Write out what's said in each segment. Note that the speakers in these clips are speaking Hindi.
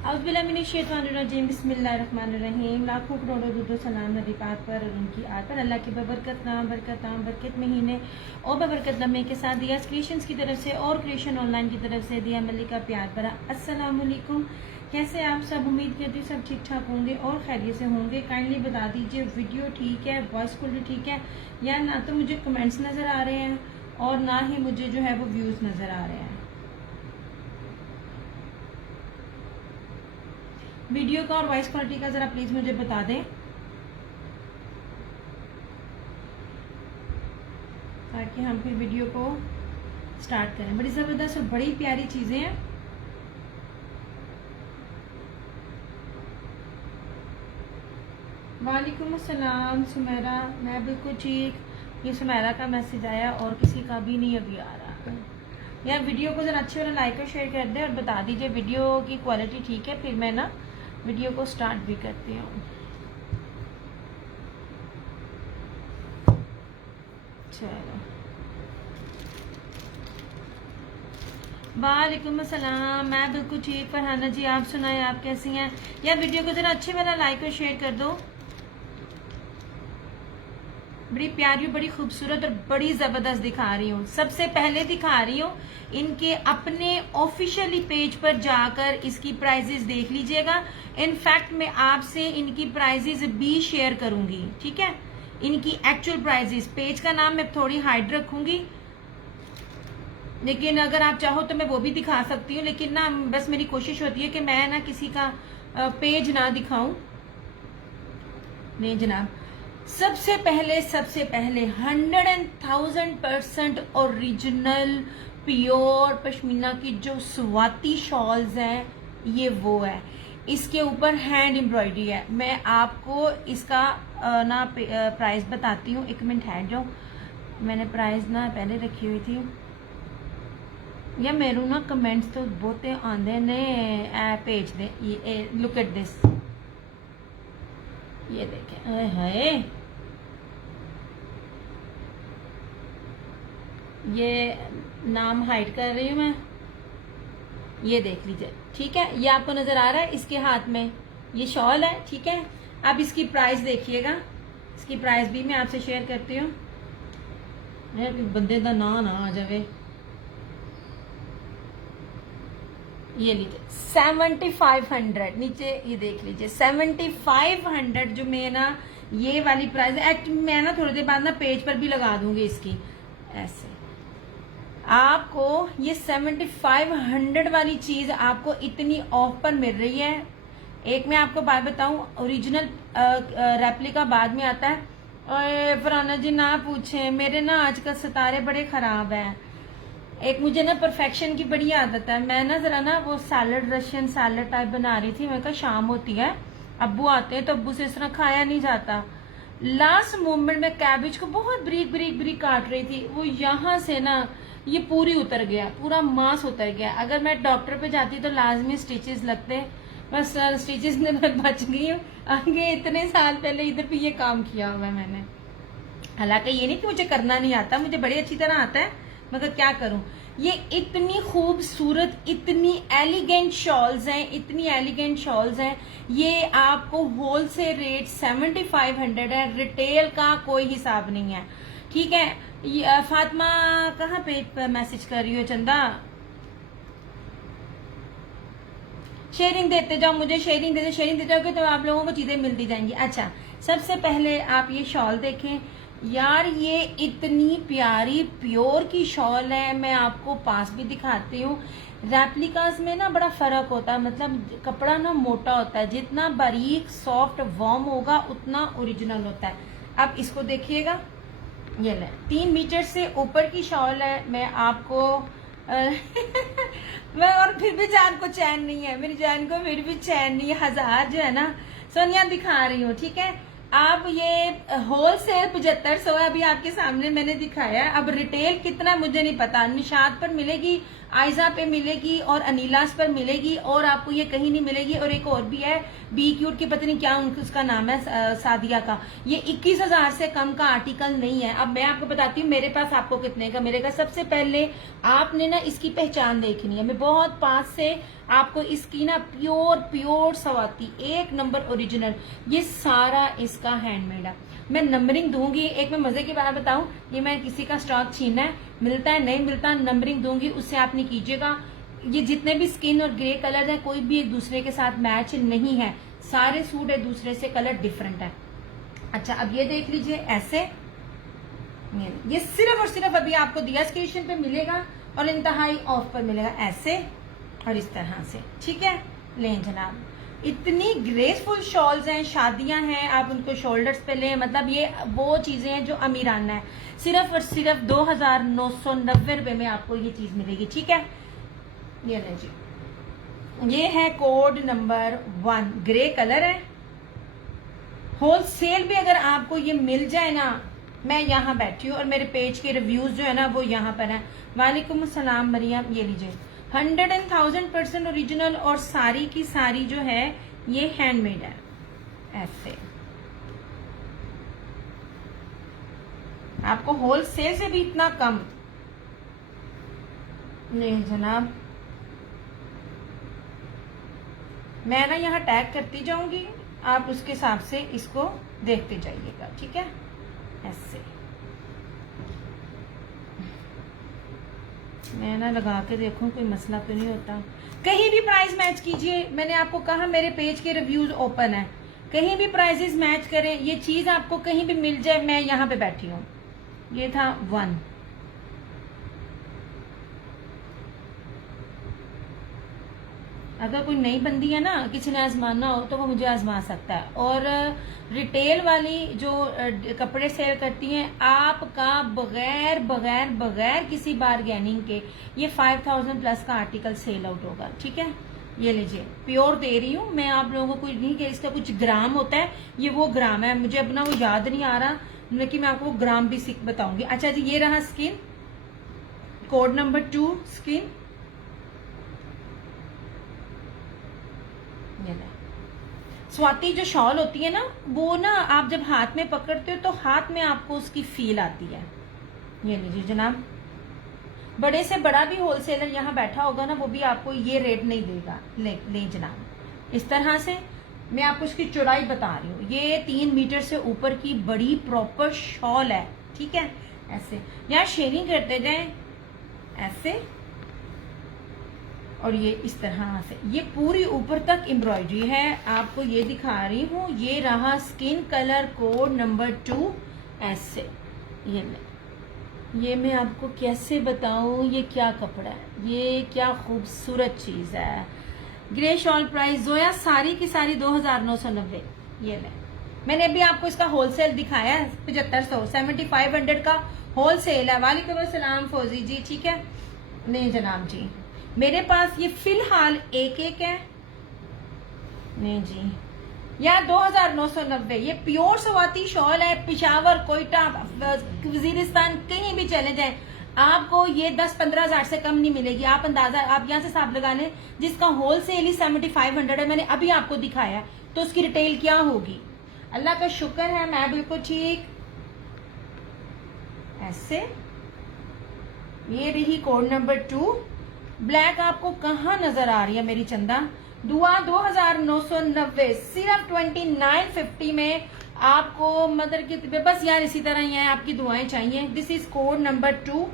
औज़ुबिल्लाहिमिनश्शैतानिर्रजीम बिस्मिल्लाहिर्रहमानिर्रहीम। लाखों करोड़ों दुरूद सलाम नबी पाक पर और उनकी आल पर। अल्लाह के बरकत महीने और बबरकत लम्हे के साथ दिया क्रिएशंस की तरफ से और क्रिएशन ऑनलाइन की तरफ से दिया मल्लिका प्यार भरा अस्सलाम वालेकुम। कैसे आप सब? उम्मीद करती हूँ सब ठीक ठाक होंगे और खैरियत से होंगे। काइंडली बता दीजिए वीडियो ठीक है, वॉइस क्वालिटी ठीक है या ना? तो मुझे कमेंट्स नज़र आ रहे हैं और ना ही मुझे जो है वो व्यूज़ नज़र आ रहे हैं। वीडियो का और वॉइस क्वालिटी का ज़रा प्लीज़ मुझे बता दें ताकि हम फिर वीडियो को स्टार्ट करें। बड़ी ज़बरदस्त और बड़ी प्यारी चीज़ें हैं। वालेकुम अस्सलाम सुमेरा, मैं बिल्कुल ठीक। ये सुमेरा का मैसेज आया और किसी का भी नहीं अभी आ रहा। यार वीडियो को ज़रा अच्छे वाला लाइक और शेयर कर दें और बता दीजिए वीडियो की क्वालिटी ठीक है, फिर मैं ना वीडियो को स्टार्ट भी करती हूँ। चलो, वालेकुम अस्सलाम, मैं बिल्कुल ठीक। फरहाना जी आप सुनाएं, आप कैसी हैं? यार वीडियो को ज़रा अच्छे वाला लाइक और शेयर कर दो। बड़ी प्यारी, बड़ी खूबसूरत और बड़ी ज़बरदस्त दिखा रही हूँ। सबसे पहले दिखा रही हूँ इनके अपने ऑफिशियली पेज पर जाकर इसकी प्राइजेस देख लीजिएगा। इनफैक्ट मैं आपसे इनकी प्राइजेस भी शेयर करूंगी, ठीक है? इनकी एक्चुअल प्राइजेस, पेज का नाम मैं थोड़ी हाइड रखूंगी, लेकिन अगर आप चाहो तो मैं वो भी दिखा सकती हूँ। लेकिन ना बस मेरी कोशिश होती है कि मैं ना किसी का पेज ना दिखाऊं। नहीं जनाब, सबसे पहले 100,000% ओरिजिनल प्योर पश्मीना की जो स्वाति शॉल्स हैं, ये वो है। इसके ऊपर हैंड एम्ब्रॉयडरी है। मैं आपको इसका ना प्राइस बताती हूँ। एक मिनट है, जो मैंने प्राइस ना पहले रखी हुई थी। या मेरू ना कमेंट्स तो बहुते आंदे ने पेज दे। ये लुक एट दिस, ये देखें। हाय, ये नाम हाइड कर रही हूँ मैं, ये देख लीजिए, ठीक है? ये आपको नजर आ रहा है, इसके हाथ में ये शॉल है, ठीक है? अब इसकी प्राइस देखिएगा। इसकी प्राइस भी मैं आपसे शेयर करती हूँ, बंदे का ना ना आ जावे। ये लीजिए 7500, नीचे ये देख लीजिए 7500 जो मैं ना ये वाली प्राइस मैं ना थोड़ी देर बाद ना पेज पर भी लगा दूंगी इसकी। ऐसे आपको ये 7500 वाली चीज आपको इतनी ऑफ पर मिल रही है। एक मैं आपको बात बताऊं, ओरिजिनल रेप्लिका बाद में आता है। और फरहाना जी ना पूछे, मेरे ना आजकल सितारे बड़े खराब हैं। एक मुझे ना परफेक्शन की बड़ी आदत है। मैं ना जरा ना वो सैलड, रशियन सैलड टाइप बना रही थी। मैं कहा शाम होती है, अब्बू आते हैं तो अब्बू से इस तरह खाया नहीं जाता। लास्ट मोमेंट में कैबेज को बहुत बरीक बरीक बरीक काट रही थी, वो यहाँ से ना ये पूरी उतर गया, पूरा मांस उतर गया। अगर मैं डॉक्टर पे जाती तो लाजमी स्टिचेस लगते, बस स्टिचेस ने बच गई हूँ। आगे इतने साल पहले इधर भी ये काम किया हुआ है मैंने। हालांकि ये नहीं कि मुझे करना नहीं आता, मुझे बड़ी अच्छी तरह आता है, मगर क्या करूं। ये इतनी खूबसूरत, इतनी एलिगेंट शॉल्स हैं, इतनी एलिगेंट शॉल्स हैं। ये आपको होलसेल रेट 7500 है, रिटेल का कोई हिसाब नहीं है, ठीक है? फातिमा कहाँ पेज पर मैसेज कर रही हो? चंदा, शेयरिंग देते जाओ, मुझे शेयरिंग देते जाओगे तो आप लोगों को चीजें मिलती जाएंगी। अच्छा, सबसे पहले आप ये शॉल देखें यार, ये इतनी प्यारी प्योर की शॉल है। मैं आपको पास भी दिखाती हूँ। रेप्लिकास में ना बड़ा फर्क होता है, मतलब कपड़ा ना मोटा होता है, जितना बारीक सॉफ्ट वार्म होगा उतना ओरिजिनल होता है। अब इसको देखिएगा, ये ले 3 मीटर से ऊपर की शॉल है। मैं आपको मैं और फिर भी जान को चैन नहीं है, मेरी जान को फिर भी चैन नहीं है। 1000 जो है ना सोनिया दिखा रही हूँ, ठीक है? अब ये होलसेल 7500 है, अभी आपके सामने मैंने दिखाया है। अब रिटेल कितना मुझे नहीं पता। निशात पर मिलेगी, आयजा पे मिलेगी और अनीलास पर मिलेगी, और आपको ये कहीं नहीं मिलेगी। और एक और भी है बी क्यूट की, पता नहीं क्या उसका नाम है, सादिया का। ये 21,000 से कम का आर्टिकल नहीं है। अब मैं आपको बताती हूँ मेरे पास आपको कितने का मिलेगा। सबसे पहले आपने ना इसकी पहचान देखनी है। मैं बहुत पास से आपको इसकी ना प्योर प्योर सवाती एक नंबर ओरिजिनल, ये सारा इसका हैंडमेड है। मैं नंबरिंग दूंगी, एक मैं मजे की बात बताऊं, ये मैं किसी का स्टॉक छीना है, मिलता है नहीं मिलता, नंबरिंग दूंगी, उससे आप नहीं कीजिएगा। ये जितने भी स्किन और ग्रे कलर है कोई भी एक दूसरे के साथ मैच नहीं है, सारे सूट एक दूसरे से कलर डिफरेंट है। अच्छा अब ये देख लीजिए ऐसे, ये सिर्फ और सिर्फ अभी आपको दिया स्टेशन पे मिलेगा और इंतहाई ऑफ पर मिलेगा, ऐसे और इस तरह से, ठीक है। लें जनाब, इतनी ग्रेसफुल शॉल्स हैं, शादियां हैं, आप उनको शोल्डर्स पे लें, मतलब ये वो चीजें हैं जो अमीराना है। सिर्फ और सिर्फ 2990 रुपए में आपको ये चीज मिलेगी, ठीक है। ये ले जी, ये है कोड नंबर 1, ग्रे कलर है। होलसेल भी अगर आपको ये मिल जाए ना, मैं यहाँ बैठी हूँ और मेरे पेज के रिव्यूज जो है ना वो यहाँ पर है। वालेकुम अस्सलाम मरियम, ये लीजिए 100% ओरिजिनल और सारी की सारी जो है ये हैंडमेड है। ऐसे आपको होलसेल से भी इतना कम नहीं जनाब। मैं ना यहाँ टैग करती जाऊंगी, आप उसके हिसाब से इसको देखते जाइएगा, ठीक है। ऐसे मैं ना लगा के देखूं कोई मसला तो नहीं होता। कहीं भी प्राइस मैच कीजिए, मैंने आपको कहा मेरे पेज के रिव्यूज ओपन है, कहीं भी प्राइसेस मैच करें, ये चीज आपको कहीं भी मिल जाए, मैं यहाँ पे बैठी हूँ। ये था 1, अगर कोई नई बंदी है ना, किसी ने आजमाना हो तो वो मुझे आजमा सकता है। और रिटेल वाली जो कपड़े सेल करती हैं, आपका बगैर बगैर बगैर किसी बारगेनिंग के ये 5000 प्लस का आर्टिकल सेल आउट होगा, ठीक है। ये लीजिए, प्योर दे रही हूँ मैं आप लोगों को, नहीं कि इसका कुछ ग्राम होता है, ये वो ग्राम है, मुझे अपना वो याद नहीं आ रहा, लेकिन मैं आपको ग्राम भी सीख बताऊंगी। अच्छा जी, ये रहा skin, code number 2 skin. Swati जो शॉल होती है ना, वो ना आप जब हाथ में पकड़ते हो तो हाथ में आपको उसकी फील आती है। ये लीजिए जनाब, बड़े से बड़ा भी होलसेलर यहाँ बैठा होगा ना, वो भी आपको ये रेट नहीं देगा। ले जनाब, इस तरह से मैं आपको इसकी चौड़ाई बता रही हूँ, ये 3 मीटर से ऊपर की बड़ी प्रॉपर शॉल है, ठीक है। ऐसे यहाँ शेयरिंग करते जाए ऐसे, और ये इस तरह से, ये पूरी ऊपर तक एम्ब्रॉयडरी है, आपको ये दिखा रही हूँ। ये रहा स्किन कलर कोड नंबर 2, ऐसे। ये मैं आपको कैसे बताऊं, ये क्या कपड़ा है, ये क्या खूबसूरत चीज है। ग्रे शॉल प्राइस जोया सारी की सारी 2990। ये ले, मैंने अभी आपको इसका होलसेल दिखाया है 7500, 7500 का होलसेल है। वालेकुम अस्सलाम फौजी जी, ठीक है। नहीं जनाब जी, मेरे पास ये फिलहाल एक है। नहीं जी, यार 2990, ये प्योर सवाती शॉल है। पिशावर, कोयटा, वजीरिस्तान, कहीं भी चले जाएं, आपको ये 10-15 हजार से कम नहीं मिलेगी। आप अंदाजा, आप यहाँ से हिसाब लगा लें, जिसका होलसेल ही 7500 है, मैंने अभी आपको दिखाया, तो उसकी रिटेल क्या होगी। अल्लाह का शुक्र है मैं बिल्कुल ठीक। ऐसे ये रही कोड नंबर 2, ब्लैक आपको कहाँ नजर आ रही है मेरी चंदा। दुआ 2990, सिर्फ 2950 में आपको मदर की बस यार इसी तरह ही है, आपकी दुआएं चाहिए। This is code number 2।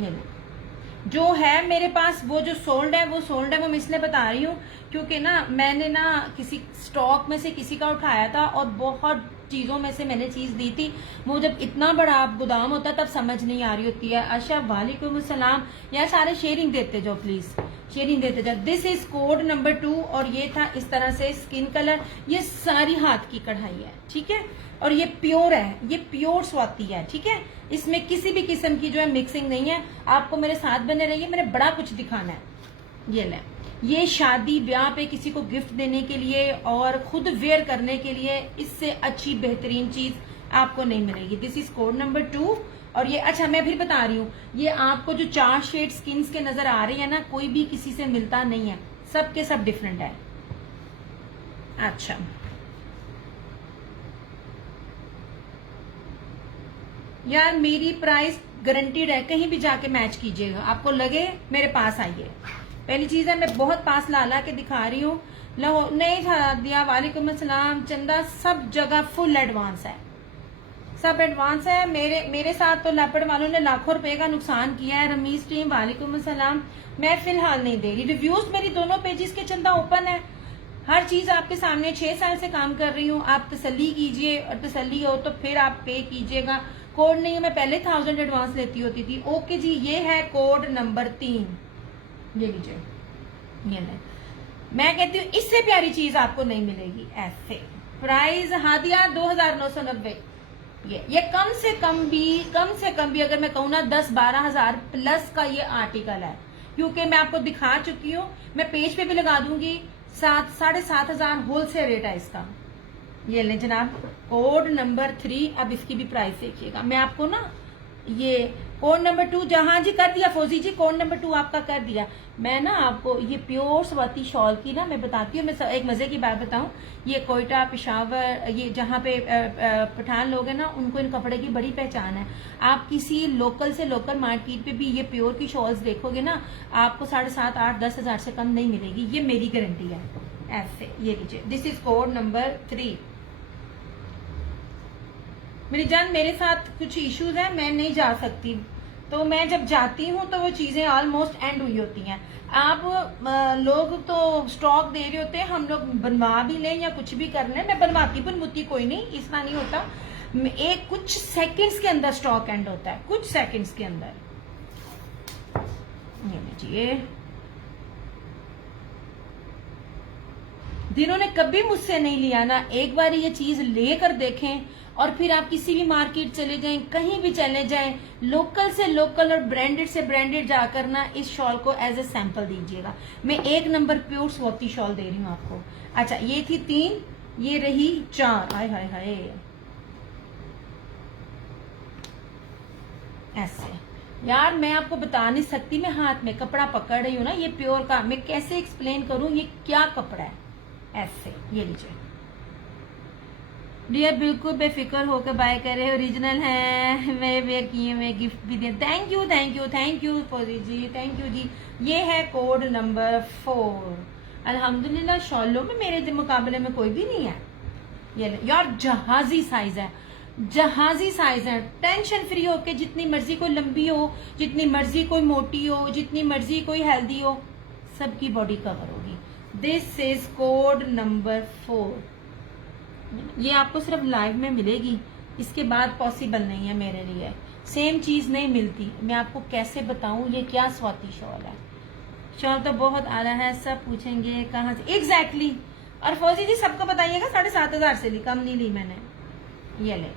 ये जो है मेरे पास, वो जो सोल्ड है वो सोल्ड है, वो मैं इसलिए बता रही हूँ क्योंकि ना मैंने ना किसी स्टॉक में से किसी का उठाया था और बहुत चीजों में से मैंने चीज दी थी। वो जब इतना बड़ा गोदाम होता तब समझ नहीं आ रही होती है। अच्छा वालेकुम अस्सलाम, यार सारे शेयरिंग देते जाओ प्लीज, शेयरिंग देते जाओ। दिस इज कोड नंबर 2 और ये था इस तरह से स्किन कलर, ये सारी हाथ की कढ़ाई है, ठीक है। और ये प्योर है, ये प्योर स्वाति है, ठीक है। इसमें किसी भी किस्म की जो है मिक्सिंग नहीं है। आपको मेरे साथ बने रहिए, मैंने बड़ा कुछ दिखाना है। ये ले, ये शादी ब्याह पे किसी को गिफ्ट देने के लिए और खुद वेयर करने के लिए इससे अच्छी बेहतरीन चीज आपको नहीं मिलेगी। दिस इज कोड नंबर 2 और ये अच्छा मैं फिर बता रही हूँ, ये आपको जो 4 शेड स्किन के नजर आ रही है ना, कोई भी किसी से मिलता नहीं है, सबके सब डिफरेंट है। अच्छा यार मेरी प्राइस गारंटीड है, कहीं भी जाके मैच कीजिएगा, आपको लगे मेरे पास आइए। पहली चीज है, मैं बहुत पास ला ला के दिखा रही हूँ। लाहौर नहीं था दिया, वालेकुम अस्सलाम चंदा, सब जगह फुल एडवांस है, सब एडवांस है। मेरे साथ तो लेपर्ड वालों ने लाखों रुपए का नुकसान किया है। रमीज टीम वालेकुम अस्सलाम, मैं फिलहाल नहीं दे रही। रिव्यूज मेरी दोनों पेजेस के चंदा ओपन है, हर चीज आपके सामने 6 साल से काम कर रही हूँ। आप तसल्ली कीजिए, और तसल्ली हो तो फिर आप पे कीजिएगा। कोड नहीं है, मैं पहले 1000 एडवांस लेती होती थी। ओके जी, ये है कोड नंबर 3, ये लीजिए, ये नहीं। मैं कहती हूँ इससे प्यारी चीज आपको नहीं मिलेगी ऐसे। प्राइस हादिया 2990, ये कम से कम भी अगर मैं कहूँ ना 10-12 हजार प्लस का ये आर्टिकल है, क्योंकि मैं आपको दिखा चुकी हूँ। मैं पेज पे भी लगा दूंगी, 7,500 होलसेल रेट है इसका। ये ले जनाब, कोड नंबर 3। अब इसकी भी प्राइस देखिएगा। मैं आपको ना ये कोड नंबर 2, जहां जी कर दिया फौजी जी, कोड नंबर 2 आपका कर दिया। मैं ना आपको ये प्योर स्वाति शॉल की ना मैं बताती हूँ। मैं एक मजे की बात बताऊं, ये कोयटा, पेशावर, ये जहाँ पे पठान लोग हैं ना, उनको इन कपड़े की बड़ी पहचान है। आप किसी लोकल से लोकल मार्केट पे भी ये प्योर की शॉल्स देखोगे ना, आपको 7,500, 8-10 हजार से कम नहीं मिलेगी, ये मेरी गारंटी है। ऐसे ये लीजिए, दिस इज कोड नंबर 3। मेरी जान, मेरे साथ कुछ इश्यूज है, मैं नहीं जा सकती, तो मैं जब जाती हूँ तो वो चीजें ऑलमोस्ट एंड हुई होती हैं। आप लोग तो स्टॉक दे रहे होते हैं, हम लोग बनवा भी लें या कुछ भी कर लें, मैं बनवाती कोई नहीं, इसका नहीं होता। एक कुछ सेकंड्स के अंदर स्टॉक एंड होता है, कुछ सेकंड्स के अंदर। ये लीजिए, जिन्होंने कभी मुझसे नहीं लिया ना, एक बार ये चीज लेकर देखें, और फिर आप किसी भी मार्केट चले जाएं, कहीं भी चले जाएं, लोकल से लोकल और ब्रांडेड से ब्रांडेड जाकर ना इस शॉल को एज ए सैंपल दीजिएगा। मैं 1 नंबर प्योर स्वाति शॉल दे रही हूँ आपको। अच्छा, ये थी 3, ये रही 4। हाय हाय हाय, ऐसे यार मैं आपको बता नहीं सकती, मैं हाथ में कपड़ा पकड़ रही हूँ ना, ये प्योर का, मैं कैसे एक्सप्लेन करूं ये क्या कपड़ा है। ऐसे ये लीजिए डियर, बिल्कुल बेफिक्र होकर बाय करे, ओरिजिनल है, मैं वेयर किए, मैं गिफ्ट भी दिया। Thank you thank you thank you फौजी जी, थैंक यू जी। ये है कोड नंबर 4। अल्हम्दुलिल्लाह शॉलों में मेरे मुकाबले में कोई भी नहीं है। ये यार जहाजी साइज है, जहाजी साइज है, टेंशन फ्री होके जितनी मर्जी कोई लंबी हो, जितनी मर्जी कोई मोटी हो, जितनी मर्जी कोई हेल्दी हो, सबकी बॉडी कवर होगी। This is code number 4। ये आपको सिर्फ लाइव में मिलेगी, इसके बाद पॉसिबल नहीं है मेरे लिए, सेम चीज नहीं मिलती। मैं आपको कैसे बताऊं ये क्या स्वाति शॉल है। शॉल तो बहुत आला है, सब पूछेंगे कहाँ से एग्जैक्टली। और फौजी जी सबको बताइएगा 7,500 से ली, कम नहीं ली मैंने। ये ले,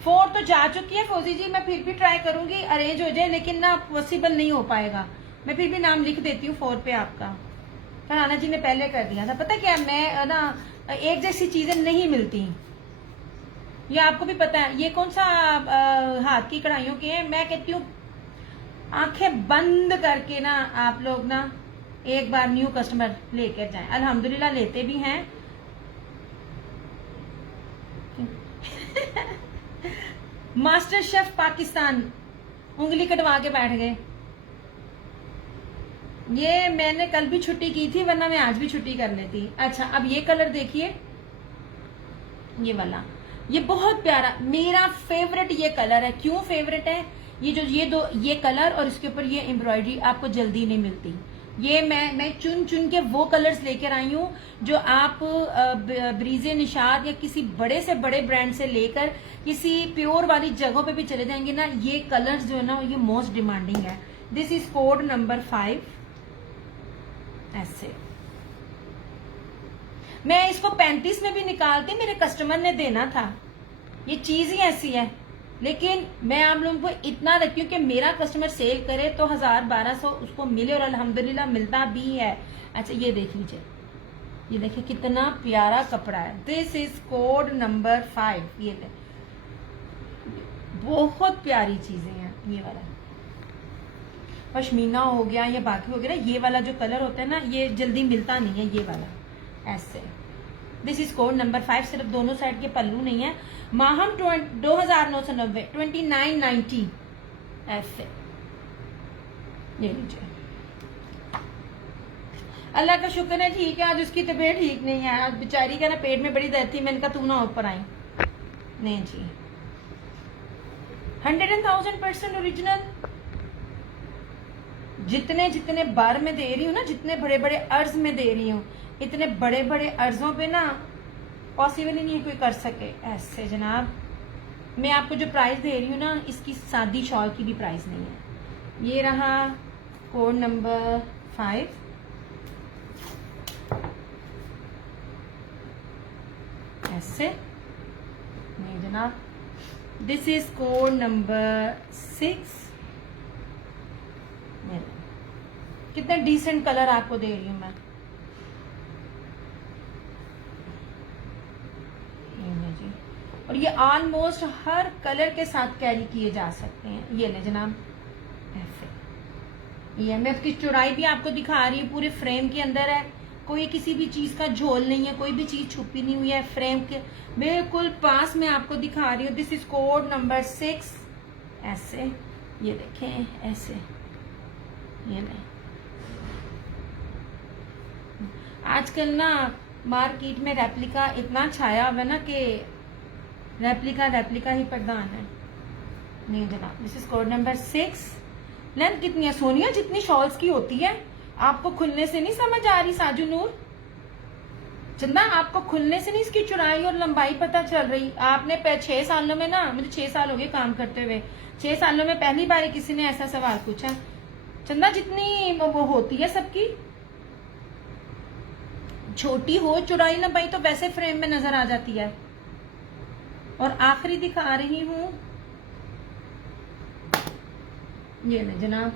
फोर तो जा चुकी है फौजी जी, मैं फिर भी ट्राई करूंगी अरेंज हो जाए, लेकिन ना पॉसिबल नहीं हो पाएगा। मैं फिर भी नाम लिख देती हूँ 4 पे आपका। फरहाना जी ने पहले कर दिया था। पता क्या, मैं ना एक जैसी चीजें नहीं मिलती, ये आपको भी पता है। ये कौन सा हाथ की कढ़ाइयों के हैं। मैं कहती हूँ आंखें बंद करके ना आप लोग ना एक बार न्यू कस्टमर लेकर जाएं। अल्हम्दुलिल्लाह लेते भी हैं। मास्टर शेफ पाकिस्तान उंगली कटवा के बैठ गए। ये मैंने कल भी छुट्टी की थी, वरना मैं आज भी छुट्टी कर लेती। अच्छा, अब ये कलर देखिए, ये वाला, ये बहुत प्यारा, मेरा फेवरेट ये कलर है। क्यों फेवरेट है? ये कलर और इसके ऊपर ये एम्ब्रॉयडरी आपको जल्दी नहीं मिलती। ये मैं चुन चुन के वो कलर्स लेकर आई हूँ जो आप ब्रीजे, निशाद या किसी बड़े से बड़े ब्रांड से लेकर किसी प्योर वाली जगहों पे भी चले जाएंगे ना, ये कलर्स जो है ना ये मोस्ट डिमांडिंग है। This is code number 5। ऐसे मैं इसको 35 में भी निकालती, मेरे कस्टमर ने देना था। ये चीज ही ऐसी है, लेकिन मैं आप लोगों को इतना रखती हूँ कि मेरा कस्टमर सेल करे तो 1000-1200 उसको मिले, और अल्हम्दुलिल्लाह मिलता भी है। अच्छा, ये देख लीजिए, ये देखिए कितना प्यारा कपड़ा है। This is code number 5। ये ले, बहुत प्यारी चीजें हैं। ये वाला पश्मीना हो गया या बाकी हो गया, ये वाला जो कलर होता है ना, ये जल्दी मिलता नहीं है। ये वाला ऐसे दिस इज कोड नंबर 5, सिर्फ दोनों साइड के पल्लू नहीं है। माहम 2990 2990 ऐसे ये लीजिए। अल्लाह का शुक्र है ठीक है, आज उसकी तबीयत ठीक नहीं है, आज बेचारी का ना पेट में बड़ी दर्द थी, मैंने कहा तू ना ऊपर आई। नहीं जी 100,000% ओरिजिनल। जितने जितने बार में दे रही हूँ ना, जितने बड़े बड़े अर्ज में दे रही हूँ, इतने बड़े बड़े अर्जों पे ना पॉसिबल ही नहीं कोई कर सके ऐसे। जनाब मैं आपको जो प्राइस दे रही हूँ ना, इसकी सादी शॉल की भी प्राइस नहीं है। ये रहा कोड नंबर 5, ऐसे नहीं जनाब। This is code number 6। कितना डिसेंट कलर आपको दे रही हूं मैं। जी और ये ऑलमोस्ट हर कलर के साथ कैरी किए जा सकते हैं। ये ले जनाब ऐसे। ये मैं उसकी चौड़ाई भी आपको दिखा रही हूँ, पूरे फ्रेम के अंदर है, कोई किसी भी चीज का झोल नहीं है, कोई भी चीज छुपी नहीं हुई है, फ्रेम के बिल्कुल पास में आपको दिखा रही हूँ। दिस इज कोड नंबर 6 ऐसे। ये देखें ऐसे। ये नहीं आजकल ना मार्केट में रेप्लिका इतना छाया हुआ है ना कि रेप्लिका ही प्रधान है। नहीं जनाब this is code number 6। Length कितनी है सोनिया? जितनी शॉल्स की होती है। आपको खुलने से नहीं समझ आ रही साजू नूर? चंदा आपको खुलने से नहीं इसकी चौड़ाई और लंबाई पता चल रही? आपने 6 सालों में ना, मुझे 6 साल हो गए काम करते हुए, 6 सालों में पहली बार किसी ने ऐसा सवाल पूछा। चंदा जितनी वो होती है सबकी, छोटी हो चौड़ाई लंबाई तो वैसे फ्रेम में नजर आ जाती है। और आखिरी दिखा रही हूं, ये ना जनाब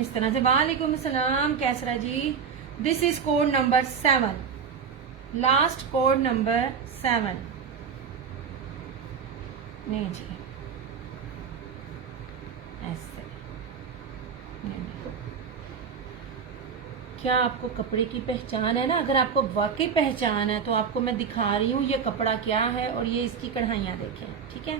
इस तरह से। वालेकुम सलाम Qaisra ji. This is code number 7, last code number 7। नहीं जी ऐसे। क्या आपको कपड़े की पहचान है ना? अगर आपको वाकई पहचान है तो आपको मैं दिखा रही हूँ ये कपड़ा क्या है और ये इसकी कढ़ाइयाँ देखें, ठीक है?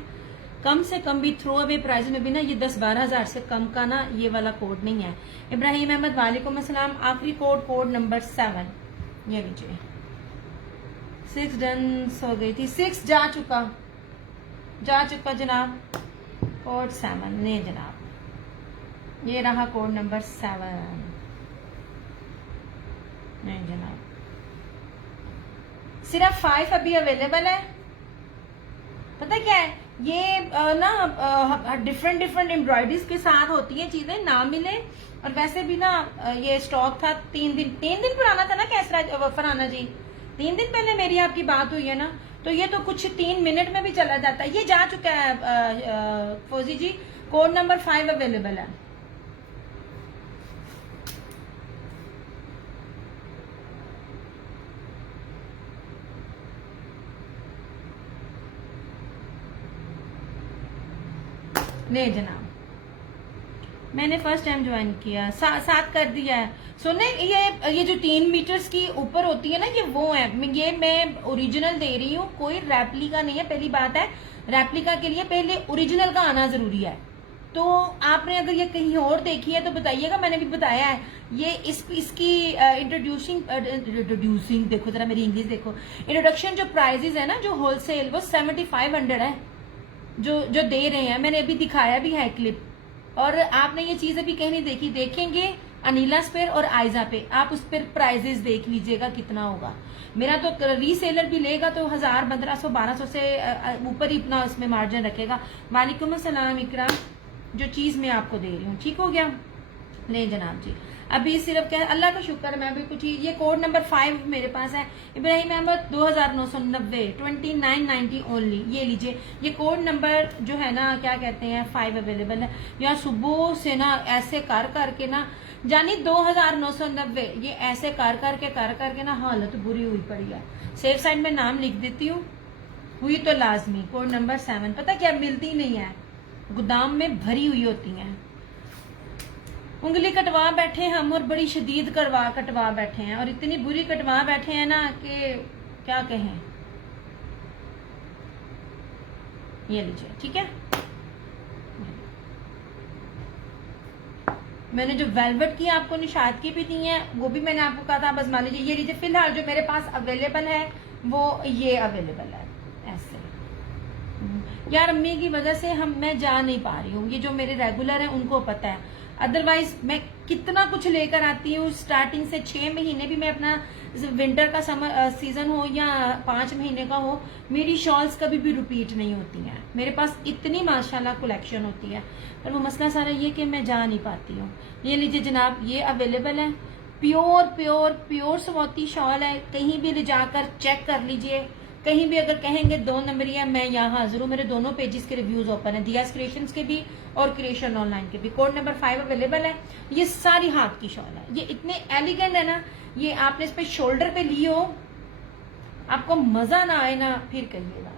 कम से कम भी थ्रो अवे प्राइस में भी ना ये 10-12 हजार से कम का ना ये वाला कोड नहीं है। इब्राहिम अहमद वालेकुम अस्सलाम। आखिरी कोड नंबर 7। ये लीजिए 6 डन हो गई थी, 6 जा चुका जनाब। कोड 7 नहीं जनाब, ये रहा कोड नंबर 7। नहीं जनाब सिर्फ 5 अभी अवेलेबल है। पता क्या है ये ना डिफरेंट एम्ब्रॉयडरीज के साथ होती है चीजें, ना मिले। और वैसे भी ना ये स्टॉक था 3 दिन पुराना था ना कैसरा फरहाना जी, 3 दिन पहले मेरी आपकी बात हुई है ना, तो ये तो कुछ 3 मिनट में भी चला जाता है। ये जा चुका है फौजी जी। कोड नंबर 5 अवेलेबल है। नहीं जनाब मैंने फर्स्ट टाइम ज्वाइन किया, साथ कर दिया है। सुने ये जो 3 मीटर्स की ऊपर होती है ना, ये वो है। ये मैं ओरिजिनल दे रही हूँ, कोई रेप्लिका नहीं है। पहली बात है रेप्लिका के लिए पहले ओरिजिनल का आना जरूरी है। तो आपने अगर ये कहीं और देखी है तो बताइएगा, मैंने भी बताया है। ये इसकी इंट्रोड्यूसिंग देखो जरा, मेरी इंग्लिश देखो। इंट्रोडक्शन जो प्राइजेस है ना, जो होलसेल, वो 7500 है जो दे रहे हैं। मैंने अभी दिखाया भी है क्लिप। और आपने ये चीज अभी कहीं नहीं देखी, देखेंगे अनिलास पर और आयजा पे, आप उस पर प्राइजेस देख लीजिएगा कितना होगा। मेरा तो रीसेलर भी लेगा तो 1000, 1500, 1200 से ऊपर ही अपना उसमें मार्जिन रखेगा। वालेकुम अस्सलाम इकराम, जो चीज मैं आपको दे रही हूँ ठीक हो गया? नहीं जनाब जी अभी सिर्फ क्या, अल्लाह का शुक्र है मैं अभी कुछ। ये कोड नंबर 5 मेरे पास है। इब्राहिम अहमद 2990 2990 ओनली। ये लीजिए, ये कोड नंबर जो है ना क्या कहते हैं 5 अवेलेबल है। यार सुबह से ना ऐसे कर करके ना, जानी 2990 ये ऐसे कर करके ना हालत बुरी हुई पड़ी है। सेफ साइड में नाम लिख देती हूँ, हुई तो लाजमी। कोड नंबर 7 पता क्या मिलती नहीं है, गोदाम में भरी हुई होती हैं। उंगली कटवा बैठे हम, और बड़ी शदीद कटवा बैठे हैं, और इतनी बुरी कटवा बैठे हैं ना कि क्या कहें। ये लीजिए, ठीक है। मैंने जो वेलवेट की आपको निशात की भी दी है वो भी मैंने आपको कहा था, बस मान लीजिए। ये लीजिए, फिलहाल जो मेरे पास अवेलेबल है वो ये अवेलेबल है। ऐसे यार अम्मी की वजह से मैं जा नहीं पा रही हूँ, ये जो मेरे रेगुलर है उनको पता है, अदरवाइज मैं कितना कुछ लेकर आती हूँ। स्टार्टिंग से 6 महीने भी मैं अपना विंटर का समर सीजन हो या 5 महीने का हो, मेरी शॉल्स कभी भी रिपीट नहीं होती हैं। मेरे पास इतनी माशाल्लाह कलेक्शन होती है, पर वो मसला सारा ये कि मैं जा नहीं पाती हूँ। ये लीजिए जनाब, ये अवेलेबल है, pure pure pure Swati shawl है। कहीं भी ले जाकर चेक कर लीजिए, कहीं भी अगर कहेंगे 2 नंबरिया, मैं यहाँ हाजिर हूँ। मेरे दोनों पेजेस के रिव्यूज ओपन है, दियास क्रिएशंस के भी और क्रिएशन ऑनलाइन के भी। कोड नंबर 5 अवेलेबल है। ये सारी हाथ की शॉल है, ये इतने एलिगेंट है ना, ये आपने इस पे शोल्डर पे ली हो, आपको मजा ना आए ना फिर कहिएगा।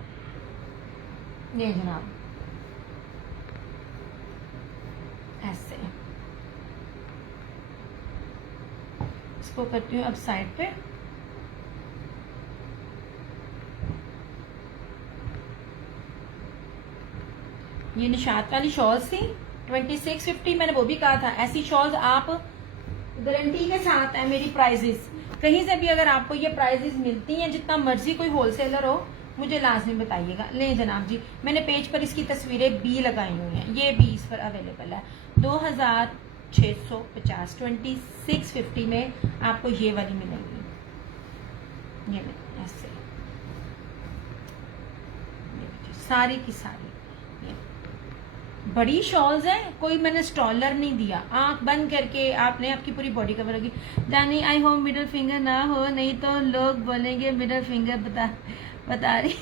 ये जनाब ऐसे, इसको करती हूँ अब साइड पे। ये निशात वाली शॉल्स थी 2650, मैंने वो भी कहा था। ऐसी शॉल्स आप गारंटी के साथ है मेरी प्राइजेस, कहीं से भी अगर आपको ये प्राइजेस मिलती हैं, जितना मर्जी कोई होलसेलर हो, मुझे लाजमी बताइएगा। ले जनाब जी, मैंने पेज पर इसकी तस्वीरें भी लगाई हुई हैं, ये भी इस पर अवेलेबल है। 2650 2650 में आपको ये वाली मिलेगी। ये ऐसे सारी की सारी बड़ी शॉल्स हैं, कोई मैंने स्टॉलर नहीं दिया। आंख बंद करके आपने आपकी पूरी बॉडी कवर होगी। जानी आई होप मिडिल फिंगर ना हो, नहीं तो लोग बोलेंगे मिडिल फिंगर बता रही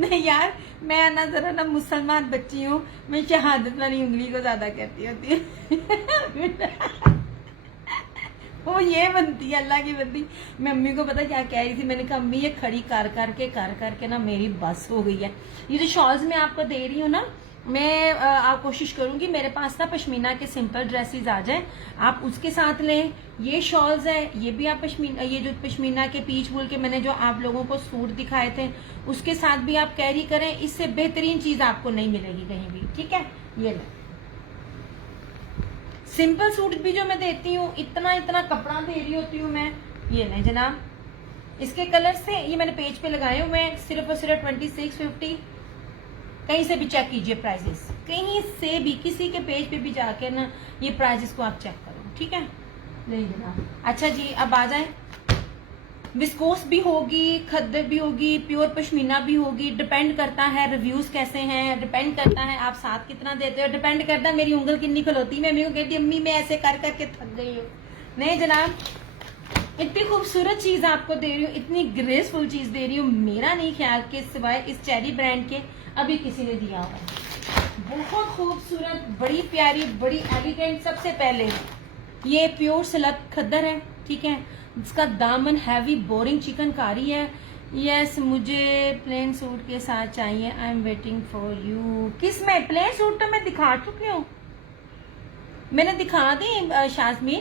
नहीं यार, मैं ना जरा ना मुसलमान बच्ची हूँ, मैं शहादत वाली उंगली को ज्यादा कहती होती हूँ वो ये बनती है, अल्लाह की बंदी। मैं अम्मी को पता क्या कह रही थी, मैंने कहा अम्मी ये खड़ी कर करके ना मेरी बस हो गई है। ये जो शॉल्स मैं आपको दे रही हूँ ना, मैं आप कोशिश करूंगी मेरे पास ना पश्मीना के सिंपल ड्रेसेस आ जाए, आप उसके साथ लें। ये शॉल्स है, ये भी आप पश्मीना, ये जो पश्मीना के पीच वूल के मैंने जो आप लोगों को सूट दिखाए थे उसके साथ भी आप कैरी करें, इससे बेहतरीन चीज आपको नहीं मिलेगी कहीं भी, ठीक है। ये ले सिंपल सूट भी जो मैं देती हूँ, इतना इतना कपड़ा दे रही होती हूँ मैं। ये नहीं जनाब, इसके कलर से ये मैंने पेज पे लगाए हुए हैं, सिर्फ और सिर्फ 2650। कहीं से भी चेक कीजिए प्राइजेस, कहीं से भी किसी के पेज पे भी जाके ना ये प्राइजेस को आप चेक करो, ठीक है। नहीं जनाब, अच्छा जी अब आ जाए। विस्कोस भी होगी, खद्दर भी होगी, प्योर पश्मीना भी होगी, डिपेंड करता है रिव्यूज कैसे हैं, डिपेंड करता है आप साथ कितना देते हो, डिपेंड करता है मेरी उंगल कितनी खलोती। मैं अम्मी को कहती अम्मी मैं ऐसे कर करके थक गई हूँ। नहीं जनाब, इतनी खूबसूरत चीज आपको दे रही हूँ, इतनी ग्रेसफुल चीज दे रही हूँ, मेरा नहीं ख्याल के सिवाय इस चेरी ब्रांड के अभी किसी ने दिया हुआ। बहुत खूबसूरत, बड़ी प्यारी, बड़ी एलिगेंट। सबसे पहले ये प्योर सिल्क खद्दर है, ठीक है। इसका दामन हैवी बोरिंग चिकनकारी है। यस, मुझे प्लेन सूट के साथ चाहिए, I am waiting for you. किस में? प्लेन सूट तो मैं दिखा चुकी हूँ, मैंने दिखा दी शाजमीन।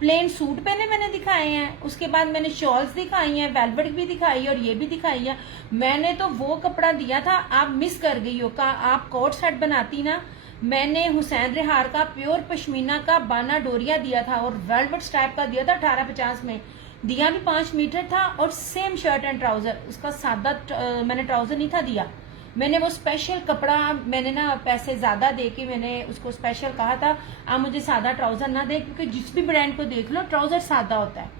प्लेन सूट पहले मैंने दिखाए हैं, उसके बाद मैंने शॉल्स दिखाई हैं, वेलवेट भी दिखाई है और ये भी दिखाई है। मैंने तो वो कपड़ा दिया था, आप मिस कर गई हो। का आप कोट सेट बनाती ना, मैंने हुसैन रेहार का प्योर पश्मीना का बाना डोरिया दिया था और वेलवेट स्टाइप का दिया था 1850 में। दिया भी 5 मीटर था और सेम शर्ट एंड ट्राउजर। उसका सादा मैंने ट्राउजर नहीं था दिया, मैंने वो स्पेशल कपड़ा, मैंने ना पैसे ज्यादा दे के मैंने उसको स्पेशल कहा था आप मुझे सादा ट्राउजर ना दे, क्योंकि जिस भी ब्रांड को देख लो ट्राउजर सादा होता है।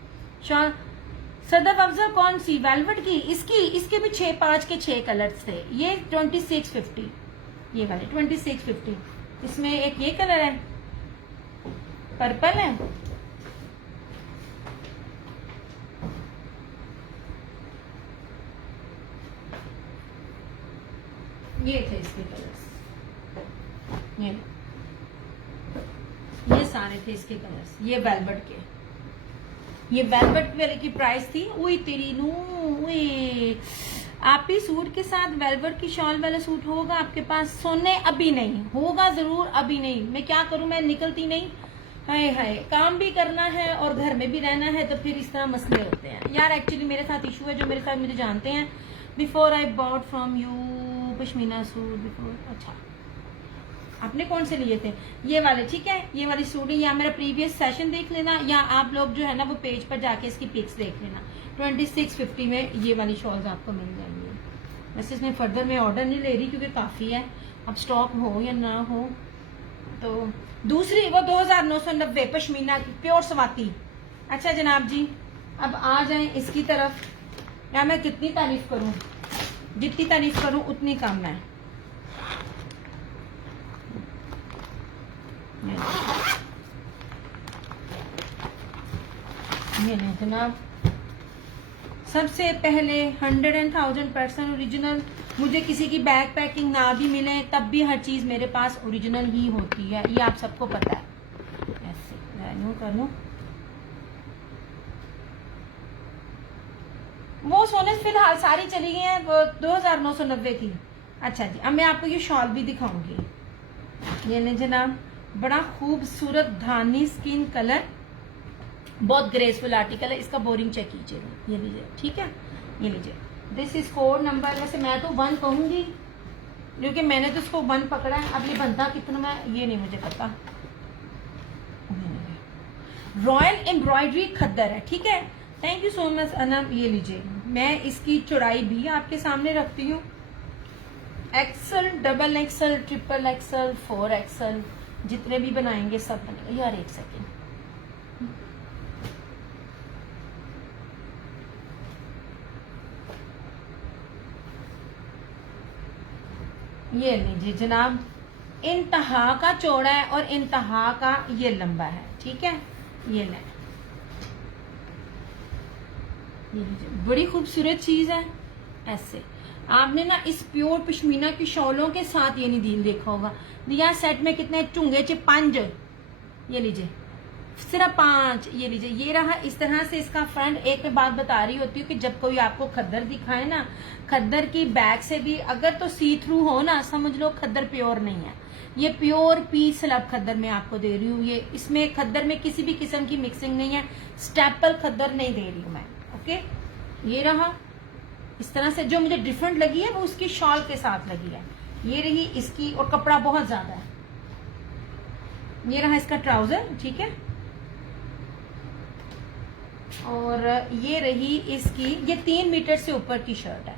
सदफ अफजल कौन सी? वेलवेट की। इसके भी 5 के 6 कलर्स थे। ये 2650, ये वाले 2650। इसमें एक ये कलर है, पर्पल है, ये थे इसके कलर्स, ये सारे थे इसके कलर्स। ये वेलवेट के, ये वेलवेट वाले की प्राइस थी, ओए तेरी नू, ओए आप ही सूट के साथ वेलवेट की शॉल वाला सूट होगा आपके पास? सोने अभी नहीं होगा, जरूर अभी नहीं। मैं क्या करूं, मैं निकलती नहीं। हाय हाय, काम भी करना है और घर में भी रहना है, तो फिर इस तरह मसले होते हैं यार। एक्चुअली मेरे साथ इशू है, जो मेरे साथ मुझे जानते हैं। Before I bought from you pashmina suit before. अच्छा, आपने कौन से लिए थे? ये वाले, ठीक है, ये वाली सूट है। या मेरा प्रीवियस सेशन देख लेना, या आप लोग जो है ना वो पेज पर जाके इसकी पिक्स देख लेना। 2650 में ये वाली शॉल्स आपको मिल जाएंगी। वैसे इसमें फर्दर मैं ऑर्डर नहीं ले रही क्योंकि काफ़ी है, अब स्टॉक हो या ना हो। तो दूसरी वो 2990 पश्मीना की प्योर स्वाति। अच्छा जनाब जी, अब आ जाए इसकी तरफ। या मैं कितनी तारीफ करूं, जितनी तारीफ करूं उतनी कम है। ये नहीं जनाब, सबसे पहले 100,000% ओरिजिनल। मुझे किसी की बैग पैकिंग ना भी मिले तब भी हर चीज मेरे पास ओरिजिनल ही होती है, ये आप सबको पता है। ऐसे कर लूं। वो सोने फिलहाल सारी चली गई है, वो 2990 थी। अच्छा जी, अब मैं आपको ये शॉल भी दिखाऊंगी। ये नहीं जनाब, बड़ा खूबसूरत धानी स्किन कलर, बहुत ग्रेसफुल आर्टिकल है। इसका बोरिंग चेक कीजिएगा, ये लीजिए, ठीक है, ये लीजिए। This is code number. वैसे मैं तो 1 कहूंगी क्योंकि मैंने तो इसको 1 पकड़ा है। अब ये बनता कितना में ये नहीं मुझे पता। रॉयल एम्ब्रॉयडरी खद्दर है, ठीक है। Thank you so much Anam. ये लीजिए, मैं इसकी चौड़ाई भी आपके सामने रखती हूँ। Axel, double axel, triple axel, 4 axel, जितने भी बनाएंगे सब बनेगा। यार एक सेकेंड, ये लीजिए जनाब, इंतहा का चौड़ा है और इंतहा का ये लंबा है, ठीक है। ये ले, ये लीजिए, बड़ी खूबसूरत चीज है। ऐसे आपने ना इस प्योर पश्मीना की शॉलों के साथ ये नहीं डील देखा होगा। दिया सेट में कितने चुंगे चे 5, ये लीजिए सिर्फ 5। ये लीजिए, ये रहा इस तरह से इसका फ्रंट। एक मैं बात बता रही होती हूँ कि जब कोई आपको खद्दर दिखाए ना, खद्दर की बैक से भी अगर तो सी थ्रू हो ना, समझ लो खद्दर प्योर नहीं है। ये प्योर पी स्लब खद्दर मैं आपको दे रही हूँ। ये इसमें खद्दर में किसी भी किस्म की मिक्सिंग नहीं है, स्टेपल खद्दर नहीं दे रही हूँ मैं। ओके, ये रहा इस तरह से। जो मुझे डिफरेंट लगी है वो उसकी शॉल के साथ लगी है। ये रही इसकी, और कपड़ा बहुत ज्यादा है। ये रहा इसका ट्राउजर, ठीक है। और ये रही इसकी, ये 3 मीटर से ऊपर की शर्ट है,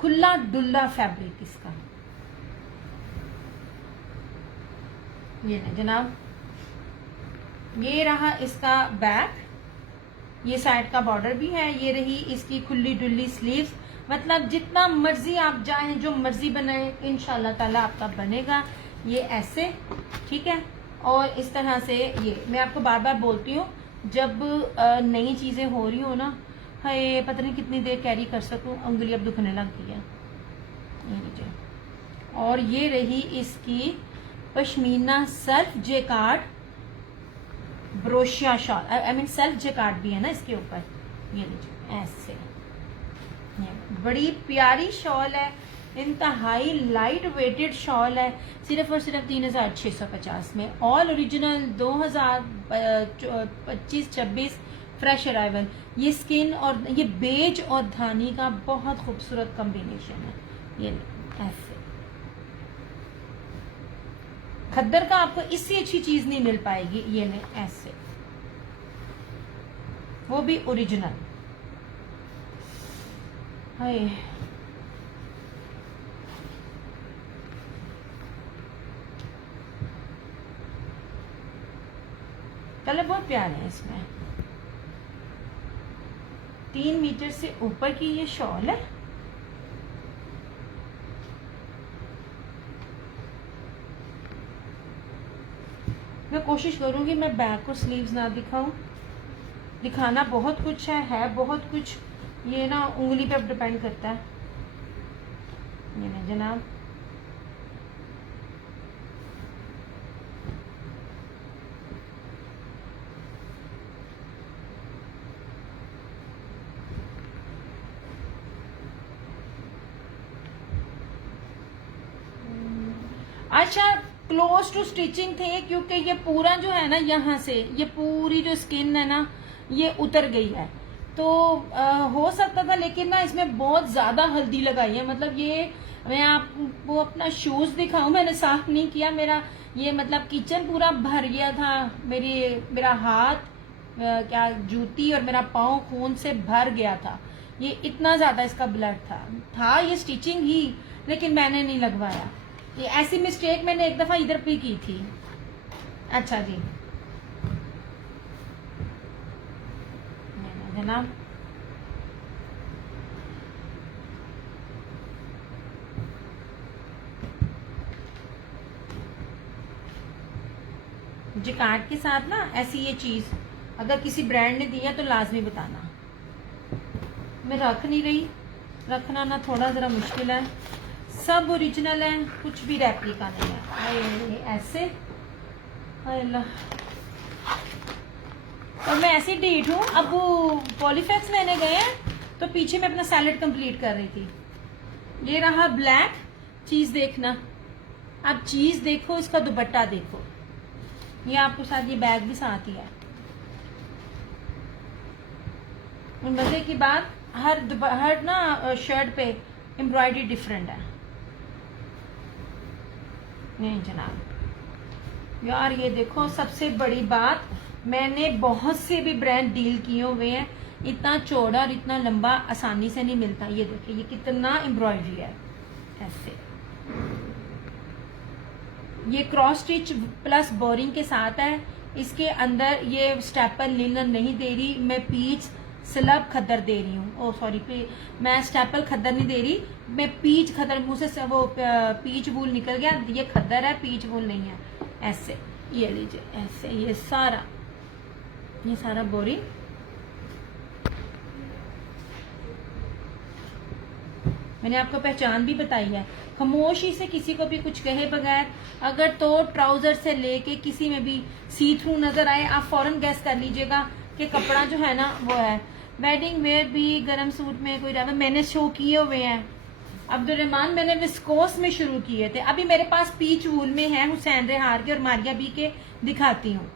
खुला डुल्ला फैब्रिक इसका। ये ना जनाब, ये रहा इसका बैक, ये साइड का बॉर्डर भी है। ये रही इसकी खुली डुल्ली स्लीव्स। मतलब जितना मर्जी आप चाहें, जो मर्जी बनाए, इंशाल्लाह ताला आपका बनेगा। ये ऐसे, ठीक है। और इस तरह से ये मैं आपको बार बार बोलती हूँ, जब नई चीजें हो रही हो ना, हाय पता नहीं कितनी देर कैरी कर सकूं, उंगली अब दुखने लगती है। ये लीजिए, और ये रही इसकी पश्मीना सेल्फ जेकार्ड ब्रोशिया shawl. I mean self jacquard भी है ना इसके ऊपर। ये लीजिए ऐसे, ये बड़ी प्यारी शॉल है, इंतहाई लाइट वेटेड शॉल है। सिर्फ और सिर्फ 3650 में, ऑल ओरिजिनल, 2025-26 फ्रेश अराइवल। ये स्किन और ये बेज और धानी का बहुत खूबसूरत कॉम्बिनेशन है। ये ऐसे खद्दर का आपको इससे अच्छी चीज नहीं मिल पाएगी। ये ले ऐसे, वो भी ओरिजिनल। हाय, कलर बहुत प्यारे हैं इसमें। 3 मीटर से ऊपर की ये शॉल है। मैं कोशिश करूंगी मैं बैक और स्लीव्स ना दिखाऊं। दिखाना बहुत कुछ है बहुत कुछ। ये ना उंगली पे डिपेंड करता है। ये ना जनाब, अच्छा क्लोज टू स्टिचिंग थे क्योंकि ये पूरा जो है ना यहाँ से ये पूरी जो स्किन है ना ये उतर गई है, तो हो सकता था, लेकिन ना इसमें बहुत ज्यादा हल्दी लगाई है। मतलब ये मैं आपको अपना शूज दिखाऊं, मैंने साफ नहीं किया, मेरा ये मतलब किचन पूरा भर गया था, मेरा हाथ क्या जूती और मेरा पाँव खून से भर गया था। ये इतना ज्यादा इसका ब्लड था ये स्टिचिंग ही, लेकिन मैंने नहीं लगवाया। ये ऐसी मिस्टेक मैंने एक दफा इधर भी की थी। अच्छा जी जनाब, जिकार्ड के साथ ना ऐसी ये चीज अगर किसी ब्रांड ने दी है तो लाजमी बताना। मैं रख नहीं रही, रखना ना थोड़ा जरा मुश्किल है, सब ओरिजिनल है, कुछ भी रेप्लिका नहीं है। ऐसे अल्लाह, और मैं ऐसी डीट हूँ। अब वो पॉलीफेक्स लेने गए हैं तो पीछे मैं अपना सैलेड कंप्लीट कर रही थी। ये रहा ब्लैक चीज, देखना अब चीज देखो, इसका दुपट्टा देखो, ये आपको साथ ये बैग भी साथ ही है। मजे की बात हर ना शर्ट पे एम्ब्रॉयडरी डिफरेंट है। नहीं जनाब यार, ये देखो सबसे बड़ी बात, मैंने बहुत से भी ब्रांड डील किए हुए हैं, इतना चौड़ा और इतना लंबा आसानी से नहीं मिलता। ये देखिए ये कितना एम्ब्रॉयडरी है। ऐसे ये क्रॉस स्टिच प्लस बोरिंग के साथ है। इसके अंदर ये स्टेपल लिनन नहीं दे रही, मैं पीच स्लब खद्दर दे रही हूँ। ओ सॉरी, मैं स्टेपल खद्दर नहीं दे रही, मैं पीच खद्दर, मुंह से वो पीच वूल निकल गया, ये खद्दर है, पीच वूल नहीं है। ऐसे ये लीजिए, ऐसे ये सारा बोरिंग। मैंने आपको पहचान भी बताई है। खामोशी से किसी को भी कुछ कहे बगैर अगर तो ट्राउजर से लेके किसी में भी सी थ्रू नजर आए, आप फौरन गैस कर लीजिएगा कि कपड़ा जो है ना वो है। वेडिंग वेयर भी गर्म सूट में कोई रहा, मैंने शो किए हुए हैं। अब्दुल रहमान मैंने विस्कोस में शुरू किए थे, अभी मेरे पास पीच वूल में है, हुसैन रेहार के और मारिया बी के दिखाती हूँ।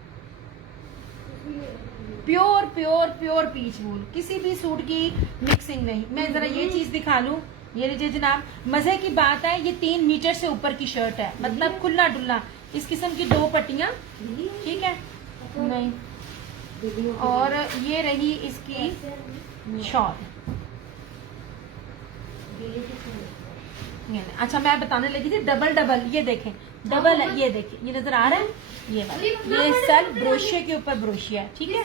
प्योर प्योर प्योर पीच वूल, किसी भी सूट की मिक्सिंग नहीं। मैं जरा ये चीज दिखा लूं, ये लीजिए जनाब, मजे की बात है ये 3 मीटर से ऊपर की शर्ट है, मतलब खुला डुल्ला, इस किस्म की 2 पट्टियां, ठीक है नहीं। और ये रही इसकी शॉल। अच्छा मैं बताने लगी थी डबल, ये देखें डबल है, ये देखिए ये नजर आ रहा है, ये सर ब्रोशिया के ऊपर ब्रोशिया है, ठीक है।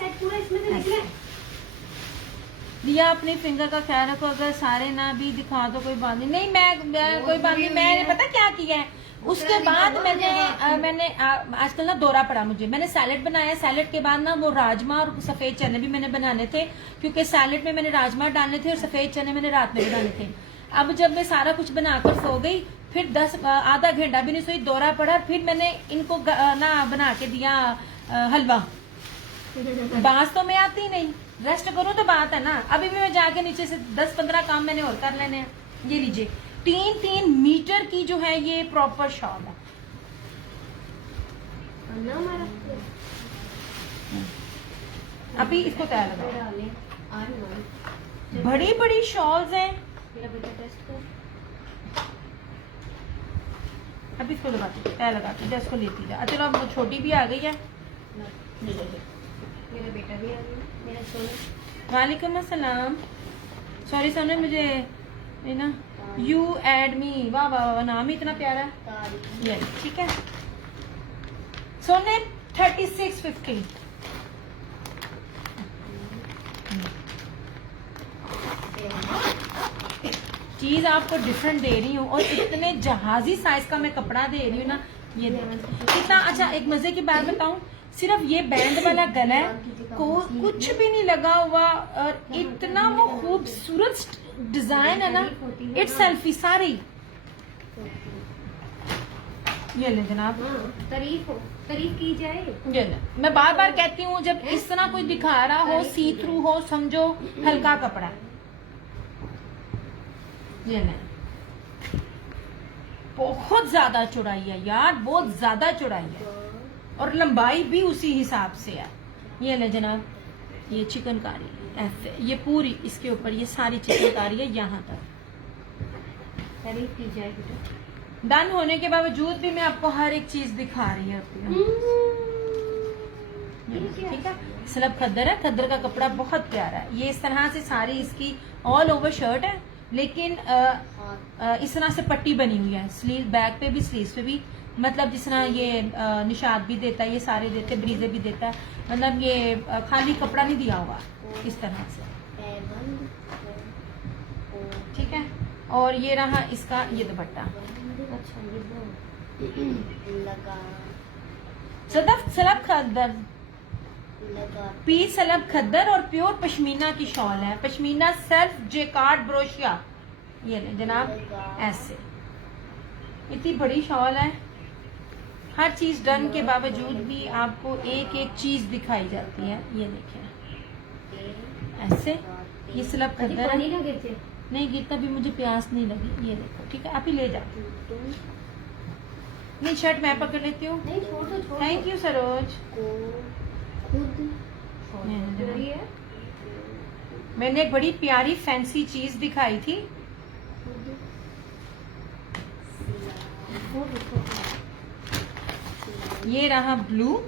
दिया अपनी फिंगर का ख्याल रखो, अगर सारे ना भी दिखा दो कोई बात नहीं। मैं कोई बात नहीं, मैंने पता क्या किया है, उसके बाद मैंने आजकल ना दौरा पड़ा मुझे, मैंने सैलेड बनाया, सैलेड के बाद ना वो राजमा और सफेद चने भी मैंने बनाने थे, क्योंकि सैलेड में मैंने राजमा डालने थे और सफेद चने मैंने रात में बनाने थे। अब जब मैं सारा कुछ बनाकर सो गई, फिर आधा घंटा भी नहीं सोई, दौरा पड़ा, फिर मैंने इनको ना बना के दिया हलवा। बांस तो मैं आती नहीं, रेस्ट करूं तो बात है ना। अभी भी मैं जाके नीचे से 10-15 काम मैंने और कर लेने हैं। ये लीजिए 3 मीटर की जो है ये प्रॉपर शॉल है। अभी इसको तैयार लगाओ, बड़ी बड़ी शॉल्स हैं। अभी इसको लगाती तैयार लगाती जा, इसको लेती जा। चलो अब छोटी भी आ गई है, मेरा बेटा भी आ गया, मेरा सोना। वालेकुम अस्सलाम। सॉरी सोने, मुझे है ना यू एड मी, वाह वाह वाह, नाम ही इतना प्यारा है। ये ठीक है सोने 3650। चीज आपको डिफरेंट दे रही हूँ और इतने जहाजी साइज का मैं कपड़ा दे रही हूँ ना, ये कितना अच्छा। एक मजे की बात बताऊं, सिर्फ ये बैंड वाला गला है, कुछ भी नहीं लगा हुआ, और इतना वो खूबसूरत डिजाइन है ना, इट्स सेल्फी सारी। ये ले जनाब, तारीफ की जाए। ये ले, मैं बार बार कहती हूँ जब इस तरह कोई दिखा रहा हो, सी थ्रू हो, समझो हल्का कपड़ा। ये ले बहुत ज्यादा चौड़ाई है यार, बहुत ज्यादा चौड़ाई है और लंबाई भी उसी हिसाब से है। ये ले जनाब, ये चिकनकारी ऐसे, ये पूरी इसके ऊपर ये सारी चिकनकारी है यहाँ तक। तारीफ की जाए बेटा। डन होने के बावजूद भी मैं आपको हर एक चीज दिखा रही होती हूँ। ठीक है, स्लब खद्दर है, खद्दर का कपड़ा बहुत प्यारा है। ये इस तरह से सारी इसकी ऑल ओवर शर्ट है, लेकिन इस तरह से पट्टी बनी हुई है, स्लीव बैक पे भी स्लीव्स पे भी, मतलब जिस तरह ये निशाद भी देता है, ये सारे देते, ब्रीजे भी देता है, मतलब ये खाली कपड़ा नहीं दिया हुआ इस तरह से। ठीक है, और ये रहा इसका ये दुपट्टा। अच्छा ये लगा सलब खद्दर, पी सलब खद्दर और प्योर पश्मीना की शॉल है, पश्मीना सेल्फ जेकार्ड ब्रोशिया। ये ले जनाब, ऐसे इतनी बड़ी शॉल है। हर चीज डन के बावजूद भी आपको एक एक चीज दिखाई जाती है। ये देखिए ऐसे, ये सलब खद्दर पानी है, ना गिरते। नहीं गिरता भी, मुझे प्यास नहीं लगी। ये देखो, ठीक है, आप ही ले जाओ। नहीं, शर्ट मैं पकड़ लेती हूँ। नहीं छोड़ दो, छोड़ थैंक यू सरोज। खुद नहीं, है मैंने एक बड़ी प्यारी फैंसी चीज दिखाई थी। ये रहा ब्लू,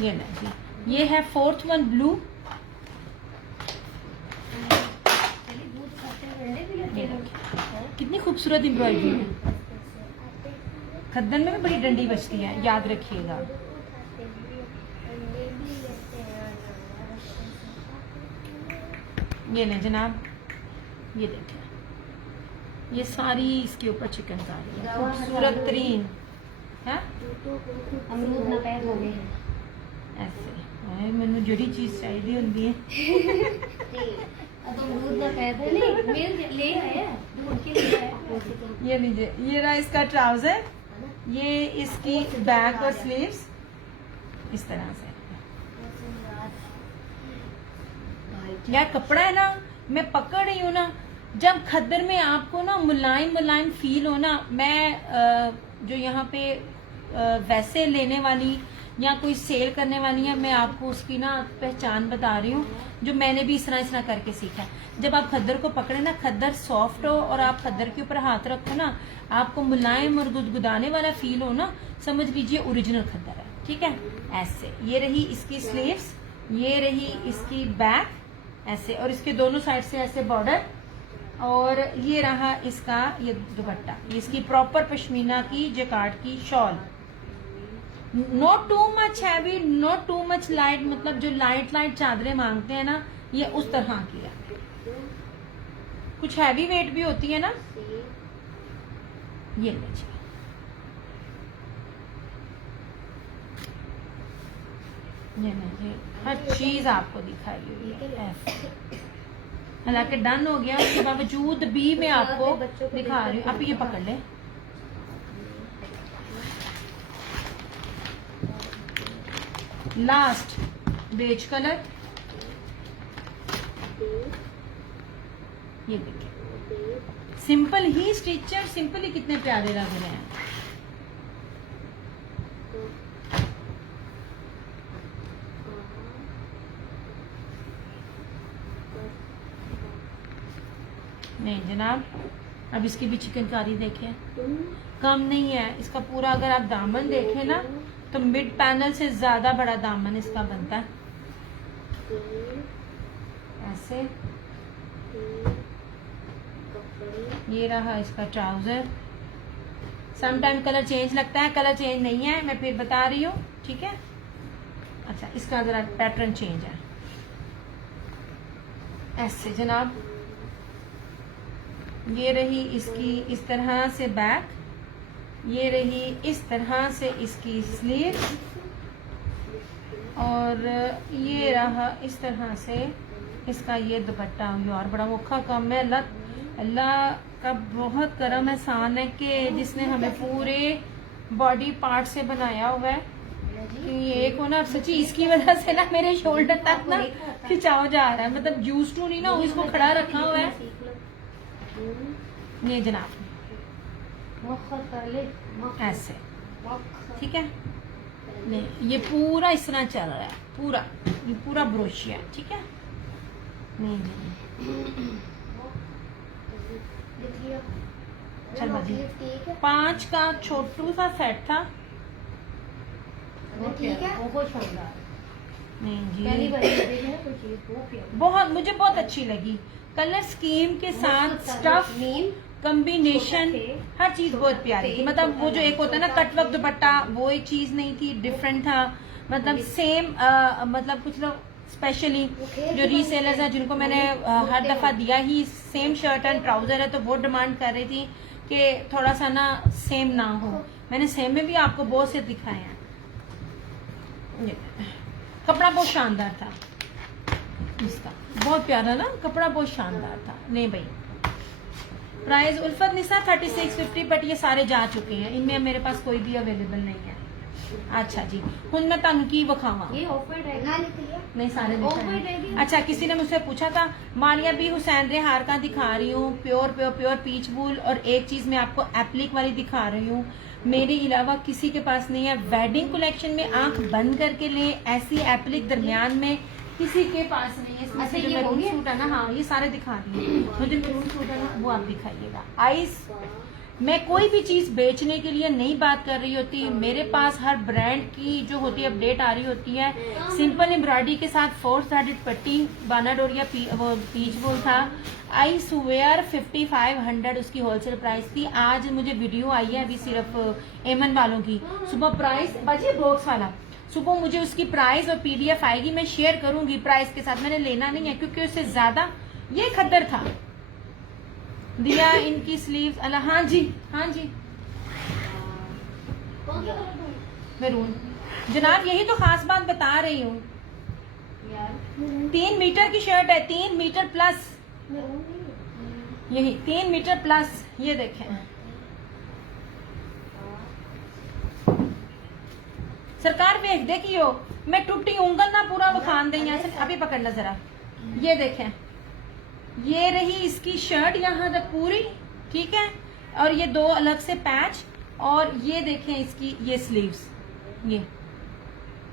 ये नहीं, ये है 4th वन ब्लू। कितनी खूबसूरत एम्ब्रॉयडरी है। खद्दर में भी बड़ी डंडी बचती है, याद रखिएगा। ये लें जनाब, ये देखें, ये सारी इसके ऊपर चिकनकारी है, खूबसूरत तरीन है। अमरूद ना पैर हो गए ऐसे मैनू जड़ी चीज चाहिए होंगी है। अब अमरूद ना पैर है नहीं मिल ले आया ढूंढ के ले आया। ये लीजिए, ये रहा इसका ट्राउजर, ये इसकी बैक और स्लीव्स इस तरह से। यार कपड़ा है ना, मैं पकड़ रही हूँ ना, जब खद्दर में आपको ना मुलायम मुलायम फील हो ना, मैं जो यहाँ पे वैसे लेने वाली या कोई सेल करने वाली है, मैं आपको उसकी ना पहचान बता रही हूँ, जो मैंने भी इस तरह करके सीखा है। जब आप खद्दर को पकड़े ना, खद्दर सॉफ्ट हो और आप खद्दर के ऊपर हाथ रखो ना, आपको मुलायम और गुदगुदाने वाला फील हो ना, समझ लीजिए ओरिजिनल खद्दर है। ठीक है, ऐसे ये रही इसकी स्लीव्स, ये रही इसकी बैक ऐसे, और इसके दोनों साइड से ऐसे बॉर्डर, और ये रहा इसका ये दुपट्टा, इसकी प्रॉपर पश्मीना की जैकार्ड की shawl. Not too much heavy, not too much light, मतलब जो लाइट लाइट चादरें मांगते हैं ना, ये उस तरह की है। कुछ हैवी वेट भी होती है ना। ये लीजिए, ये लीजिए, हर चीज आपको दिखाई हुई है ऐसे। हालांकि डन हो गया, उसके बावजूद भी मैं आपको दिखा रही हूँ। आप ये पकड़ ले, लास्ट बेज कलर, ये देखिए, सिंपल ही स्टिचर, सिंपल ही कितने प्यारे लग रहे हैं। नहीं जनाब, अब इसकी भी चिकनकारी देखें, कम नहीं है इसका पूरा। अगर आप दामन देखें ना, तो मिड पैनल से ज्यादा बड़ा दामन इसका बनता है ऐसे। ये रहा इसका ट्राउजर। समटाइम कलर चेंज लगता है, कलर चेंज नहीं है, मैं फिर बता रही हूँ। ठीक है, अच्छा इसका जरा पैटर्न चेंज है ऐसे जनाब। ये रही इसकी इस तरह से बैक, ये रही इस तरह से इसकी स्लीव, और ये रहा इस तरह से इसका ये दुपट्टा। यार बड़ा औखा काम है। अल्लाह का बहुत करम एहसान है कि जिसने हमें पूरे बॉडी पार्ट से बनाया हुआ है। जी। ये को ना सच्ची इसकी वजह से ना मेरे शोल्डर तक ना खिंचाव जा रहा है, मतलब यूज टू नहीं ना उसको खड़ा रखा हुआ है। ये जनाब मक्खर कर ले, मक्खर, ऐसे, मक्खर। ठीक है। नहीं ये पूरा इस तरह चल रहा है, पूरा ये पूरा ब्रोशिया, ठीक है। नहीं नहीं देखिए चल बाजी। ठीक है, 5 का छोटू सा सेट था। ठीक है। बहुत शानदार। नहीं पहली जी बार ये देखी ना कोई चीज, बहुत प्यारी। बहुत, मुझे बहुत अच्छी लगी। कलर स्कीम के साथ स्टफ नीम कॉम्बिनेशन हर चीज बहुत प्यारी थी। मतलब वो जो एक होता है ना कट वर्क दुपट्टा, वो एक चीज नहीं थी, डिफरेंट था। मतलब सेम मतलब कुछ लोग स्पेशली जो रीसेलर्स हैं जिनको मैंने हर दफा दिया ही सेम शर्ट एंड ट्राउजर है, तो वो डिमांड कर रही थी कि थोड़ा सा ना सेम ना हो। मैंने सेम में भी आपको बहुत से दिखाए हैं। ये कपड़ा बहुत शानदार था इसका, बहुत प्यारा ना कपड़ा, बहुत शानदार था। नहीं भाई प्राइस उल्फत निसा 3650, बट ये सारे जा चुके हैं, इनमें मेरे पास कोई भी अवेलेबल नहीं है। अच्छा जी हुन मैं तंग की वखावा, ये ऑफर रहेगा, नहीं सारे Off-white दिखाए। रहेगी। अच्छा किसी ने मुझसे पूछा था मारिया बी हुसैन रे हार का दिखा रही हूँ, प्योर प्योर प्योर पीच वूल, और एक चीज मैं आपको एप्लिक वाली दिखा रही हूँ, मेरे अलावा किसी के पास नहीं है। वेडिंग कलेक्शन में आंख बंद करके ले, ऐसी एप्लिक दरमियान में किसी के पास नहीं है। इसमें अच्छा, से जो ये मैरून होंगे? सूट है ना, हाँ ये सारे दिखा रही हूँ। मुझे मैरून सूट है ना वो आप दिखाइएगा। आइस मैं कोई भी चीज बेचने के लिए नहीं बात कर रही होती, मेरे पास हर ब्रांड की जो होती है अपडेट आ रही होती है। सिंपल एम्ब्रॉयडरी के साथ 4 थ्रेडेड पट्टी बाना डोरिया वो पीच वूल था। आई स्वेयर 5500 उसकी होलसेल प्राइस थी। आज मुझे वीडियो आई है अभी सिर्फ एमन वालों की, सुबह प्राइस बाजी बॉक्स वाला, सुबह मुझे उसकी प्राइस और पीडीएफ आएगी, मैं शेयर करूंगी प्राइस के साथ। मैंने लेना नहीं है क्योंकि उससे ज्यादा ये खद्दर था। दिया इनकी स्लीव्स अला, हाँ जी हाँ जी कौन सा कलर दूं? मैरून जनाब, यही तो खास बात बता रही हूँ। यार 3 मीटर की शर्ट है, 3 मीटर प्लस, यही 3 मीटर प्लस। ये देखें सरकार वेख देखियो, मैं टूटी उंगल ना पूरा वखान दे यहाँ से। अभी पकड़ना जरा, ये देखें ये रही इसकी शर्ट यहाँ तक पूरी, ठीक है, और ये 2 अलग से पैच, और ये देखें इसकी ये स्लीव्स, ये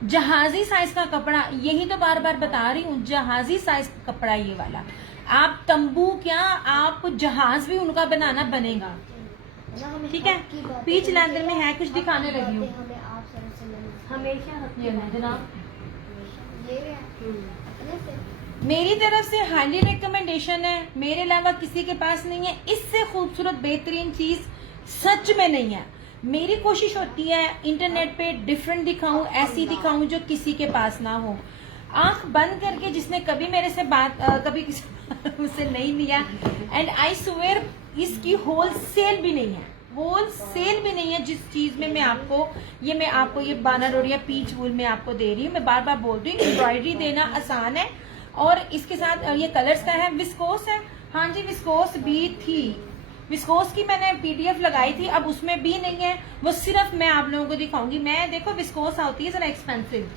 जहाजी साइज का कपड़ा, यही तो बार बार बता रही हूँ, जहाजी साइज का कपड़ा ये वाला। आप तंबू क्या, आप जहाज भी उनका बनाना बनेगा, ठीक है। पीच लैंडर में है, कुछ दिखाने लगी हूँ। हमें आप सर से मिलना। हमेशा ये लो जनाब, ये भी है। अपने से मेरी तरफ से हाईली रिकमेंडेशन है, मेरे अलावा किसी के पास नहीं है। इससे खूबसूरत बेहतरीन चीज सच में नहीं है। मेरी कोशिश होती है इंटरनेट पे डिफरेंट दिखाऊं, ऐसी दिखाऊं जो किसी के पास ना हो। आंख बंद करके जिसने कभी मेरे से बात कभी किसी मुझसे नहीं लिया, एंड आई स्वेयर इसकी होलसेल भी नहीं है, होलसेल भी नहीं है। जिस चीज में मैं आपको ये बाना डोरिया पीच वूल में आपको दे रही हूँ, मैं बार बार बोल रही हूँ एम्ब्रॉयडरी देना आसान है, और इसके साथ ये कलर्स का है, विस्कोस है, हाँ जी विस्कोस भी थी, विस्कोस की मैंने पीडीएफ लगाई थी, अब उसमें भी नहीं है, वो सिर्फ मैं आप लोगों को दिखाऊंगी। मैं देखो विस्कोस होती है जरा एक्सपेंसिव,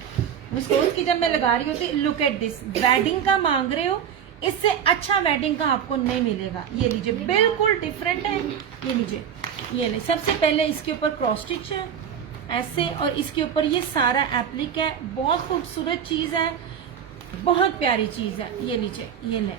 विस्कोस की जब मैं लगा रही होती, लुक एट दिस, वेडिंग का मांग रहे हो, इससे अच्छा वेडिंग का आपको नहीं मिलेगा। ये लीजिए बिल्कुल डिफरेंट है, ये लीजिए, ये नहीं। सबसे पहले इसके ऊपर क्रॉस स्टिच है ऐसे, और इसके ऊपर ये सारा एप्लिक है, बहुत खूबसूरत चीज है, बहुत प्यारी चीज है। ये नीचे ये ले,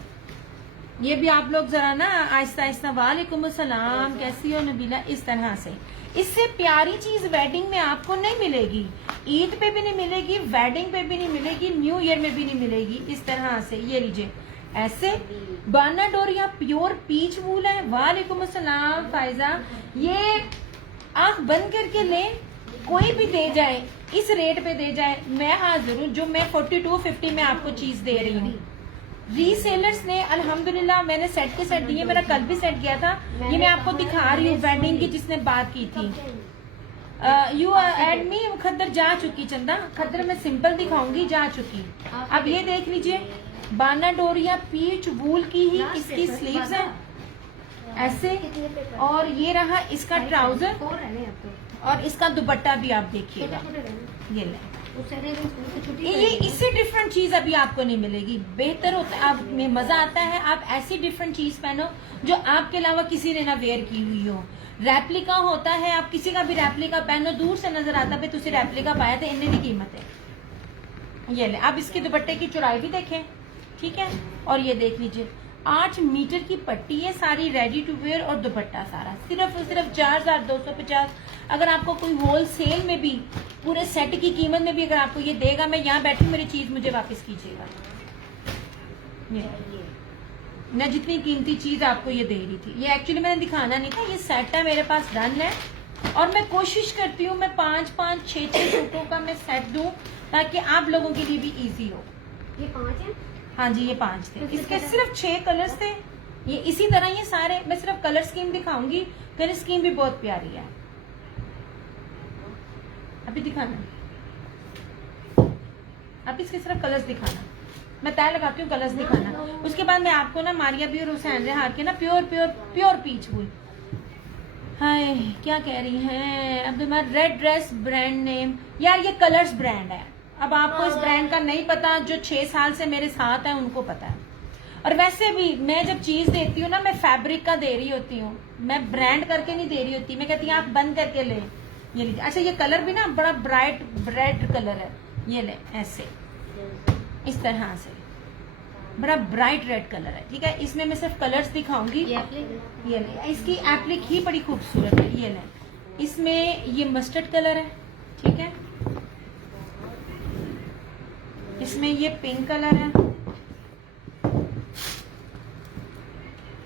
ये भी आप लोग जरा ना आहिस्ता आहिस्ता, वालेकुम अस्सलाम कैसी हो नबीला, इस तरह से। इससे प्यारी चीज वेडिंग में आपको नहीं मिलेगी, ईद पे भी नहीं मिलेगी, वेडिंग पे भी नहीं मिलेगी, न्यू ईयर में भी नहीं मिलेगी। इस तरह से ये लीजिए ऐसे, बाना डोरिया प्योर पीच वूल है। वालेकुम अस्सलाम फायजा, ये आंख बंद करके ले, कोई भी दे जाए इस रेट पे दे जाए, मैं हाजिर हूँ। जो मैं 4250 में आपको चीज दे रही हूँ, रीसेलर्स ने अल्हम्दुलिल्लाह, मैंने सेट के सेट दिए, मेरा कल भी सेट गया था, ये मैं आपको दिखा रही हूँ वेडिंग की जिसने बात की थी। यू एड मी, खद्दर जा चुकी, चंदा खद्दर मैं सिंपल दिखाऊंगी, जा चुकी। अब ये देख लीजिए बाना डोरिया पीच वूल की ही इसकी स्लीव्स है ऐसे, और ये रहा इसका ट्राउजर, और इसका दुपट्टा भी आप देखिएगा। ये ले, उस सारे दिन स्कूल से छुट्टी ये इससे डिफरेंट चीज अभी आपको नहीं मिलेगी। बेहतर होता है, आप में मजा आता है आप ऐसी डिफरेंट चीज पहनो जो आपके अलावा किसी ने ना वेयर की हुई हो। रेप्लिका होता है, आप किसी का भी रेप्लिका पहनो, दूर से नजर आता है तुझे रेप्लिका पाया था, इन्ने की कीमत है। ये ले, आप इसके दुपट्टे की चौड़ाई भी देखें, ठीक है, और ये देख लीजिए 8 मीटर की पट्टी है सारी, रेडी टू वेयर, और दुपट्टा सारा सिर्फ और सिर्फ 4250। अगर आपको कोई होल सेल में भी पूरे सेट की कीमत में भी अगर आपको ये देगा, मैं यहाँ बैठी मेरी चीज मुझे वापस कीजिएगा। ये मैं जितनी कीमती चीज आपको ये दे रही थी, ये एक्चुअली मैंने दिखाना नहीं था, ये सेट है मेरे पास डन है, और मैं कोशिश करती हूँ मैं 5-5, 6-6 सूटों का मैं सेट दूं ताकि आप लोगों के लिए भी इजी हो। ये 5 है। हाँ जी, ये 5 थे, इसके सिर्फ 6 कलर्स थे। ये इसी तरह ये सारे, मैं सिर्फ कलर स्कीम दिखाऊंगी, कलर स्कीम भी बहुत प्यारी है। अभी दिखाना, अब इसके सिर्फ कलर्स दिखाना, मैं तय लगाती हूँ कलर्स दिखाना। उसके बाद मैं आपको ना मारिया भी और हुसैन हार के ना प्योर प्योर प्योर पीच हुई, हाय क्या कह रही हैं अब तुम्हारा रेड ड्रेस ब्रांड नेम, यार ये कलर्स ब्रांड है। अब आपको इस ब्रांड का नहीं पता, जो 6 साल से मेरे साथ है उनको पता है। और वैसे भी मैं जब चीज देती हूँ ना, मैं फैब्रिक का दे रही होती हूँ, मैं ब्रांड करके नहीं दे रही होती। मैं कहती हूँ आप बंद करके ले, ये लीजिए। अच्छा, ये कलर भी ना बड़ा ब्राइट रेड कलर है, ये ले ऐसे इस तरह से बड़ा ब्राइट रेड कलर है, ठीक है। इसमें मैं सिर्फ कलर्स दिखाऊंगी। ये ले, इसकी एप्लिक ही बड़ी खूबसूरत है, ये ले। इसमें ये मस्टर्ड कलर है, ठीक है, इसमें ये पिंक कलर है।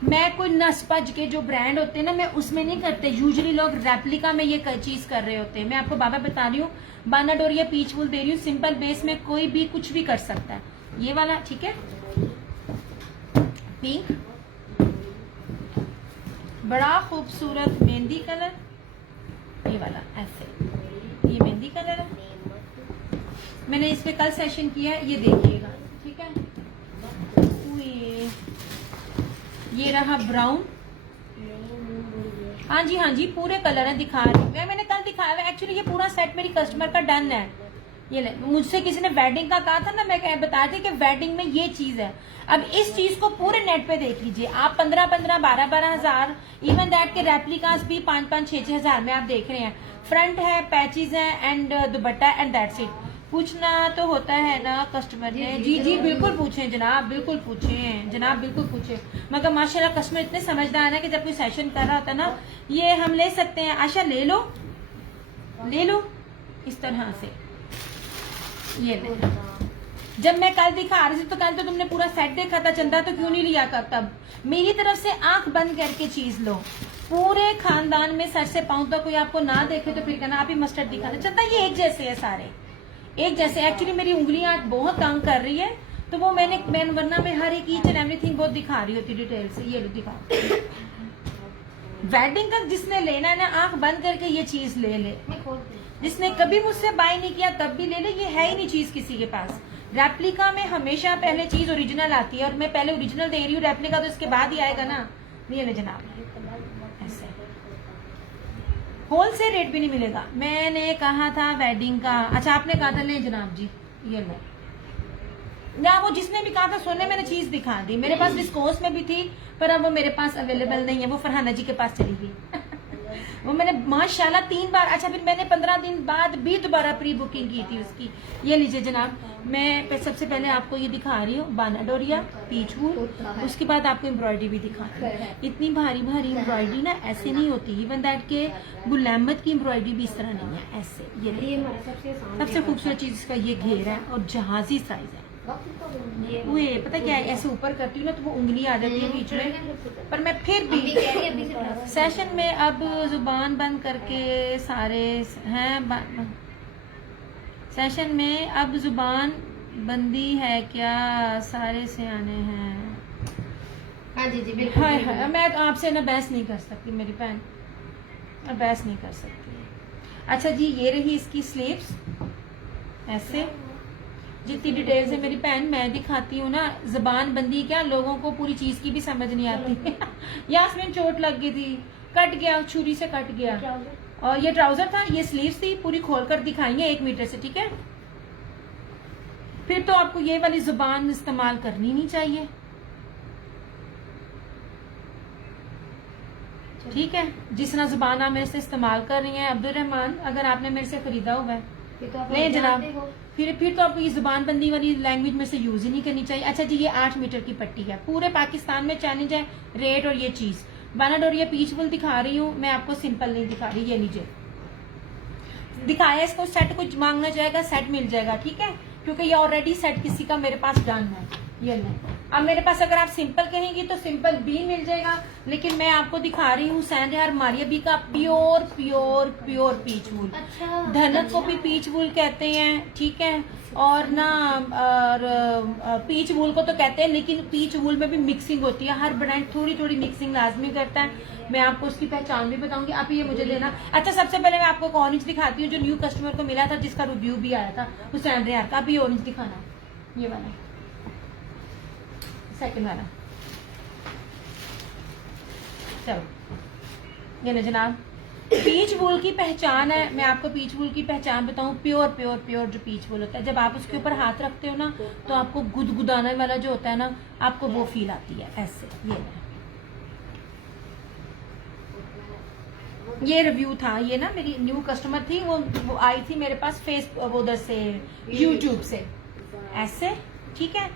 मैं कोई नसपज के जो ब्रांड होते हैं ना, मैं उसमें नहीं करते। यूजुअली लोग रेप्लिका में ये चीज कर रहे होते हैं। मैं आपको बाबा बता रही हूँ, बानाडोरिया पीच वूल दे रही हूँ, सिंपल बेस में कोई भी कुछ भी कर सकता है। ये वाला ठीक है, पिंक, बड़ा खूबसूरत मेहंदी कलर, ये वाला ऐसे, ये मेहंदी कलर है। मैंने इस पे कल सेशन किया है, ये देखिएगा, ठीक है। ये रहा ब्राउन, हाँ जी पूरे कलर है, दिखा रही हूँ मैंने कल दिखाया हुआ। एक्चुअली ये पूरा सेट मेरी कस्टमर का डन है। ये ले, मुझसे किसी ने वेडिंग का कहा था ना, मैं बता रही थी कि वेडिंग में ये चीज है। अब इस चीज को पूरे नेट पे देख लीजिए आप, 15-15, 12-12 हजार, इवन दैट के रेप्लिकास भी 5-5, 6-6 हजार में आप देख रहे हैं। फ्रंट है, पैचेज है, and dupatta, and that's it. पूछना तो होता है ना कस्टमर ने, जी बिल्कुल पूछे जनाब, बिल्कुल पूछे जनाब, बिल्कुल पूछे। मगर माशाल्लाह कस्टमर इतने समझदार है कि जब कोई सेशन कर रहा होता है ना, ये हम ले सकते हैं, आशा ले लो इस तरह से। ये ले, जब मैं कल दिखा रही थी तो कल तो तुमने पूरा सेट देखा था, चंदा तो क्यों नहीं लिया कर। तब मेरी तरफ से आंख बंद करके चीज लो, पूरे खानदान में सर से पांव तक कोई आपको ना देखे तो फिर कहना आप ही मस्टर्ड दिखाना। चंदा ये एक जैसे है, सारे एक जैसे। एक्चुअली मेरी उंगलियां आज बहुत तंग कर रही है, तो वो मैंने वरना मैं हर एक ईच एंड एवरीथिंग बहुत दिखा रही होती डिटेल से। ये लो दिखाओ, वेडिंग का जिसने लेना है ना, आंख बंद करके ये चीज ले ले। जिसने कभी मुझसे बाय नहीं किया तब भी ले ले, ये है ही नहीं चीज किसी के पास। रेप्लिका में हमेशा पहले चीज ओरिजिनल आती है, और मैं पहले ओरिजिनल दे रही हूँ, रेप्लिका तो इसके बाद ही आएगा ना। ये ले जनाब, ऐसे होल से रेट भी नहीं मिलेगा। मैंने कहा था वेडिंग का, अच्छा आपने कहा था ले जनाब जी, ये लो ना। वो जिसने भी कहा था सोने, मैंने चीज दिखा दी। मेरे पास विस्कोस में भी थी, पर अब वो मेरे पास अवेलेबल नहीं है, वो फरहाना जी के पास चली गई। वो मैंने माशाल्लाह 3 बार, अच्छा फिर मैंने 15 दिन बाद भी दोबारा प्री बुकिंग की थी उसकी। ये लीजिए जनाब, मैं सबसे पहले आपको ये दिखा रही हूँ बानाडोरिया पीच वूल, उसके बाद आपको एम्ब्रॉयडरी भी दिखा रही हूँ। इतनी भारी भारी एम्ब्रॉयडरी ना ऐसे नहीं होती, इवन दैट के गुल अहमद की एम्ब्रॉयडरी भी इस तरह नहीं है, ऐसे। ये सबसे खूबसूरत चीज इसका ये घेर है और जहाजी साइज है। वो पता क्या है, ऐसे ऊपर करती हूँ ना तो वो उंगली आ जाती है बीच में। पर मैं फिर भी सेशन में अब जुबान बंद करके सारे हैं, सेशन में अब जुबान बंदी है क्या, सारे सियाने हैं। हाँ जी बिल्कुल। हाय हाय, मैं तो आपसे ना बहस नहीं कर सकती मेरी बहन, बहस नहीं कर सकती। अच्छा जी, ये रही इसकी स्लीव्स, ऐसे जितनी डिटेल से मेरी बहन मैं दिखाती हूँ ना, जबान बंदी क्या, लोगों को पूरी चीज की भी समझ नहीं आती। यास्मीन चोट लग गई थी, कट गया, छुरी से कट गया। और ये ट्राउजर था, ये स्लीव्स थी, पूरी खोलकर दिखाएंगे 1 मीटर से, ठीक है। फिर तो आपको ये वाली जुबान इस्तेमाल करनी नहीं चाहिए, ठीक है। जिस तरह जुबान आप मेरे से इस्तेमाल कर रही हैं अब्दुल रहमान, अगर आपने मेरे से खरीदा हुआ है ये तो आप नहीं जनाब, जानते हो। फिर तो आपको ये जुबान बंदी वाली लैंग्वेज में से यूज ही नहीं करनी चाहिए। अच्छा जी, ये 8 मीटर की पट्टी है, पूरे पाकिस्तान में चैलेंज है रेट और ये चीज। बनड और ये पीच वुल दिखा रही हूँ मैं आपको, सिंपल नहीं दिखा रही। ये लीजिए दिखाया, इसको सेट कुछ मांगना चाहेगा सेट मिल जाएगा, ठीक है, क्योंकि ये ऑलरेडी सेट किसी का मेरे पास डन है। ये नहीं, अब मेरे पास अगर आप सिंपल कहेंगी तो सिंपल भी मिल जाएगा, लेकिन मैं आपको दिखा रही हूँ सैंडहार मारिया बी का प्योर प्योर प्योर पीच वूल। अच्छा, धनक को भी पीच वूल कहते हैं, ठीक है, और ना और पीच वूल को तो कहते हैं, लेकिन पीच वूल में भी मिक्सिंग होती है। हर ब्रांड थोड़ी थोड़ी मिक्सिंग लाजमी करता है। मैं आपको उसकी पहचान भी बताऊंगी, आप ये मुझे देना। अच्छा, सबसे पहले मैं आपको एक ऑरेंज दिखाती हूँ जो न्यू कस्टमर को मिला था, जिसका रिव्यू भी आया था उस सैंडहार का। आप ये ऑरेंज दिखाना, ये वाला सेकंड वाला। चलो ये ना जनाब, पीच वूल की पहचान है। मैं आपको पीच वूल की पहचान बताऊं, प्योर प्योर प्योर जो पीच वूल होता है, जब आप उसके ऊपर हाथ रखते हो ना तो आपको गुदगुदाने वाला जो होता है ना, आपको वो फील आती है ऐसे। ये रिव्यू था, ये ना मेरी न्यू कस्टमर थी, वो आई थी मेरे पास फेस वो उधर से यूट्यूब से ऐसे, ठीक है।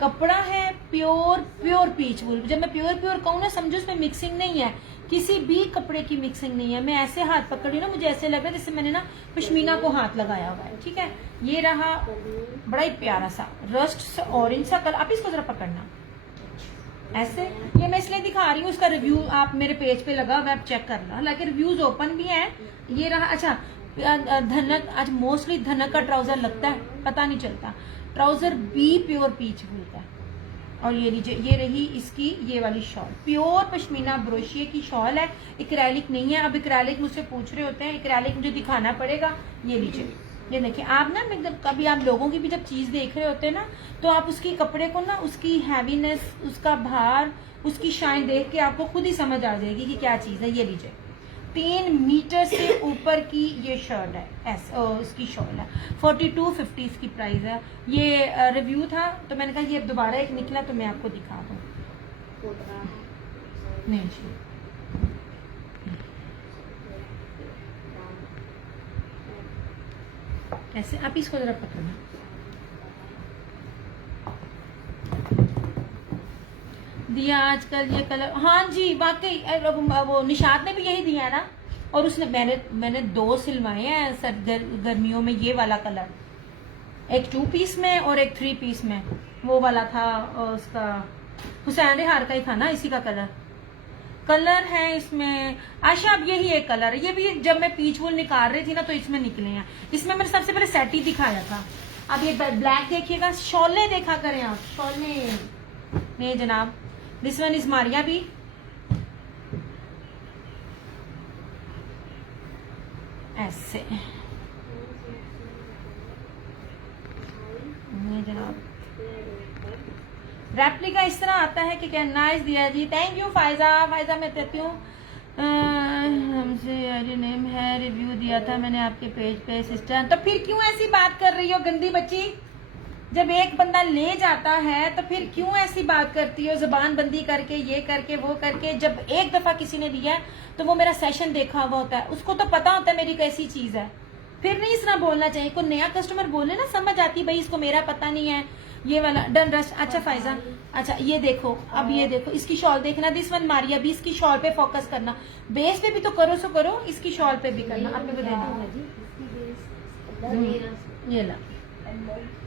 कपड़ा है प्योर प्योर पीच वूल। जब मैं प्योर प्योर कहूँ ना, समझो उसमें मिक्सिंग नहीं है, किसी भी कपड़े की मिक्सिंग नहीं है। मैं ऐसे हाथ पकड़ रही हूँ ना, मुझे ऐसे लग रहा है जैसे मैंने ना पश्मीना को हाथ लगाया हुआ है, ठीक है। ये रहा बड़ा ही प्यारा सा रस्ट ऑरेंज सा कलर। आप इसको जरा पकड़ना ऐसे, ये मैं इसलिए दिखा रही हूँ, इसका रिव्यू आप मेरे पेज पे लगा हुआ, आप चेक करना, हालांकि रिव्यूज ओपन भी हैं। ये रहा, अच्छा धनक, आज मोस्टली धनक का ट्राउजर लगता है, पता नहीं चलता। ट्राउजर भी प्योर पीच वूल का। और ये लीजिए, ये रही इसकी ये वाली शॉल, प्योर पश्मीना ब्रोशिये की शॉल है, इक्रेलिक नहीं है। अब इक्रेलिक मुझसे पूछ रहे होते हैं, इक्रेलिक मुझे दिखाना पड़ेगा। ये लीजिए, ये देखिए आप ना, मतलब कभी आप लोगों की भी जब चीज देख रहे होते हैं ना, तो आप उसकी कपड़े को ना, उसकी हैवीनेस, उसका भार, उसकी शाइन देख के आपको खुद ही समझ आ जाएगी कि क्या चीज है। ये लीजिए 3 मीटर से ऊपर की ये शर्ट है, इसकी शॉल है, 4250 इसकी प्राइस है। ये रिव्यू था तो मैंने कहा ये दोबारा एक निकला तो मैं आपको दिखा दूं। नहीं जी, कैसे, आप इसको जरा पकड़ना। दिया आजकल ये कलर, हाँ जी वाकई, वो निशात ने भी यही दिया है ना, और उसने मैंने 2 सिलवाए हैं गर्मियों में। ये वाला कलर, एक 2 पीस में और एक 3 पीस में, वो वाला था उसका हुसैन हार का ही था ना, इसी का कलर है इसमें। आशा, अब यही एक कलर है, ये भी जब मैं पीच वूल निकाल रही थी ना तो इसमें निकले हैं। इसमें मैंने सबसे पहले सेट ही दिखाया था। अब ये ब्लैक देखिएगा, शॉले देखा करें आप, शॉले नहीं जनाब। दिस वन इज मारिया भी, ऐसे जनाब। रेप्लिका इस तरह आता है कि क्या, नाइस दिया जी, थैंक यू फायजा। फायजा मैं कहती हूँ हमसे नेम है, रिव्यू दिया था मैंने आपके पेज पे सिस्टर। तो फिर क्यों ऐसी बात कर रही हो गंदी बच्ची? जब एक बंदा ले जाता है तो फिर क्यों ऐसी बात करती हो, जुबान बंदी करके, ये करके, वो करके। जब एक दफा किसी ने दिया है तो वो मेरा सेशन देखा हुआ होता है, उसको तो पता होता है मेरी कैसी चीज है। फिर नहीं इस तरह बोलना चाहिए। कोई नया कस्टमर बोले ना, समझ आती भाई इसको मेरा पता नहीं है। ये वाला डन रस्ट। अच्छा फायजा, अच्छा ये देखो, अब ये देखो इसकी शॉल देखना, दिस वन मारिया भी, इसकी शॉल पे फोकस करना, बेस पे भी तो करो सो करो, इसकी शॉल पे भी करना। आपने को देना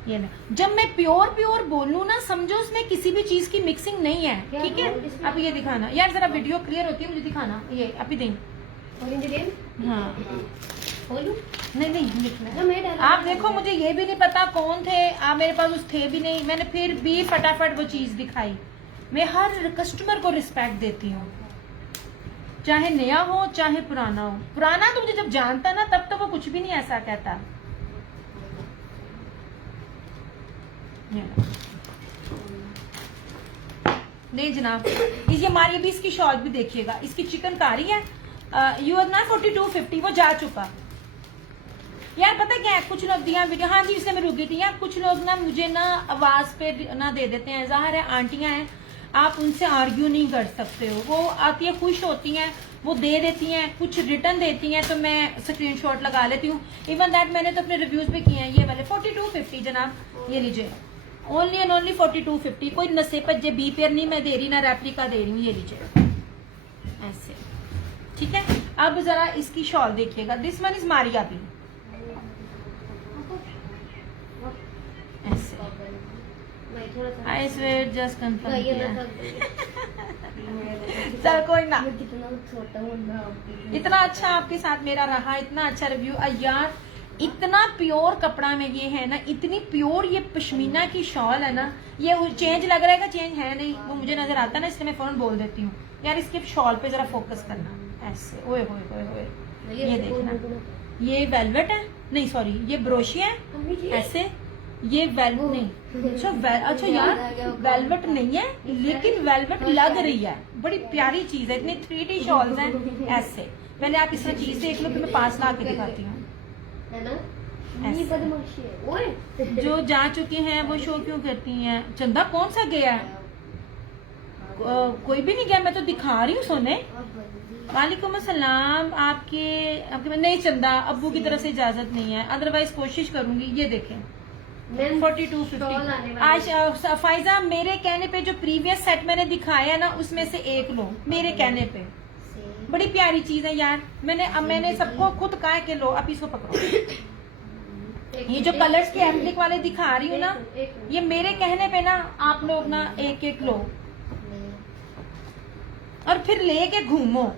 ये ना, जब मैं प्योर प्योर बोलूं ना, समझो उसमें किसी भी चीज की मिक्सिंग नहीं है, ठीक है। अब ये दिखाना यार, जरा वीडियो क्लियर होती है, मुझे दिखाना। ये अभी दें, हाँ नहीं लिखना। आप देखो, मुझे ये भी नहीं पता कौन थे आप, मेरे पास उस थे भी नहीं, मैंने फिर भी फटाफट वो चीज दिखाई। मैं हर कस्टमर को रिस्पेक्ट देती हूँ, चाहे नया हो चाहे पुराना हो। पुराना तो मुझे जब जानता ना, तब तो वो कुछ भी नहीं ऐसा कहता। नहीं जनाब, ये हमारी भी इसकी शॉल भी देखिएगा, इसकी चिकनकारी है, यू आर ना 4250 वो जा चुका। यार पता क्या है, कुछ लोग दिया वीडियो, हाँ जी इसलिए मैं रुक गई थी यार। कुछ लोग ना मुझे ना आवाज पे ना दे देते हैं, जाहिर है आंटियां हैं, आप उनसे आर्ग्यू नहीं कर सकते हो। वो आती है, खुश होती हैं, वो दे देती हैं, कुछ रिटर्न देती हैं, तो मैं स्क्रीनशॉट लगा लेती हूँ। इवन दैट मैंने तो अपने रिव्यूज भी किए हैं। ये वाले 4250 जनाब, ये लीजिए, ओनली एंड ओनली 4250। कोई नसेपत जे बी पेयर नहीं मैं दे रही, ना रेप्लिका दे रही हूँ। ये लीजिए ऐसे, ठीक है। अब जरा इसकी शॉल देखिएगा, दिस वन इज मारिया भी, ऐसे। भाई थोड़ा सा आई स्वेयर जस्ट कंफर्म भाई ये किया। ना थक चल कोई ना, मैं कितना छोटा हूँ ना आपके इतना अच्छा आपके साथ मेरा रहा, इतना अच्छा रिव्यू। यार इतना प्योर कपड़ा में ये है ना, इतनी प्योर ये पश्मीना की शॉल है ना। ये चेंज लग रहा है, चेंज है नहीं, वो मुझे नजर आता है ना, इसलिए मैं फौरन बोल देती हूँ। यार इसके शॉल पे जरा फोकस करना, ऐसे। ओए होए होए होए, ये देखना, ये वेलवेट है, नहीं सॉरी ये ब्रोशिया है, ऐसे। ये वेलवेट नहीं, अच्छा यार वेलवेट नहीं है, लेकिन वेलवेट लग रही है, बड़ी प्यारी चीज है। इतनी 3D शॉल्स हैं ऐसे। पहले आप इस तरह चीज देख लो, फिर मैं पास ला के दिखाती हूँ। है ना, ऐसे। ये बदमाशी है ओए जो जा चुके हैं वो शो क्यों करती हैं? चंदा कौन सा गया है? कोई भी नहीं गया, मैं तो दिखा रही हूँ सोने। वालेकुम अस्सलाम। आपके नहीं चंदा, अब्बू की तरफ से इजाजत नहीं है, अदरवाइज कोशिश करूंगी। ये देखें 4250। आज फाइजा मेरे कहने पे जो प्रीवियस सेट मैंने दिखाया ना, उसमें से एक लो, मेरे कहने पे। बड़ी प्यारी चीज है यार। मैंने सबको खुद कहा है कि लो, अब इसको पकड़ो। ये जो कलर्स के एम्प्लिक वाले दिखा रही हूँ ना, ये मेरे कहने पे ना आप लोग ना एक एक लो और फिर लेके घूमो।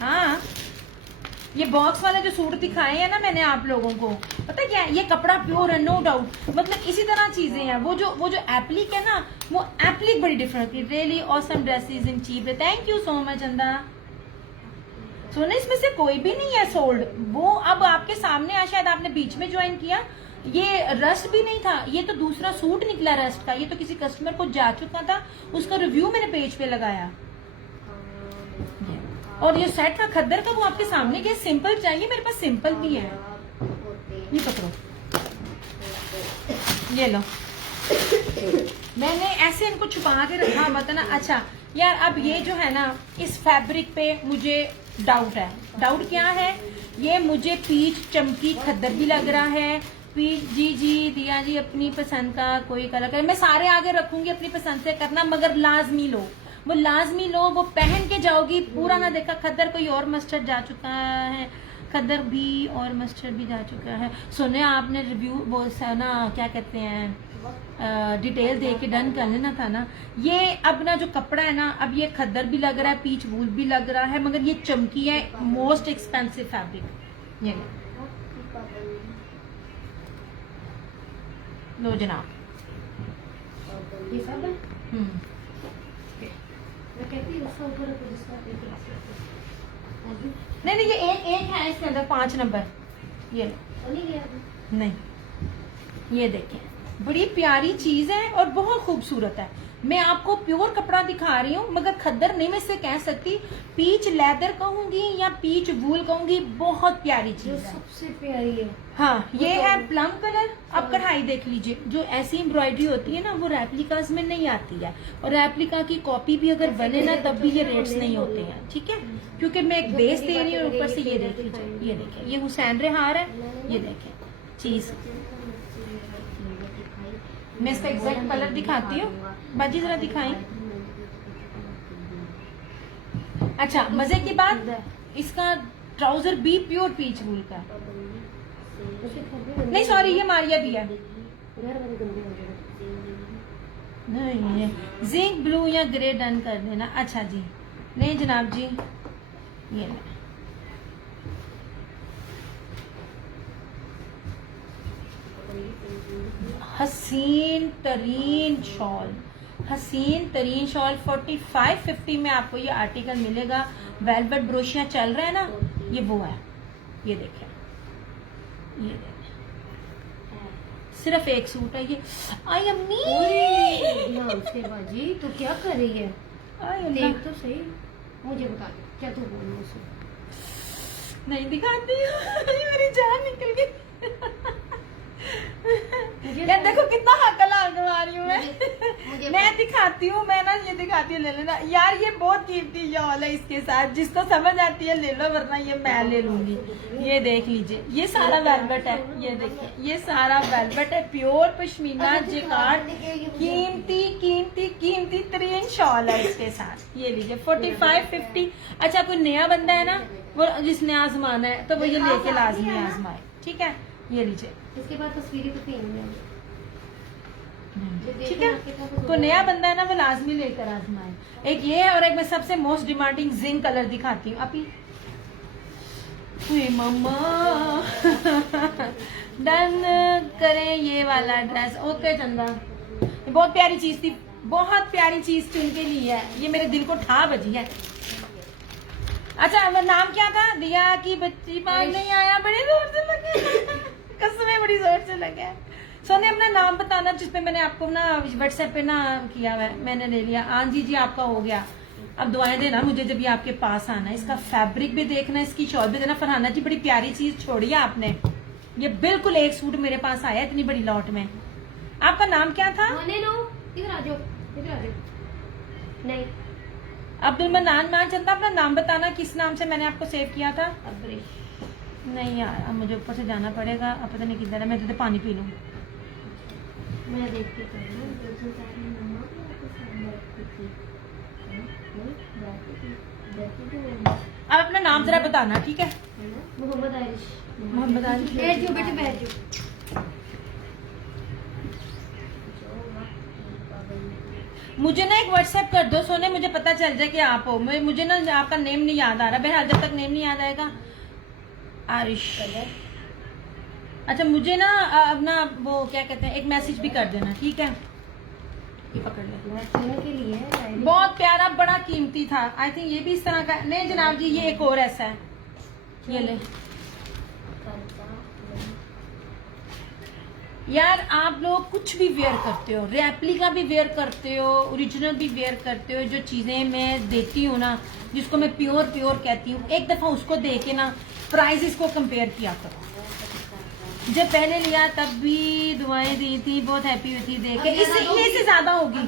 हाँ, ये बॉक्स वाले जो सूट दिखाए हैं ना मैंने आप लोगों को, पता क्या है, ये कपड़ा प्योर है, नो डाउट। मतलब इसी तरह चीजें हैं। वो जो एप्लिक है ना, वो एप्लिक बड़ी डिफरेंट है। Really awesome dresses in cheap. Thank you so much अंदा। सोना इसमें से कोई भी नहीं है सोल्ड। वो अब आपके सामने आ, शायद आपने बीच में ज्वाइन किया। ये रस्ट भी नहीं था, ये तो दूसरा सूट निकला रस्ट का। ये तो किसी कस्टमर को जा चुका था, उसका रिव्यू मैंने पेज पे लगाया। और ये सेट का खद्दर का वो आपके सामने क्या, सिंपल चाहिए, मेरे पास सिंपल भी है। ये पकड़ो, ये लो। मैंने ऐसे इनको छुपा के रखा हुआ था ना। अच्छा यार, अब ये जो है ना, इस फैब्रिक पे मुझे डाउट है। डाउट क्या है? ये मुझे पीच चमकी खद्दर भी लग रहा है। पीच जी दिया जी, अपनी पसंद का कोई कलर कर, मैं सारे आगे रखूंगी, अपनी पसंद से करना, मगर लाजमी लो, वो लाजमी लो, वो पहन के जाओगी। पूरा ना देखा, खद्दर कोई और मस्टर्ड जा चुका है, खद्दर भी और मस्टर्ड भी जा चुका है। सुने आपने रिव्यू वो ना क्या कहते हैं, डिटेल दे के डन कर लेना था ना। ये अब ना जो कपड़ा है ना, अब ये खद्दर भी लग रहा है, पीच वूल भी लग रहा है, मगर ये चमकी है। Most expensive fabric. ये लो जनाब। ये सब है। मैं कहती हूँ उसका ऊपर रखो, जिसका नहीं ये एक है इसके अंदर 5 नंबर। ये लो। नहीं गया नहीं, ये देखें, बड़ी प्यारी चीज है और बहुत खूबसूरत है। मैं आपको प्योर कपड़ा दिखा रही हूँ, मगर खद्दर नहीं मैं इससे कह सकती। पीच लेदर कहूंगी या पीच वूल कहूंगी, बहुत प्यारी जो चीज है। सबसे प्यारी है। हाँ, ये है प्लम कलर। अब कढ़ाई देख लीजिए, जो ऐसी एम्ब्रॉयडरी होती है ना, वो रेप्लिकास में नहीं आती है। और रेप्लिका की कॉपी भी अगर बने ना, तब भी ये रेट्स नहीं होते हैं, ठीक है। क्योंकि मैं एक बेस दे रही हूँ, और ऊपर से ये देख लीजिए, ये देखें, ये हुसैन रेहार है, ये देखें चीज। मैं इसका एग्जैक्ट कलर दिखाती हूँ, बाजी जरा दिखाई। अच्छा, मजे की बात, इसका ट्राउजर भी प्योर पीच वूल का। नहीं सॉरी, ये मारिया भी है। नहीं, ये जिंक ब्लू या ग्रे डन कर देना। अच्छा जी, नहीं जनाब जी, ये ले। हसीन तरीन शॉल, हसीन तरीन शॉल 4550 में आपको ये आर्टिकल मिलेगा। वेलवेट ब्रोशिया चल रहा है ना, ये वो है। ये देखें, ये देखें, सिर्फ एक सूट है ये। आई अम्मी, उसके बाजी तो क्या कर रही है? आई देख तो सही। मुझे बता क्या तू बोल मुझसे। नहीं दिखाती ये मेरी जान निकल गई। यार देखो कितना हकल आगे आ रही हूँ मुझे मैं दिखाती हूँ, मैं ना ये दिखाती हूँ, ले लेना यार। ये बहुत कीमती शॉल है, इसके साथ जिसको समझ आती है ले लो, वरना ये मैं ले लूंगी। ये देख लीजिए, ये सारा वेलवेट है, ये देखिए ये सारा वेलवेट है, प्योर पश्मीना जिकार्ड, कीमती कीमती कीमती तरीन शॉल है इसके साथ। ये लीजिए 45-50। अच्छा कोई नया बंदा है ना, वो जिसने आजमाना है तो वो ये लेके लाजमी आजमाए, ठीक है। ये लीजिए, इसके बाद तस्वीरें तो पेन ठीक है। कोई नया बंदा है ना, वो लाजमी लेकर आजमाए। एक ये है, और एक मैं सबसे मोस्ट डिमांडिंग जिंक कलर दिखाती हूँ अभी। मम्मा डन करें ये वाला ड्रेस। ओके चंदा, ये बहुत प्यारी चीज थी, बहुत प्यारी चीज थी उनके लिए है, ये मेरे दिल को ठा बजी है। अच्छा नाम क्या था? दिया की बच्ची पास नहीं आया, बड़ी जोर से लगे कसम है, बड़ी जोर से लगे। सोने अपना नाम बताना, जिसपे मैंने आपको ना व्हाट्सएप पे ना किया हुआ है, मैंने ले लिया। हाँ जी आपका हो गया। अब दुआएं देना मुझे जब ये आपके पास आना है। इसका फैब्रिक भी देखना, इसकी शॉल भी देना। फरहाना जी बड़ी प्यारी चीज छोड़ी है आपने, ये बिल्कुल एक सूट मेरे पास आया इतनी बड़ी लॉट में। आपका नाम क्या था? इधर आ जाओ, इधर आ जाओ। नहीं अब्दुल मन्नान मान चंदा, अपना नाम बताना, किस नाम से मैंने आपको सेव किया था? नहीं यार, अब मुझे ऊपर से जाना पड़ेगा, अब पता नहीं किधर है। मैं तो पानी पी लूँ। मैं देख के अब अपना नाम जरा बताना, ठीक है? मोहम्मद आरिश। मोहम्मद आरिश। बैठ जाओ बेटे, बैठ जाओ। मुझे ना एक व्हाट्सएप कर दो सोने, मुझे पता चल जाए कि आप हो। मुझे ना आपका नेम नहीं याद आ रहा। बहरहाल जब तक नेम नहीं याद आएगा। आरिश। अच्छा मुझे ना अपना वो क्या कहते हैं, एक मैसेज भी कर देना, ठीक है? ये पकड़ ले। के लिए बहुत प्यारा, बड़ा कीमती था। आई थिंक ये भी इस तरह का नहीं जनाब जी, ये एक और ऐसा है, ये ले। यार आप लोग कुछ भी वेयर करते हो, रेप्लिका भी वेयर करते हो, ओरिजिनल भी वेयर करते हो। जो चीजें मैं देती हूँ ना, जिसको मैं प्योर प्योर कहती हूँ, एक दफा उसको दे के ना प्राइसेस को कंपेयर किया करो। जब पहले लिया तब भी दुआएं दी थी, बहुत हैप्पी हुई थी देख के। इससे ज्यादा होगी।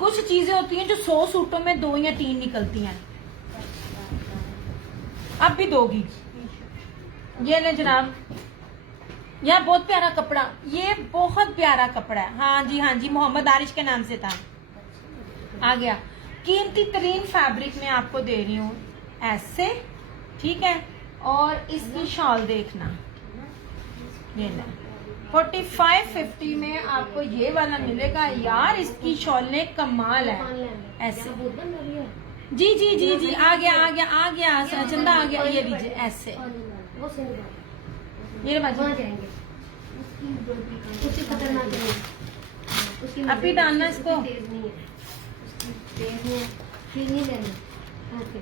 कुछ चीजें होती हैं जो 100 सूटों में 2 या 3 निकलती हैं। अब भी दोगी। ये ले जनाब, यार बहुत प्यारा कपड़ा, ये बहुत प्यारा कपड़ा है। हाँ जी मोहम्मद आरिश के नाम से था। आ गया। कीमती तरीन फैब्रिक में आपको दे रही हूँ ऐसे, ठीक है? और इसकी शॉल देखना, ये ले 45-50 में आपको ये वाला मिलेगा। यार इसकी शॉल ने कमाल है। ऐसे जी आ गया चंदा आ गया। ये लीजिए ऐसे, ये जाएंगे उसकी खतरनाक नहीं, आप ही डालना इसको। तेज नहीं है, उसकी तेज नहीं लेना। ओके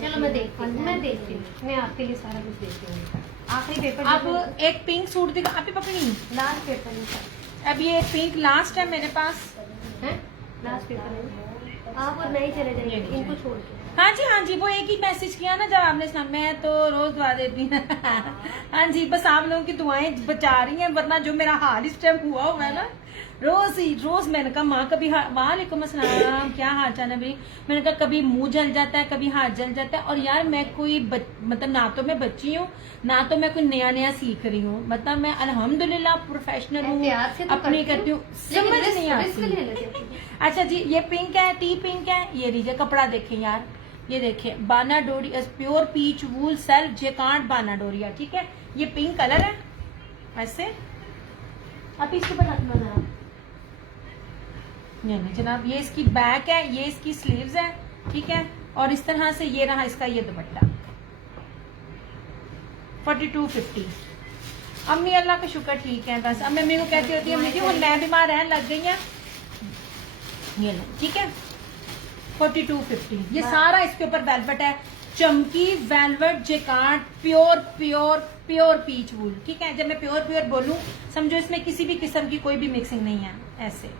चलो मैं देखती हूँ, मैं आपके लिए सारा कुछ देखती हूँ। आखिरी पेपर। अब एक पिंक सूट दिखा, आप ही पकड़ी। लास्ट पेपर है। अब ये पिंक लास्ट है मेरे पास, है लास्ट पेपर है। आप और नहीं चले जाएंगे इनको छोड़ के। हाँ जी वो एक ही मैसेज किया ना जब आपने सुना। मैं तो रोज दुआ देती हूँ हाँ जी, बस आप लोगों की दुआएं बचा रही हैं, वरना जो मेरा हाल इस टाइम हुआ है ना, रोज मैंने कहा माँ कभी वालेकुम अस्सलाम, क्या हाल चाल है भाई। मैंने कहा कभी मुंह जल जाता है, कभी हाथ जल जाता है। और यार मैं कोई मतलब ना तो मैं बच्ची हूँ, ना तो मैं कोई नया सीख रही हूँ। मतलब मैं अल्हम्दुलिल्लाह प्रोफेशनल हूँ, अपनी करती हूँ, समझ नहीं आती। अच्छा जी ये पिंक है, टी पिंक है। ये लीजिए कपड़ा देखें यार, ये देखिए बाना डोरी, प्योर पीच वूल सेल्फ जेकार्ड बाना डोरिया, ठीक है? ये पिंक कलर है ऐसे। अब इसके ऊपर रखना जनाब, ये इसकी बैक है, ये इसकी स्लीव्स है, ठीक है? और इस तरह से ये रहा इसका ये दुपट्टा। 42-50। अम्मी अल्लाह का शुक्र ठीक है। बस अब मम्मी को कहती होती है मुझे वो मैं बीमार रहने लग गई है। ये लो, ठीक है? 42-50। ये सारा इसके ऊपर वेलवेट है, चमकी वेलवेट जेकार्ड, प्योर पीच वूल, ठीक है? जब मैं प्योर बोलूं समझो इसमें किसी भी किस्म की कोई भी मिक्सिंग नहीं है। ऐसे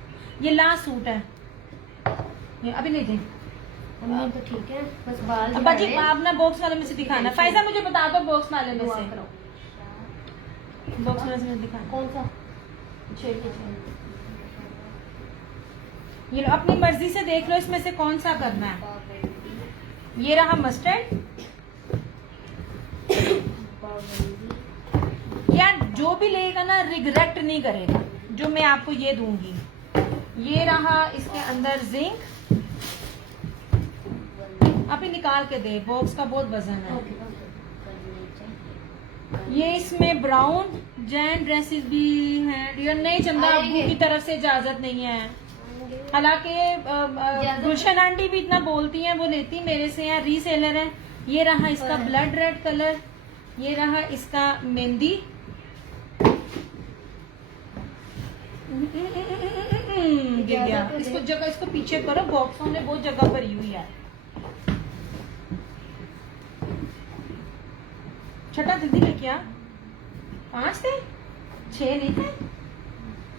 ये लास्ट सूट है, ये अभी ले जाए मम्मी तो ठीक है, बस बाल अब्बा जी झड़ रहे हैं। आप ना बॉक्स वाले में से दिखाना। फायजा मुझे बता दो बॉक्स वाले में दुआ से, करो। बॉक्स वाले से दिखाना। कौन सा? ये लो, अपनी मर्जी से देख लो इसमें से कौन सा करना है। ये रहा मस्टर्ड, यार जो भी लेगा ना रिग्रेट नहीं करेगा, जो मैं आपको ये दूंगी। ये रहा इसके अंदर जिंक, आप ही निकाल के दे, बॉक्स का बहुत वजन है। ये इसमें ब्राउन जैन ड्रेसेस भी हैं। यार नहीं चंदा, अब्बू की तरफ से इजाजत नहीं है। हालांकि गुलशन आंटी भी इतना बोलती हैं, वो लेती मेरे से हैं, रीसेलर है। ये रहा इसका ब्लड रेड कलर, ये रहा इसका मेहंदी, गिर गया। इसको जगह, इसको पीछे करो, बॉक्सों में बहुत जगह भरी हुई है। छठा जल्दी लेके आ। 5 थे, 6 नहीं थे।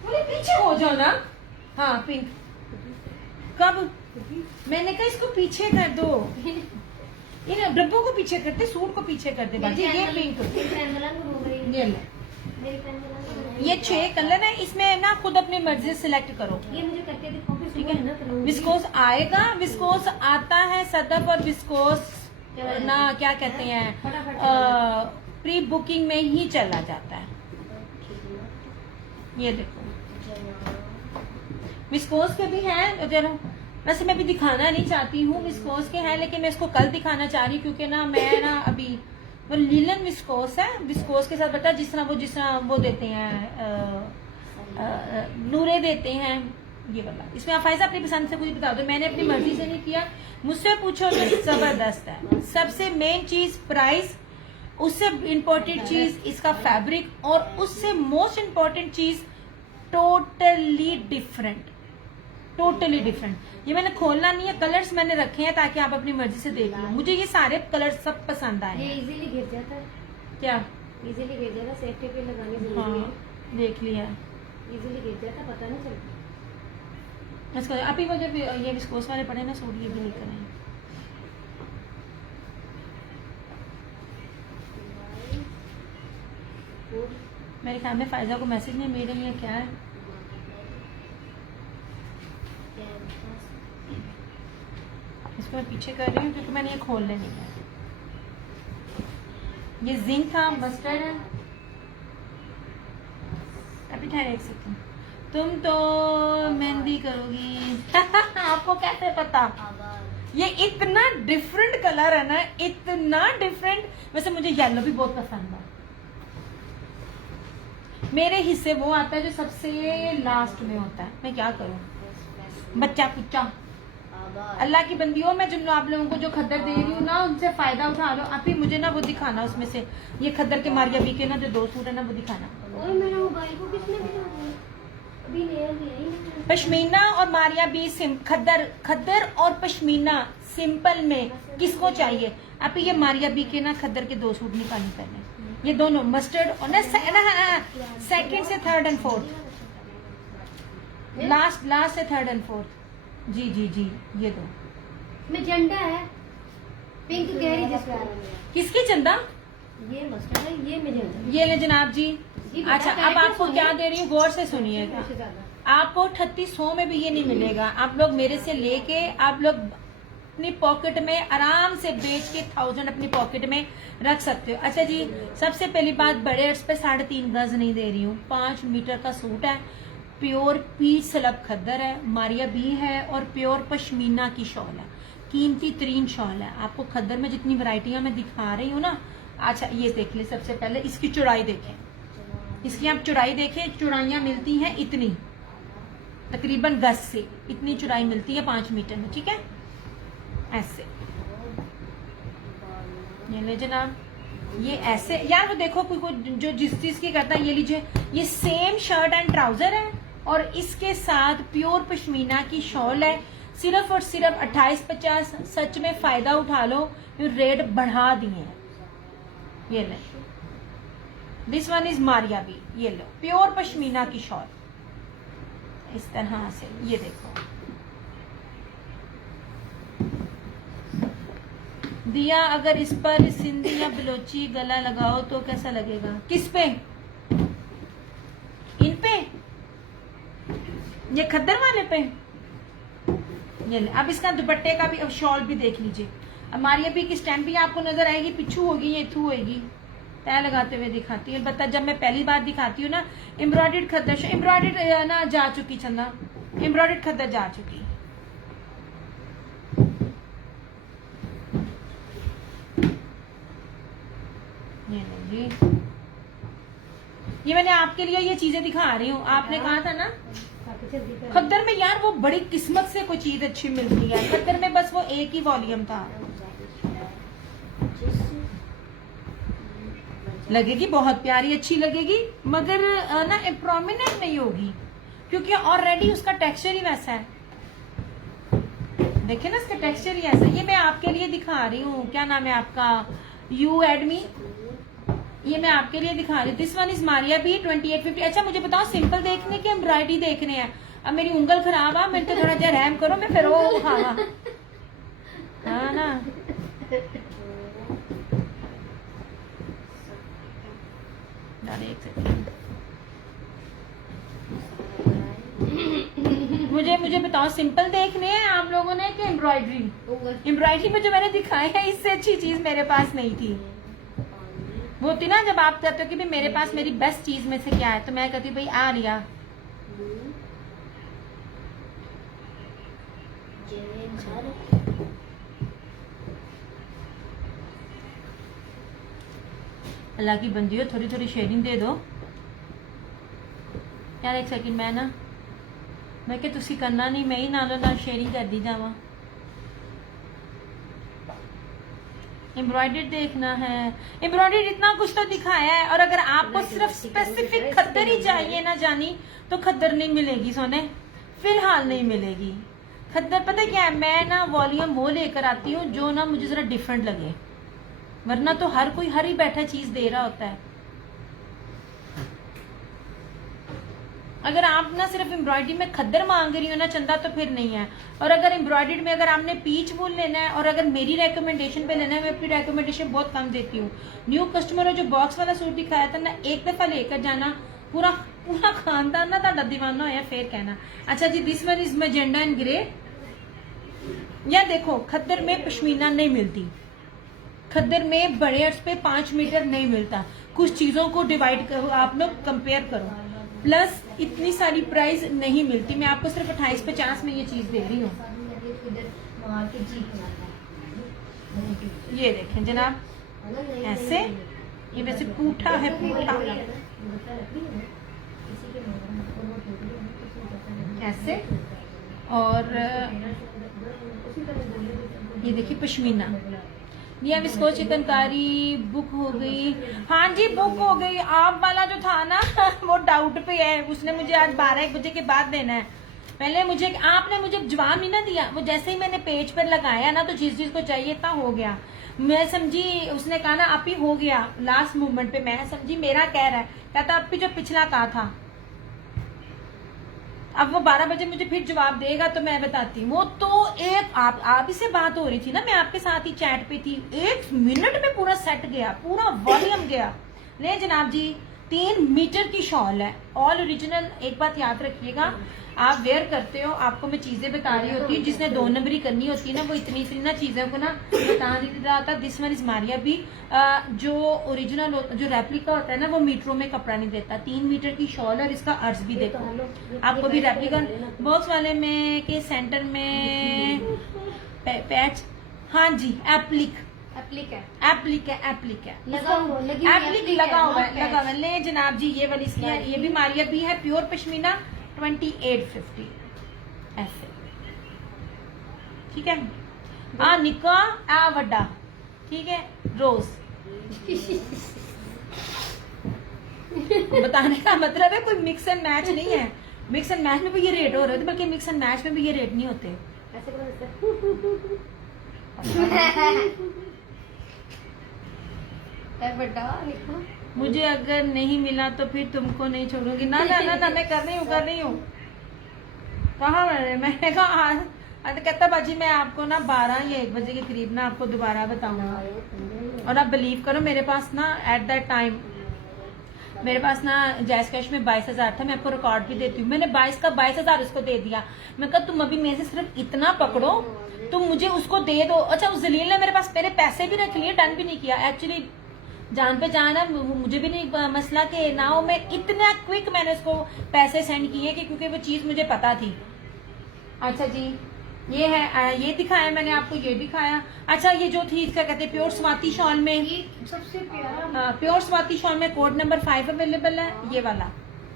बोले पीछे हो जाओ ना। हाँ पिंक, कब मैंने कहा इसको पीछे कर दो, इन डब्बों को पीछे करते, सूट को पीछे करते बाजी। ये पिंक, ये ले। ये 6 कलर है, इसमें ना खुद अपनी मर्जी से सिलेक्ट करो। ये मुझे करके दिखाओ, फिर ठीक सुबह ना है, करूंगी। विस्कोस आएगा, विस्कोस आता है सदफ, और विस्कोस ना क्या कहते हैं प्री बुकिंग में ही चला जाता है। ये देखो विस्कोस के भी हैं, जरा वैसे मैं भी दिखाना नहीं चाहती हूँ, विस्कोस के हैं, लेकिन मैं इसको कल दिखाना चाह रही हूँ क्योंकि ना मैं ना अभी वो लीलन विस्कोस है, विस्कोस के साथ बता जिस तरह वो देते हैं नूरे देते हैं, ये वाला। इसमें आप फायजा अपनी पसंद से कुछ बता दो, मैंने अपनी मर्जी से नहीं किया। मुझसे पूछो तो जबरदस्त है। सबसे मेन चीज प्राइस, उससे इम्पोर्टेंट चीज इसका फैब्रिक, और उससे मोस्ट इम्पोर्टेंट चीज टोटली डिफरेंट, टोटली डिफरेंट। ये मैंने खोलना नहीं है, कलर्स मैंने रखे हैं ताकि आप अपनी मर्जी से देख लो। मुझे ये सारे कलर्स सब पसंद आए ये हैं। इजीली गिर जाता है, क्या इजीली गिर जाता है, सेफ्टी पे लगानी जरूरी हाँ है। देख लिया। इजीली गिर जाता है, पता नहीं चलता। इसको अभी वो जब ये विस्कोस वाले पड़े ना सूट, ये भी लेकर आए। मेरे ख्याल में फायजा को मैसेज नहीं मिल रही है, क्या है? इसको मैं पीछे कर रही हूँ क्योंकि मैंने ये खोलने नहीं है। ये जिंक था, मस्टर्ड है। अभी ठहरे एक सेकंड, तुम तो मेहंदी करोगी आपको कैसे पता? ये इतना डिफरेंट कलर है ना, इतना डिफरेंट। वैसे मुझे येलो भी बहुत पसंद है। मेरे हिस्से वो आता है जो सबसे लास्ट में होता है, मैं क्या करूं, बच्चा कुच्चा। अल्लाह की बंदियों, मैं जिन आप लोगों को जो खद्दर दे रही हूँ ना, उनसे फायदा उठा लो। आप ही मुझे ना वो दिखाना, उसमें से ये खद्दर के मारिया बी के ना जो 2 सूट है ना, वो दिखाना। ओए मेरा मोबाइल को किसने दिया? अभी नया लिया ही नहीं। पश्मीना और मारिया बी खद्दर, खद्दर और पश्मीना सिंपल में किसको चाहिए? आप ये मारिया बी के ना खद्दर के 2 सूट निकालने पहले, ये दोनों मस्टर्ड और ना सेकंड से थर्ड एंड फोर्थ, लास्ट से थर्ड एंड फोर्थ। जी जी जी, ये दो। मैजेंटा है, पिंक गहरी जिसका। किसकी चंदा? ये मस्टर्ड है, ये मैजेंटा। ये ले जनाब जी। जी बेटा, अच्छा अब कैरेट आपको में क्या सोने? दे रही हूँ, गौर से सुनिएगा। इससे ज्यादा। आपको 3800 में भी ये नहीं मिलेगा। आप लोग मेरे से लेके आप लोग अपनी पॉकेट में आराम से बेच के 1000 अपनी पॉकेट में रख सकते हो। अच्छा जी, सबसे पहली बात, बड़े अर्ज पे 3.5 गज नहीं दे रही हूँ, 5 मीटर का सूट है, प्योर पीच सलब खद्दर है, मारिया बी है, और प्योर पश्मीना की शॉल है, कीमती तरीन शॉल है। आपको खद्दर में जितनी वैरायटियां मैं दिखा रही हूँ ना, अच्छा ये देख ले। सबसे पहले इसकी चौड़ाई देखें, इसकी आप चौड़ाई देखें, चौड़ाइयां मिलती हैं इतनी, तकरीबन गज से इतनी चौड़ाई मिलती है 5 मीटर में, ठीक है, ऐसे। ये ले जनाब, ये ऐसे। यार वो देखो कोई जो जिस चीज की करता है, ये लीजिए, ये सेम शर्ट एंड ट्राउजर है और इसके साथ प्योर पश्मीना की शॉल है, सिर्फ और सिर्फ 2850। सच में फायदा उठा लो, रेट बढ़ा दिए हैं। ये ले, this one is Maria B, ये लो, प्योर पश्मीना की शॉल इस तरह से, ये देखो दिया अगर इस पर सिंधी या बलोची गला लगाओ तो कैसा लगेगा? किस पे? इन पे? ये खद्दर वाले पे? ये ले। अब इसका दुपट्टे का भी, अब शॉल भी देख लीजिए। हमारी अभी की स्टैंड भी आपको नजर आएगी, पिछू होगी या इथू होगी, तय लगाते हुए दिखाती है। अलबत्ता जब मैं पहली बार दिखाती हूँ ना, एम्ब्रॉयडर्ड खद्दर, एम्ब्रॉयडर्ड ना जा चुकी चंदा, एम्ब्रॉयडर्ड खद्दर जा चुकी। ये लीजिए, ये मैंने आपके लिए ये चीजें दिखा रही हूँ। आपने कहा था ना खद्दर में यार वो बड़ी किस्मत से कोई चीज अच्छी मिलती है, खद्दर में बस वो एक ही वॉल्यूम था। लगेगी बहुत प्यारी, अच्छी लगेगी, मगर ना प्रोमिनेंट नहीं होगी क्योंकि ऑलरेडी उसका टेक्सचर ही वैसा है। देखिए ना, इसका टेक्सचर ही ऐसा। ये मैं आपके लिए दिखा रही हूँ, क्या नाम है आपका, यू एड मी, ये मैं आपके लिए दिखा रही हूँ। This one is Maria B 2850। अच्छा मुझे बताओ, सिंपल देखने की एम्ब्रॉयडरी देखने हैं? अब मेरी उंगल खराब है, मेरे तो थोड़ा जा रहम करो, मैं फिर वो खावा, हाँ ना। एक सेकंड, मुझे बताओ, सिंपल देखने हैं आप लोगों ने कि एम्ब्रॉयडरी? एम्ब्रॉयडरी में जो मैंने दिखाए हैं इससे अच्छी चीज मेरे पास नहीं थी। वो होती ना जब आप कहते हो कि भाई मेरे पास मेरी बेस्ट चीज में से क्या है, तो मैं कहती हूँ भाई आ रिया। अल्लाह की बंदी हो, थोड़ी थोड़ी शेयरिंग दे दो यार। एक सेकंड, मैं कि तुसी करना नहीं, मैं ही नालों नाल शेयरिंग कर दी जावा। एम्ब्रॉयडर्ड देखना है, एम्ब्रॉयडर्ड इतना कुछ तो दिखाया है। और अगर आपको सिर्फ स्पेसिफिक खद्दर ही चाहिए ना जानी, तो खद्दर नहीं मिलेगी सोने, फिलहाल नहीं मिलेगी खद्दर। पता है क्या है, मैं ना वॉल्यूम वो लेकर आती हूँ जो ना मुझे जरा डिफरेंट लगे, वरना तो हर कोई हर ही बैठा चीज दे रहा होता है। अगर आप ना सिर्फ एम्ब्रॉयडरी में खद्दर मांग रही हो ना चंदा, तो फिर नहीं है। और अगर एम्ब्रॉयडरी में अगर आपने पीच वूल लेना है और अगर मेरी रेकमेंडेशन पे लेना है, मैं अपनी रेकमेंडेशन बहुत कम देती हूँ। न्यू कस्टमर जो बॉक्स वाला सूट दिखाया था ना, एक दफा लेकर जाना, पूरा पूरा खानदान ना ਤੁਹਾਡਾ दीवाना होया, फिर कहना। अच्छा जी, this one is magenta and grey. या देखो, खद्दर में पश्मीना नहीं मिलती, खद्दर में बड़े अर्ज पे 5 मीटर नहीं मिलता। कुछ चीजों को डिवाइड करो, आप लोग कंपेयर करो, प्लस इतनी सारी प्राइस नहीं मिलती। मैं आपको सिर्फ 2850 में ये चीज दे रही हूँ। ये देखें जनाब, ऐसे, ये वैसे पूठा है, पूठा ऐसे। और ये देखिए पश्मीना। ये विस्कोस चिकनकारी बुक हो गई। हाँ जी, बुक हो गई। आप वाला जो था ना वो डाउट पे है, उसने मुझे आज 12-1 बजे के बाद देना है। पहले आपने मुझे जवाब नहीं ना दिया। वो जैसे ही मैंने पेज पर लगाया ना, तो जिस चीज को चाहिए था हो गया। मैं समझी उसने कहा ना आप ही हो गया लास्ट मोमेंट पे, मैं समझी मेरा कह रहा है, कहता आप ही जो पिछला कहा था। अब वो 12 बजे मुझे फिर जवाब देगा तो मैं बताती हूँ। वो तो एक आप ही से बात हो रही थी ना, मैं आपके साथ ही चैट पे थी, 1 मिनट में पूरा सेट गया, पूरा वॉल्यूम गया। ले जनाब जी, 3 मीटर की शॉल है, ऑल ओरिजिनल। एक बात याद रखिएगा, आप वेयर करते हो, आपको मैं चीजें बता रही होती हूँ, जिसने 2 नंबरी करनी होती है ना, वो इतनी ना चीजों को ना बता नहीं रहा था। दिस वन इज मारिया भी, जो ओरिजिनल जो रेप्लिका होता है ना, वो मीटरों में कपड़ा नहीं देता। 3 मीटर की शॉल, और इसका अर्ज भी देखो, आपको भी रेप्लिका बॉक्स वाले में के सेंटर में पैच। हाँ जी, एप्लिक लगा हुआ है। ले जनाब जी, ये वाली इसकी है, ये भी मारिया भी है, प्योर पश्मीना, 2850 ऐसे। ठीक है, आ निका आ वड्डा, ठीक है, रोज। बताने का मतलब है कोई मिक्स एंड मैच नहीं है। मिक्स एंड मैच में भी ये रेट हो रहे थे, बल्कि मिक्स एंड मैच में भी ये रेट नहीं होते। मुझे अगर नहीं मिला तो फिर तुमको नहीं छोड़ूंगी। ना, मैं कर रही हूँ। कहा मैंने कहा तो कहता बाजी मैं आपको ना 12 या 1 बजे के करीब ना आपको दोबारा बताऊंगा। और आप बिलीव करो मेरे पास ना एट दैट टाइम मेरे पास ना जैस कैश में 22,000 था। मैं आपको रिकॉर्ड भी देती हूँ, मैंने 22 का 22,000 उसको दे दिया। मैं कहा तुम अभी मेरे से सिर्फ इतना पकड़ो, तुम मुझे उसको दे दो। अच्छा उस जलील ने मेरे पास मेरे पैसे भी रख लिए, डन भी नहीं किया। एक्चुअली जान पे जान है, मुझे भी नहीं मसला कि ना हो, मैं इतना क्विक मैंने उसको पैसे सेंड किए कि क्योंकि वो चीज मुझे पता थी। अच्छा जी ये है, ये दिखाया मैंने आपको, ये दिखाया। अच्छा ये जो थी इसका कहते हैं प्योर स्वाति शॉल में, ये सबसे प्यारा प्योर स्वाति शॉल में कोड नंबर 5 अवेलेबल है, ये वाला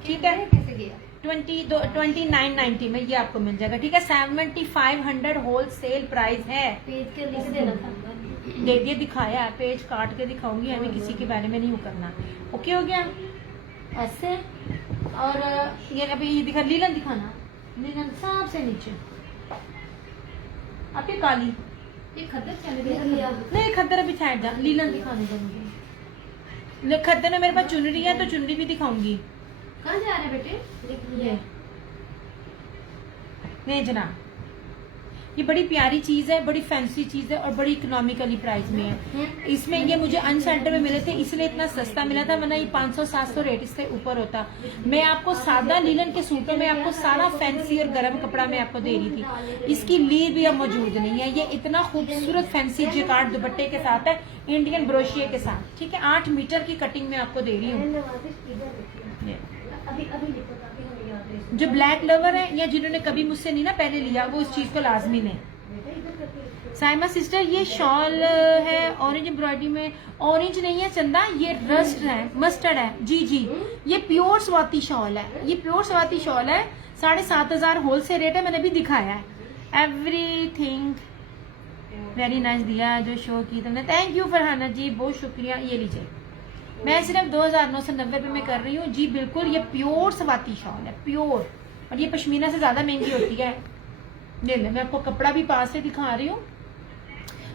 ठीक है। कैसे दिया 2990 में ये आपको मिल जाएगा, ठीक है। 7500 होल सेल प्राइस है। पेज के लिख देना था। ये दिखाया है, पेज काट के दिखाऊंगी, हमें किसी के बारे में नहीं करना। ओके हो गया ऐसे। और ये अभी ये दिखा, लीलन दिखाना, लीलन सबसे नीचे आप ये काली ये खद्दर चल देख लिया। नहीं खद्दर अभी साइड जा, लीलन दिखाने दो मुझे। खद्दर में मेरे पास चुनरी है तो चुनरी भी दिखाऊंगी। कहाँ जा रहे बेटे? देख ये लिया। नहीं जनाब, ये बड़ी प्यारी चीज है, बड़ी फैंसी चीज है और बड़ी इकोनॉमिकली प्राइस में है। इसमें ये मुझे अनसेंटर में मिले थे इसलिए इतना सस्ता मिला था, वरना ये 500-700 रेट इससे ऊपर होता। मैं आपको सादा लीलन के सूटों में आपको सारा फैंसी और गर्म कपड़ा मैं आपको दे रही थी। इसकी लीड भी अब मौजूद नहीं है। ये इतना खूबसूरत फैंसी जिकार्ड दुपट्टे के साथ है, इंडियन ब्रोशिया के साथ, ठीक है। 8 मीटर की कटिंग में आपको दे रही हूँ। अभी अभी लिखो ताकि हमें याद रहे। जो ब्लैक लवर है या जिन्होंने कभी मुझसे नहीं ना पहले लिया, वो इस चीज को लाजमी लें। साइमा सिस्टर ये शॉल है ऑरेंज एम्ब्रॉयडरी में, ऑरेंज नहीं है चंदा, ये रस्ट है, मस्टर्ड है। जी जी ये प्योर स्वाति शॉल है, ये प्योर स्वाति शॉल है। 7,500 होलसेल रेट है, मैंने भी दिखाया है। एवरीथिंग वेरी नाइस दिया जो शो की तुमने, थैंक यू फरहाना जी, बहुत शुक्रिया। ये लीजिए मैं सिर्फ 2,990 रुपए में कर रही हूँ जी, बिल्कुल। ये प्योर स्वाति शॉल है, प्योर, और ये पश्मीना से ज्यादा महंगी होती है। ले ले, मैं आपको कपड़ा भी पास से दिखा रही हूँ,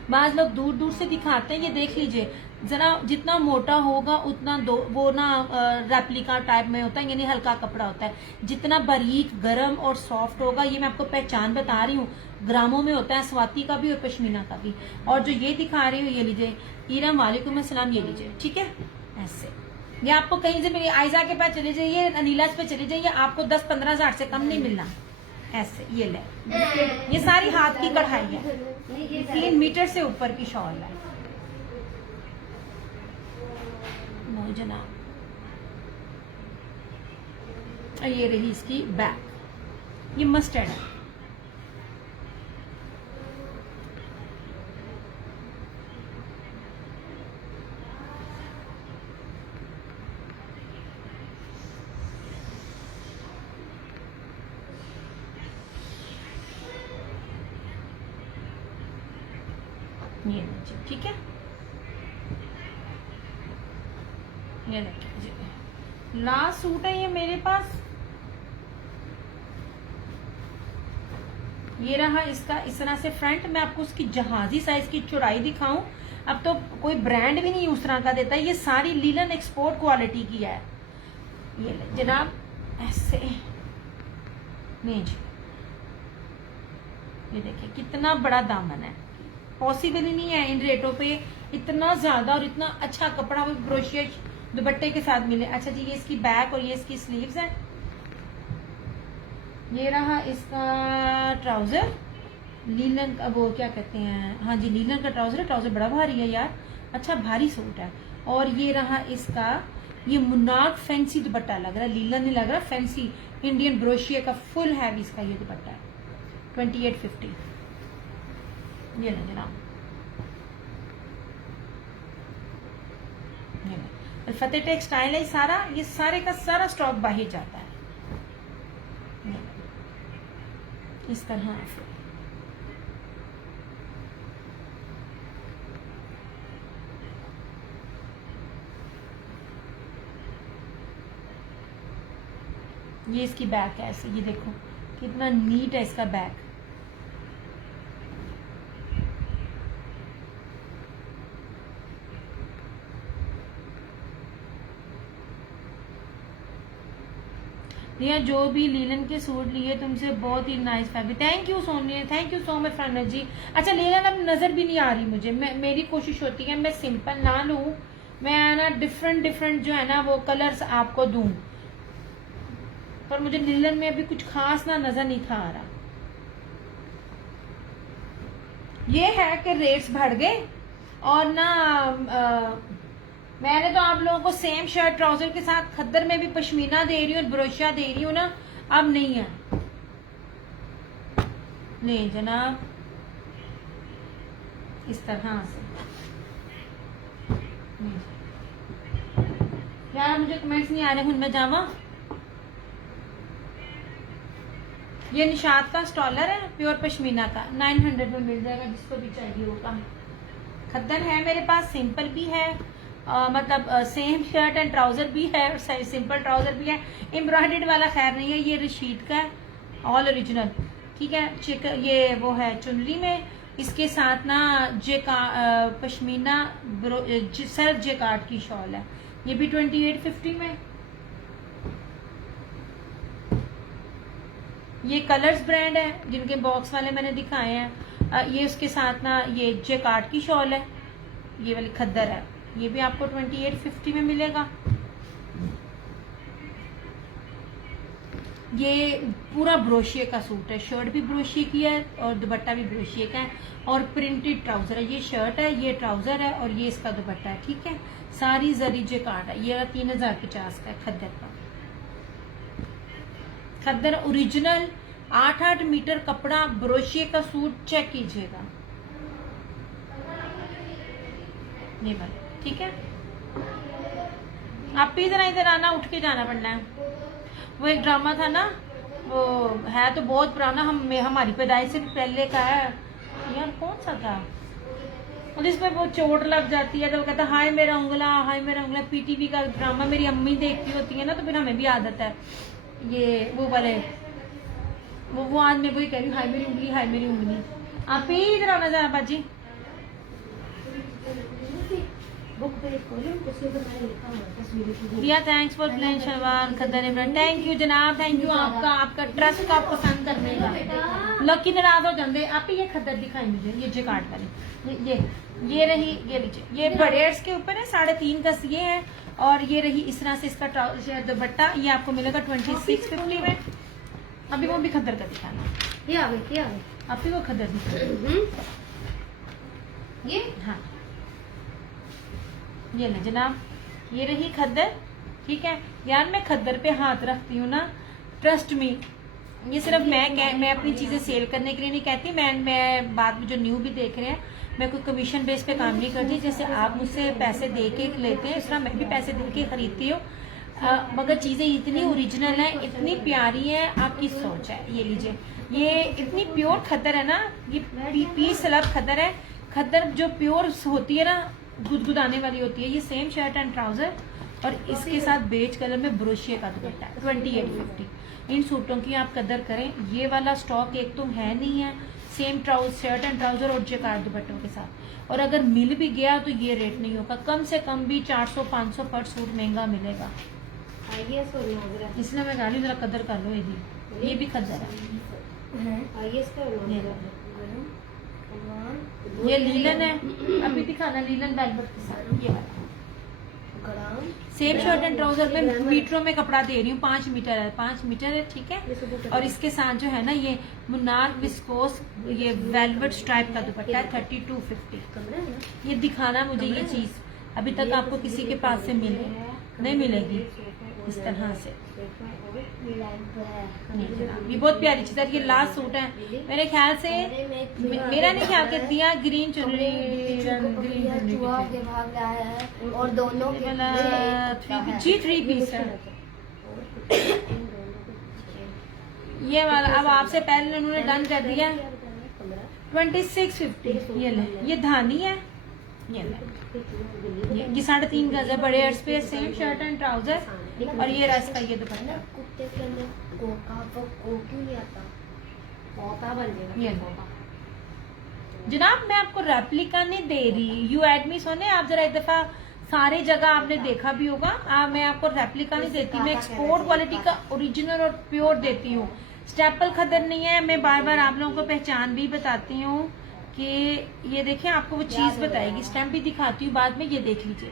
बाज लोग दूर दूर से दिखाते हैं। ये देख लीजिए जरा, जितना मोटा होगा उतना वो ना रेप्लिका टाइप में होता है, यानी हल्का कपड़ा होता है। जितना बारीक गर्म और सॉफ्ट होगा, ये मैं आपको पहचान बता रही हूँ, ग्रामों में होता है, स्वाति का भी और पश्मीना का भी। और जो ये दिखा रही हूँ, ये लीजिए ईरम वालेकुम अस्सलाम, ये लीजिए, ठीक है। ऐसे ये आपको कहीं से भी, आयजा के पास चले जाइए, अनिलाज पे चले जाइए, आपको 10-15 हजार से कम नहीं मिलना। ऐसे ये ले, ये सारी हाथ की कढ़ाई है, 3 मीटर से ऊपर की शॉल है। नो जनाब, ये रही इसकी बैक, ये मस्टर्ड है। ये लीजिए, ठीक है। ये देखिए लास्ट सूट है ये मेरे पास, ये रहा इसका इस तरह से फ्रंट। मैं आपको उसकी जहाजी साइज की चौड़ाई दिखाऊं, अब तो कोई ब्रांड भी नहीं उस तरह का देता, ये सारी लीलन एक्सपोर्ट क्वालिटी की है। ये ले जनाब, ऐसे नहीं जी, ये देखिए कितना बड़ा दामन है, पॉसिबल ही नहीं है इन रेटों पे इतना ज्यादा और इतना अच्छा कपड़ा वो ब्रोशिया दुपट्टे के साथ मिले। अच्छा जी ये इसकी बैक और ये इसकी स्लीव्स है। ये रहा इसका ट्राउजर, लीलन का, वो क्या कहते हैं, हाँ जी लीलन का ट्राउजर है। ट्राउजर बड़ा भारी है यार, अच्छा भारी सूट है। और ये रहा इसका, ये मुन्नाक फैंसी दुपट्टा लग रहा है, लीलन नहीं लग रहा, फैंसी इंडियन ब्रोशिया का फुल हैवी इसका ये दुपट्टा है, 2850। ये ले जनाब, फतेह टेक्सटाइल है सारा, ये सारे का सारा स्टॉक बाहर जाता है इस तरह से। ये इसकी बैक है ऐसे, ये देखो कितना नीट है इसका बैक। रिया जो भी लीलन के सूट लिए तुमसे बहुत ही nice fabric. Thank you Sonia, thank you so much फरनत जी। अच्छा लीलन अब नजर भी नहीं आ रही मुझे, मेरी कोशिश होती है मैं सिंपल ना लूं, मैं ना डिफरेंट डिफरेंट जो है ना वो कलर्स आपको दूं, पर मुझे लीलन में अभी कुछ खास ना नजर नहीं था आ रहा। ये है कि रेट्स बढ़ गए और ना मैंने तो आप लोगों को सेम शर्ट ट्राउजर के साथ खद्दर में भी पश्मीना दे रही हूँ और ब्रोशिया दे रही हूँ ना, अब नहीं है। नहीं जनाब, इस तरह से यार मुझे कमेंट्स नहीं आ रहे, मैं जावा। ये निशात का स्टॉलर है प्योर पश्मीना का, 900 में मिल जाएगा जिसको भी चाहिए होगा। खद्दर है मेरे पास, सिंपल भी है, मतलब सेम शर्ट एंड ट्राउजर भी है और सिंपल ट्राउजर भी है। एम्ब्रॉयडर्ड वाला खैर नहीं है, ये रशीद का है, ऑल ओरिजिनल, ठीक है। ये वो है चुनरी में, इसके साथ ना पश्मीना सेल्फ जेकार्ड की शॉल है, ये भी 2850 में। ये कलर्स ब्रांड है जिनके बॉक्स वाले मैंने दिखाए हैं। ये उसके साथ ना ये जेकार्ड की शॉल है, ये वाली खद्दर है, ये भी आपको 2850 में मिलेगा। ये पूरा ब्रोशिये का सूट है, शर्ट भी ब्रोशिये की है और दुपट्टा भी ब्रोशिये का है और प्रिंटेड ट्राउजर है। ये शर्ट है, ये ट्राउजर है और ये इसका दुपट्टा है, ठीक है। सारी जरी जेकार्ड है, ये 3050 का है खद्दर का। खद्दर ओरिजिनल 8-8 मीटर कपड़ा, ब्रोशिये का सूट, चेक कीजिएगा ये वाला, ठीक है। आप भी इधर आना, उठ के जाना पड़ना है। वो एक ड्रामा था ना, वो है तो बहुत पुराना, हमारी पैदाइश से भी पहले का है यार, कौन सा था, और जिसमें वो चोट लग जाती है तो वो कहता हाय मेरा उंगला, हाय मेरा उंगला। पीटीवी का ड्रामा मेरी अम्मी देखती होती है ना, तो फिर हमें भी आदत है ये वो वाले, वो आज मैं वही कह रही हूँ, हाय मेरी उंगली, हाय मेरी उंगली। आप ही इधर आना जाना बाजी। Thanks for playing shalwar khaddar Imran, thank you जनाब, थैंक यू आपका ट्रस्ट का पसंद करने का। लकी नाराज हो जाते। आप ही ये खद्दर दिखाई मुझे, ये जेकार्ड वाली, ये रही, ये नीचे ये बड़ेर्स के ऊपर है, 3.5 गज ये है, और ये रही इस तरह से इसका दुपट्टा, ये आपको मिलेगा 2650 में। अभी वो भी खद्दर का दिखाना, ये आ गई, आप ही वो खद्दर दिखाना, ये हाँ ये ले जनाब, ये रही खद्दर, ठीक है। यार मैं खद्दर पे हाथ रखती हूँ ना, ट्रस्ट मी, ये सिर्फ मैं अपनी चीजें सेल करने के लिए नहीं कहती, मैं बाद में जो न्यू भी देख रहे हैं, मैं कोई कमीशन बेस पे काम नहीं करती। जैसे आप मुझसे पैसे दे के लेते हैं, इस तरह मैं भी पैसे दे के खरीदती हूँ, मगर चीजें इतनी ओरिजिनल है, इतनी प्यारी है, आपकी सोच है। ये लीजिए, ये इतनी प्योर खद्दर है ना, ये पीस सलब खद्दर है। खद्दर जो प्योर होती है ना, गुदगुदाने वाली होती है। ये सेम शर्ट एंड ट्राउजर और इसके साथ बेज कलर में ब्रोशिये का दुपट्टा, 2850। इन सूटों की आप कदर करें, ये वाला स्टॉक एक तो है नहीं है, सेम शर्ट एंड ट्राउजर और जेकार्ड दुपट्टों के साथ, और अगर मिल भी गया तो ये रेट नहीं होगा, कम से कम भी 400-500 पर सूट महंगा मिलेगा। इसलिए मैं गाड़ी जरा कदर कर लो, ये भी खद्दर है, ये लीलन है। अभी दिखाना लीलन वेलवेट के साथ, ये वाला सेम शर्ट एंड ट्राउजर में मीटरों में कपड़ा दे रही हूँ, 5 मीटर है, 5 मीटर है, ठीक है। और इसके साथ जो है ना, ये मुन्नार विस्कोस, ये वेलवेट स्ट्राइप का दुपट्टा है, 3250। ये दिखाना मुझे ये चीज, अभी तक आपको किसी के पास से नहीं मिलेगी इस तरह से। ये बहुत प्यारी चीज है, ये लास्ट सूट है मेरे ख्याल से, मेरा नहीं ख्याल कर दिया, ग्रीन चुनरी, और दोनों जी 3 पीस है ये वाला। अब आपसे पहले उन्होंने डन कर दिया 2650। ये ले, ये धानी है, ये ले, ये 3.5 गज है, बड़े अर्ज पे, सेम शर्ट एंड ट्राउजर, और ये रस का ये दुपट्टा। जनाब मैं आपको रेप्लिका नहीं दे रही, यू एड मी सोने, आप जरा एक दफा सारे जगह आपने देखा भी होगा। मैं आपको रेप्लिका नहीं देती, मैं एक्सपोर्ट क्वालिटी का ओरिजिनल और प्योर देती हूँ। स्टेपल खद्दर नहीं है। मैं बार बार आप लोगों को पहचान भी बताती हूँ कि ये देखिए, आपको वो चीज बताएगी, स्टैम्प भी दिखाती हूँ बाद में। ये देख लीजिए,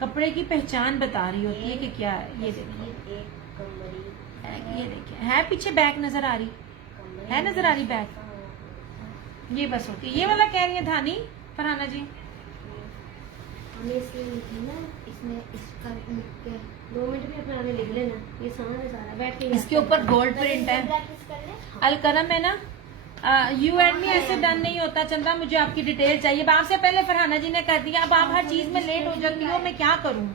कपड़े की पहचान बता रही होती है कि क्या है। ये देखिए, ये देखिए, है पीछे बैक नजर आ रही है, नजर आ रही बैक, ये बस होती है। ये वाला कह रही है धानी फरहाना जी, हमें इसलिए लिखी ना, इसमें इसका 2 मिनट भी अपना आगे लिख लेना। ये सामान सारा बैठ के इसके ऊपर गोल्ड प्रिंट है। अलकरम है ना। यू एंड मी ऐसे डन नहीं होता। चंदा, मुझे आपकी डिटेल चाहिए। अब आपसे पहले फरहाना जी ने कर दिया, अब आप हर चीज में लेट हो जाती हो, मैं क्या करूं।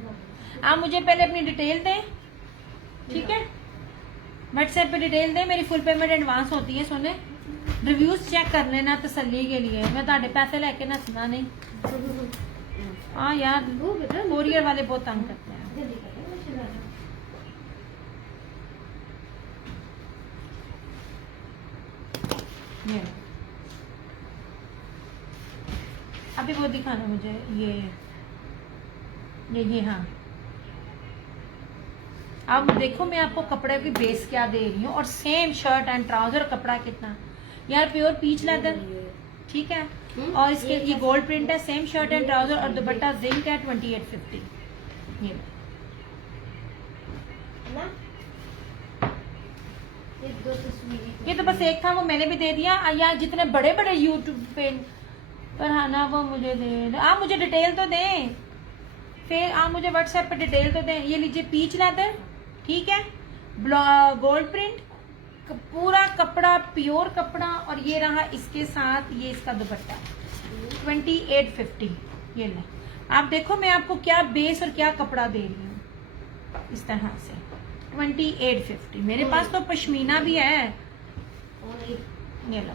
आप मुझे पहले अपनी डिटेल दें, ठीक है। व्हाट्सएप पे डिटेल दें, मेरी फुल पेमेंट एडवांस होती है। सोने, रिव्यूज चेक कर लेना तसल्ली के लिए, मैं ताड़े पैसे लेके ना सुना नहीं। हाँ यार, कोरियर वाले बहुत तंग करते हैं। ये अभी वो दिखाना मुझे, ये हाँ। अब देखो, मैं आपको कपड़े की बेस क्या दे रही हूँ, और सेम शर्ट एंड ट्राउजर। कपड़ा कितना यार, प्योर पीच लेदर, ठीक है। और इसके ये गोल्ड प्रिंट है, सेम शर्ट एंड ट्राउजर, और दुपट्टा जिंक है 2850। ये तो बस एक था, वो मैंने भी दे दिया। यार जितने बड़े बड़े यूट्यूब पे पर हाँ ना, वो मुझे दे, आप मुझे डिटेल तो दें, फिर आप मुझे व्हाट्सएप पे डिटेल तो दें। ये लीजिए, पीच लेदर, ठीक है, गोल्ड प्रिंट, पूरा कपड़ा प्योर कपड़ा। और ये रहा इसके साथ, ये इसका दुपट्टा 2850। ये ले, आप देखो मैं आपको क्या बेस और क्या कपड़ा दे रही हूँ, इस तरह से 2850। मेरे पास तो पश्मीना भी है। ये लो,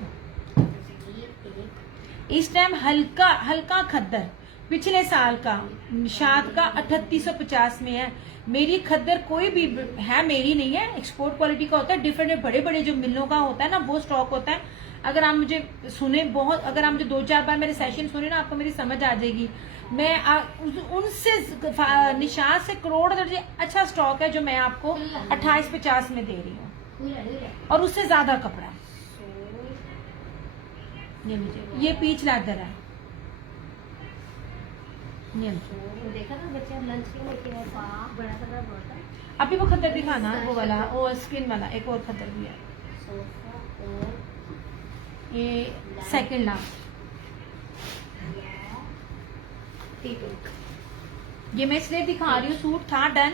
इस टाइम हल्का हल्का खद्दर, पिछले साल का निशात का 3850 में है। मेरी खद्दर कोई भी है, मेरी नहीं है, एक्सपोर्ट क्वालिटी का होता है। डिफरेंट बड़े बड़े जो मिलों का होता है ना, वो स्टॉक होता है। अगर आप मुझे सुने बहुत, अगर आप मुझे 2-4 बार मेरे सेशन सुने ना, आपको मेरी समझ आ जाएगी। मैं उनसे निशात से करोड़ दर्जे अच्छा स्टॉक है जो मैं आपको 2850 में दे रही हूँ, और उससे ज्यादा कपड़ा। ये लीजिए, ये पीच लेदर है। देखा था बच्चे लंच के लेके आए, बड़ा बड़ा बहुत है। अभी वो खद्दर दिखाना, वो वाला, वो स्क्रीन वाला, एक और खद्दर भी है। ये सेकंड लास्ट, ये मैं इसलिए दिखा रही हूँ। सूट था डन,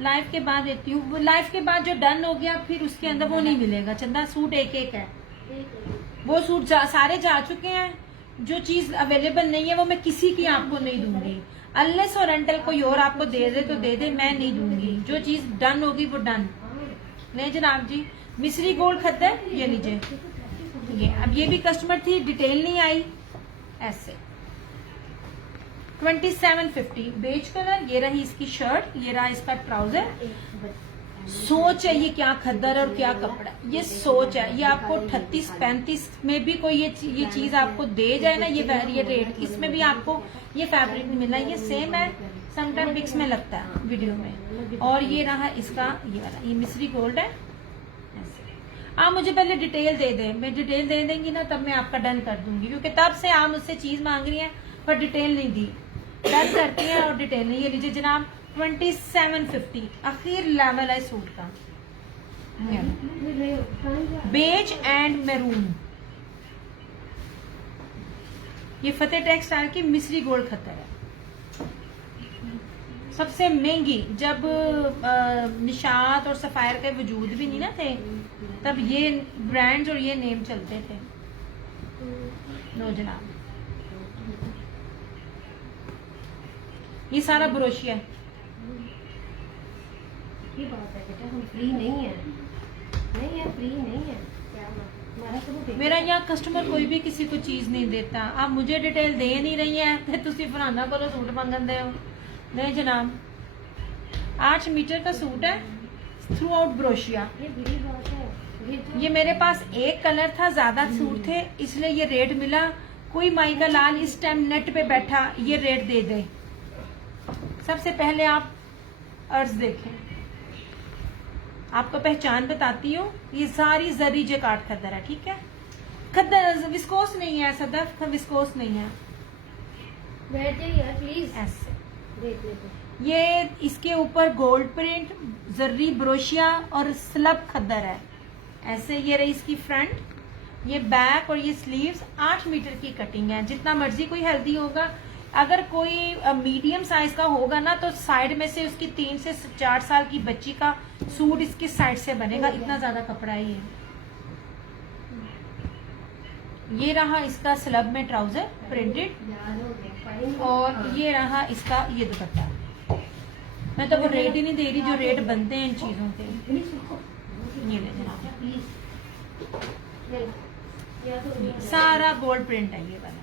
लाइव के बाद देती हूँ। लाइव के बाद जो डन हो गया, फिर उसके अंदर वो नहीं मिलेगा। चंदा, सूट एक एक है, वो सूट सारे जा चुके हैं। जो चीज अवेलेबल नहीं है वो मैं किसी की आपको नहीं दूंगी, अनलेस और अनटिल कोई और आपको दे दे तो दे दे, मैं नहीं दूंगी। जो चीज डन होगी वो डन। ले जनाब जी, मिस्री गोल्ड खद्दर, ये लीजिए। ये अब ये भी कस्टमर थी, डिटेल नहीं आई, ऐसे 2750 बेज कलर। ये रही इसकी शर्ट, ये रहा इसका ट्राउजर। सोच है ये क्या खद्दर और क्या कपड़ा, ये सोच है। ये आपको 38-35 में भी कोई ये चीज आपको दे जाए ना, ये रेट, इसमें भी आपको ये फैब्रिक नहीं मिला। ये सेम है, समटाइम पिक्स में लगता है वीडियो में। और ये रहा इसका ये वाला, ये मिस्री गोल्ड है। आप मुझे पहले डिटेल दे दें, मैं डिटेल दे देंगी ना तब मैं आपका डन कर दूंगी, क्योंकि तब से आप मुझसे चीज मांग रही हैं पर डिटेल नहीं दी। डन करती हैं और डिटेल नहीं। ये लीजिए जनाब, 2750 आखिर लेवल है सूट का, बेज एंड मैरून। ये फतेह टेक्सटाइल की मिस्री गोल्ड खद्दर है, सबसे महंगी। जब निशात और सफायर के वजूद भी नहीं ना थे, तब ये ब्रांड्स और ये नेम चलते थे। लो जनाब, ये सारा ब्रोशिया है। ये बात है बेटा, हम फ्री नहीं है, नहीं है, फ्री नहीं है। मेरा यहाँ कस्टमर कोई भी किसी को चीज नहीं देता। आप मुझे डिटेल दे नहीं रही है तो तुसी फरहाना को सूट मंगन दे हो। नहीं जनाब, 8 मीटर का सूट है, थ्रू आउट ब्रोशिया। ये मेरे पास एक कलर था, ज्यादा सूट थे, इसलिए ये रेट मिला। कोई माई का लाल इस टाइम नेट पे बैठा ये रेट दे दे। सबसे पहले आप अर्ज देखें, आपको पहचान बताती हूँ। ये सारी जरी जेकार्ड खद्दर है, ठीक है। खद्दर विस्कोस नहीं है, सदफ विस्कोस नहीं है। बैठ जाइए यार प्लीज, ऐसे देख लेते हैं। ये इसके ऊपर गोल्ड प्रिंट, जर्री ब्रोशिया और स्लब खद्दर है। ऐसे ये रही इसकी फ्रंट, ये बैक और ये स्लीव्स। 8 मीटर की कटिंग है। जितना मर्जी कोई हेल्दी होगा, अगर कोई मीडियम साइज का होगा ना तो साइड में से उसकी 3 से 4 साल की बच्ची का सूट इसकी साइड से बनेगा। इतना ज्यादा कपड़ा है ये रहा इसका स्लब में ट्राउजर प्रिंटेड, यार हो गया फाइन। और ये रहा इसका ये दुपट्टा। मैं तो वो रेट ही नहीं दे रही जो रेट बनते हैं इन चीजों के। ये ले जनाब, सारा गोल्ड प्रिंट है ये वाला,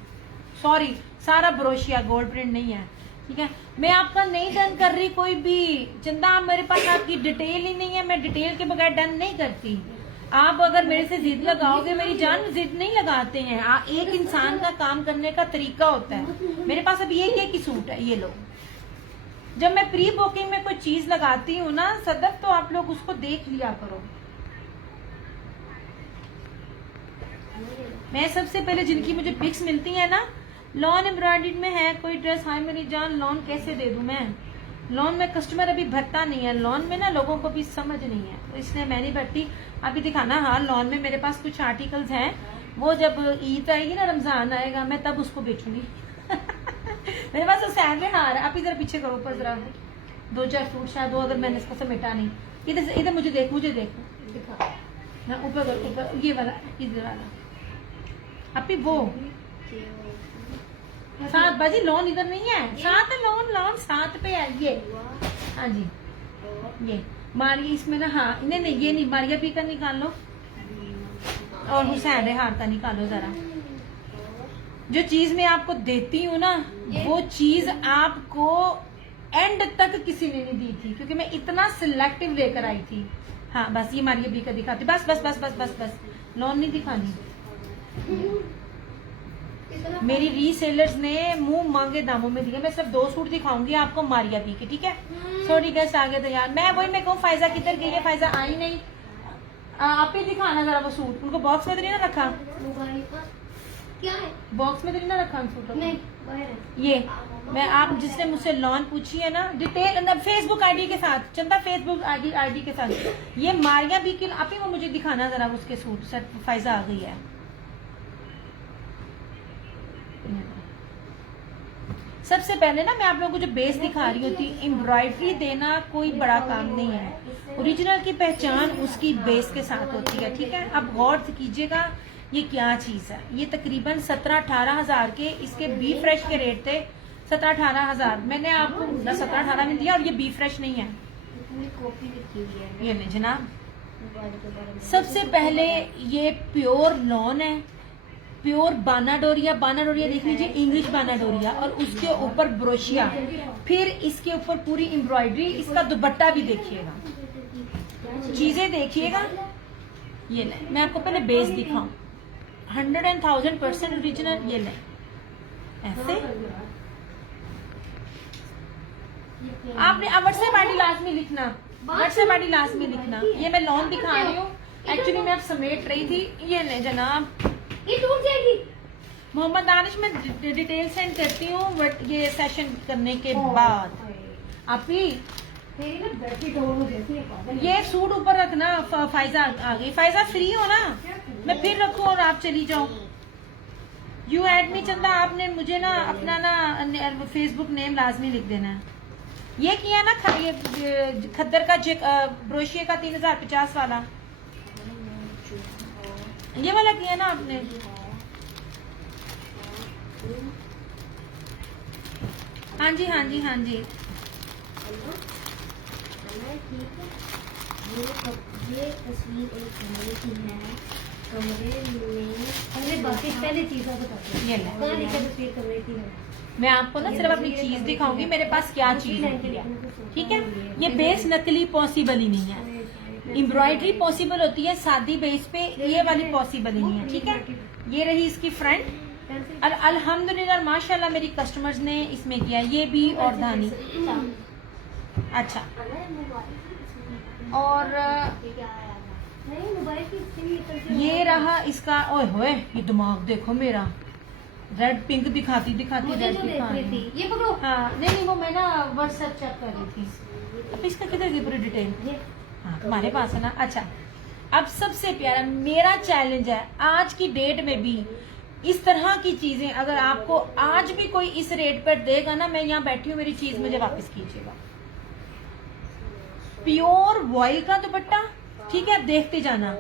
सॉरी सारा ब्रोशिया, गोल्ड प्रिंट नहीं है, ठीक है। मैं आपका नहीं डन कर रही कोई भी चंदा, मेरे पास आपकी डिटेल ही नहीं है, मैं डिटेल के बगैर डन नहीं करती। आप अगर मेरे से जिद लगाओगे, मेरी जान जिद नहीं लगाते हैं। एक इंसान का काम करने का तरीका होता है। मेरे पास अब ये की सूट है, ये लो। जब मैं प्री बुकिंग में कोई चीज लगाती हूँ ना सदफ, तो आप लोग उसको देख लिया करो। मैं सबसे पहले जिनकी मुझे पिक्स मिलती है ना, लॉन एम्ब्रॉयडर्ड में है कोई ड्रेस, हाय मेरी जान लॉन कैसे दे दूं मैं। लॉन में कस्टमर अभी भरता नहीं है, लॉन में ना लोगों को भी समझ नहीं है, तो इसलिए मैं नहीं भरती। अभी दिखाना, हाँ लॉन में मेरे पास कुछ आर्टिकल्स हैं, वो जब ईद आएगी ना, रमजान आएगा, मैं तब उसको बेचूंगी। मेरे पास तो सैंडे हार है। आप इधर पीछे करो, ऊपर जरा 2-4 सूट शायद हो, अगर मैंने इसको समेटा नहीं। इधर मुझे देख दिखा हाँ, ऊपर करो, ऊपर ये वाला, इधर वाला। अभी वो साथ बाजी लॉन इधर नहीं है, साथ है लॉन साथ पे है ये। हाँ जी, ये मारिया इसमें ना, हाँ नहीं ये नहीं, मारिया पी का निकाल लो और हुसैन रेहान का निकालो जरा। जो चीज मैं आपको देती हूँ ना, वो चीज आपको एंड तक किसी ने नहीं दी थी, क्योंकि मैं इतना सिलेक्टिव लेकर आई थी। हाँ बस ये मारिया बी का दिखाती, बस बस बस बस बस बस, लॉन नहीं दिखानी। मेरी रीसेलर्स ने मुंह मांगे दामों में दिया। मैं सिर्फ 2 सूट दिखाऊंगी आपको मारिया बी के, ठीक है। सॉरी गेस्ट आ गए थे यार, मैं वही मैं कहूँ फायजा किधर गई है, फायजा आई नहीं। आप ही दिखाना जरा वो सूट, उनको बॉक्स में तो नहीं ना रखा, क्या है, बॉक्स में तो नहीं ना रखा उन सूटों को। नहीं बाहर है। ये मैं, आप जिसने मुझसे लॉन पूछी है ना, डिटेल फेसबुक आईडी के साथ, चंदा फेसबुक आईडी के साथ, ये मारिया बी की। आप ही वो मुझे दिखाना जरा उसके सूट, सर फायजा आ गई है। सबसे पहले ना मैं आप लोगों को जो बेस दिखा रही होती, एम्ब्रॉयडरी देना कोई बड़ा काम नहीं है। ओरिजिनल की पहचान उसकी बेस के साथ होती है, ठीक है। अब गौर से कीजिएगा ये क्या चीज है। ये तकरीबन 17-18 हजार के इसके बी फ्रेश के रेट थे, 17-18 हजार। मैंने आपको 17-18 में दिया, और ये बी फ्रेश नहीं है, ये नहीं जनाब। सबसे पहले ये प्योर लॉन है, प्योर बानाडोरिया देख लीजिए, इंग्लिश बानाडोरिया, और उसके ऊपर ब्रोशिया, फिर इसके ऊपर पूरी एम्ब्रॉयडरी। इसका दुपट्टा भी देखिएगा, चीजें देखिएगा। ये ले, मैं आपको पहले बेस दिखाऊं, 100,000% ओरिजिनल। ये ले ऐसे, आपने व्हाट्सएप आईडी लाजमी लिखना, व्हाट्सएप आईडी लाजमी लिखना। ये मैं लॉन दिखा रही हूँ, एक्चुअली मैं अब समेट रही थी। ये ले जनाब, ये टूट जाएगी। मोहम्मद दानिश में डिटेल सेंड करती हूँ, बट ये सेशन करने के बाद आप ही मेरी ना बैटरी डाउन हो जाती है पागल। ये सूट ऊपर रखना। फायजा आ गई, फायजा फ्री हो ना, मैं फिर रखूं और आप चली जाओ। यू एड मी चंदा, आपने मुझे ना अपना ना फेसबुक नेम लाजमी लिख देना है। ये किया ना खद्दर का ब्रोशिया का 3050 वाला, ये वाला किया ना आपने। हाँ जी हाँ जी हाँ जी, ये तस्वीर एक कमरे की है, कमरे में हमने बाकी पहले चीजें बताते हैं। ये ले। कहाँ लिखा तस्वीर कमरे की है। मैं आपको ना सिर्फ अपनी चीज दिखाऊंगी, मेरे पास क्या चीज होती है, ठीक है। ये बेस नकली पॉसिबल ही नहीं है। एम्ब्रॉयडरी पॉसिबल होती है सादी बेस पे, ये वाली पॉसिबल ही नहीं है, ठीक है। ये रही इसकी फ्रंट, पेंसिल अल्हम्दुलिल्लाह माशाल्लाह मेरी कस्टमर्स ने इसमें किया, ये भी और धानी। अच्छा, और नहीं मोबाइल की स्क्रीन निकल के ये रहा इसका। ओए होए, ये दिमाग देखो मेरा, रेड पिंक दिखाती दिखाती मुझे रेड जो देख दिखा रही रही थी, ये पकड़ो। हाँ नहीं नहीं, वो मैं ना व्हाट्सएप चेक कर रही थी। अब इसका किधर गई पूरी डिटेल? ये हाँ तुम्हारे पास है ना। अच्छा, अब सबसे प्यारा मेरा चैलेंज है, आज की डेट में भी इस तरह की चीजें अगर आपको आज भी कोई इस रेट पर देगा ना, मैं यहाँ बैठी हूँ, मेरी चीज मुझे वापस कीजिएगा। प्योर वॉइल का दुपट्टा, ठीक है, आप देखते जाना।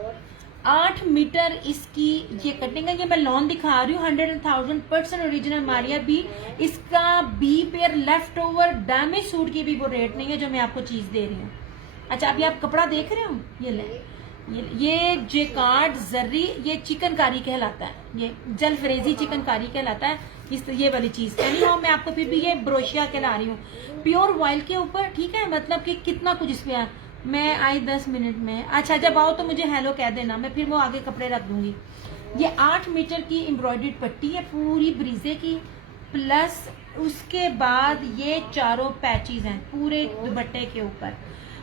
8 मीटर इसकी ये कटिंग है, ये मैं लॉन दिखा रही हूँ। 100,000% ओरिजिनल मारिया भी। इसका B pair left over damage suit की भी वो रेट नहीं है जो मैं आपको चीज दे रही हूँ। अच्छा, अभी आप कपड़ा देख रहे हो, ये ले, ये जेकार्ड जर्री, ये चिकनकारी कहलाता है, ये जलफरेजी चिकनकारी कहलाता है। ये वाली चीज मैं आपको फिर भी ये ब्रोशिया कहला रही हूँ, प्योर वॉइल के ऊपर, ठीक है। मतलब कि कितना कुछ इसमें है। मैं आई 10 मिनट में। अच्छा, जब आओ तो मुझे हेलो कह देना, मैं फिर वो आगे कपड़े रख दूंगी। ये 8 मीटर की एम्ब्रॉयडर्ड पट्टी है पूरी ब्रीजे की, प्लस उसके बाद ये चारों पैचेस हैं पूरे दुपट्टे के ऊपर।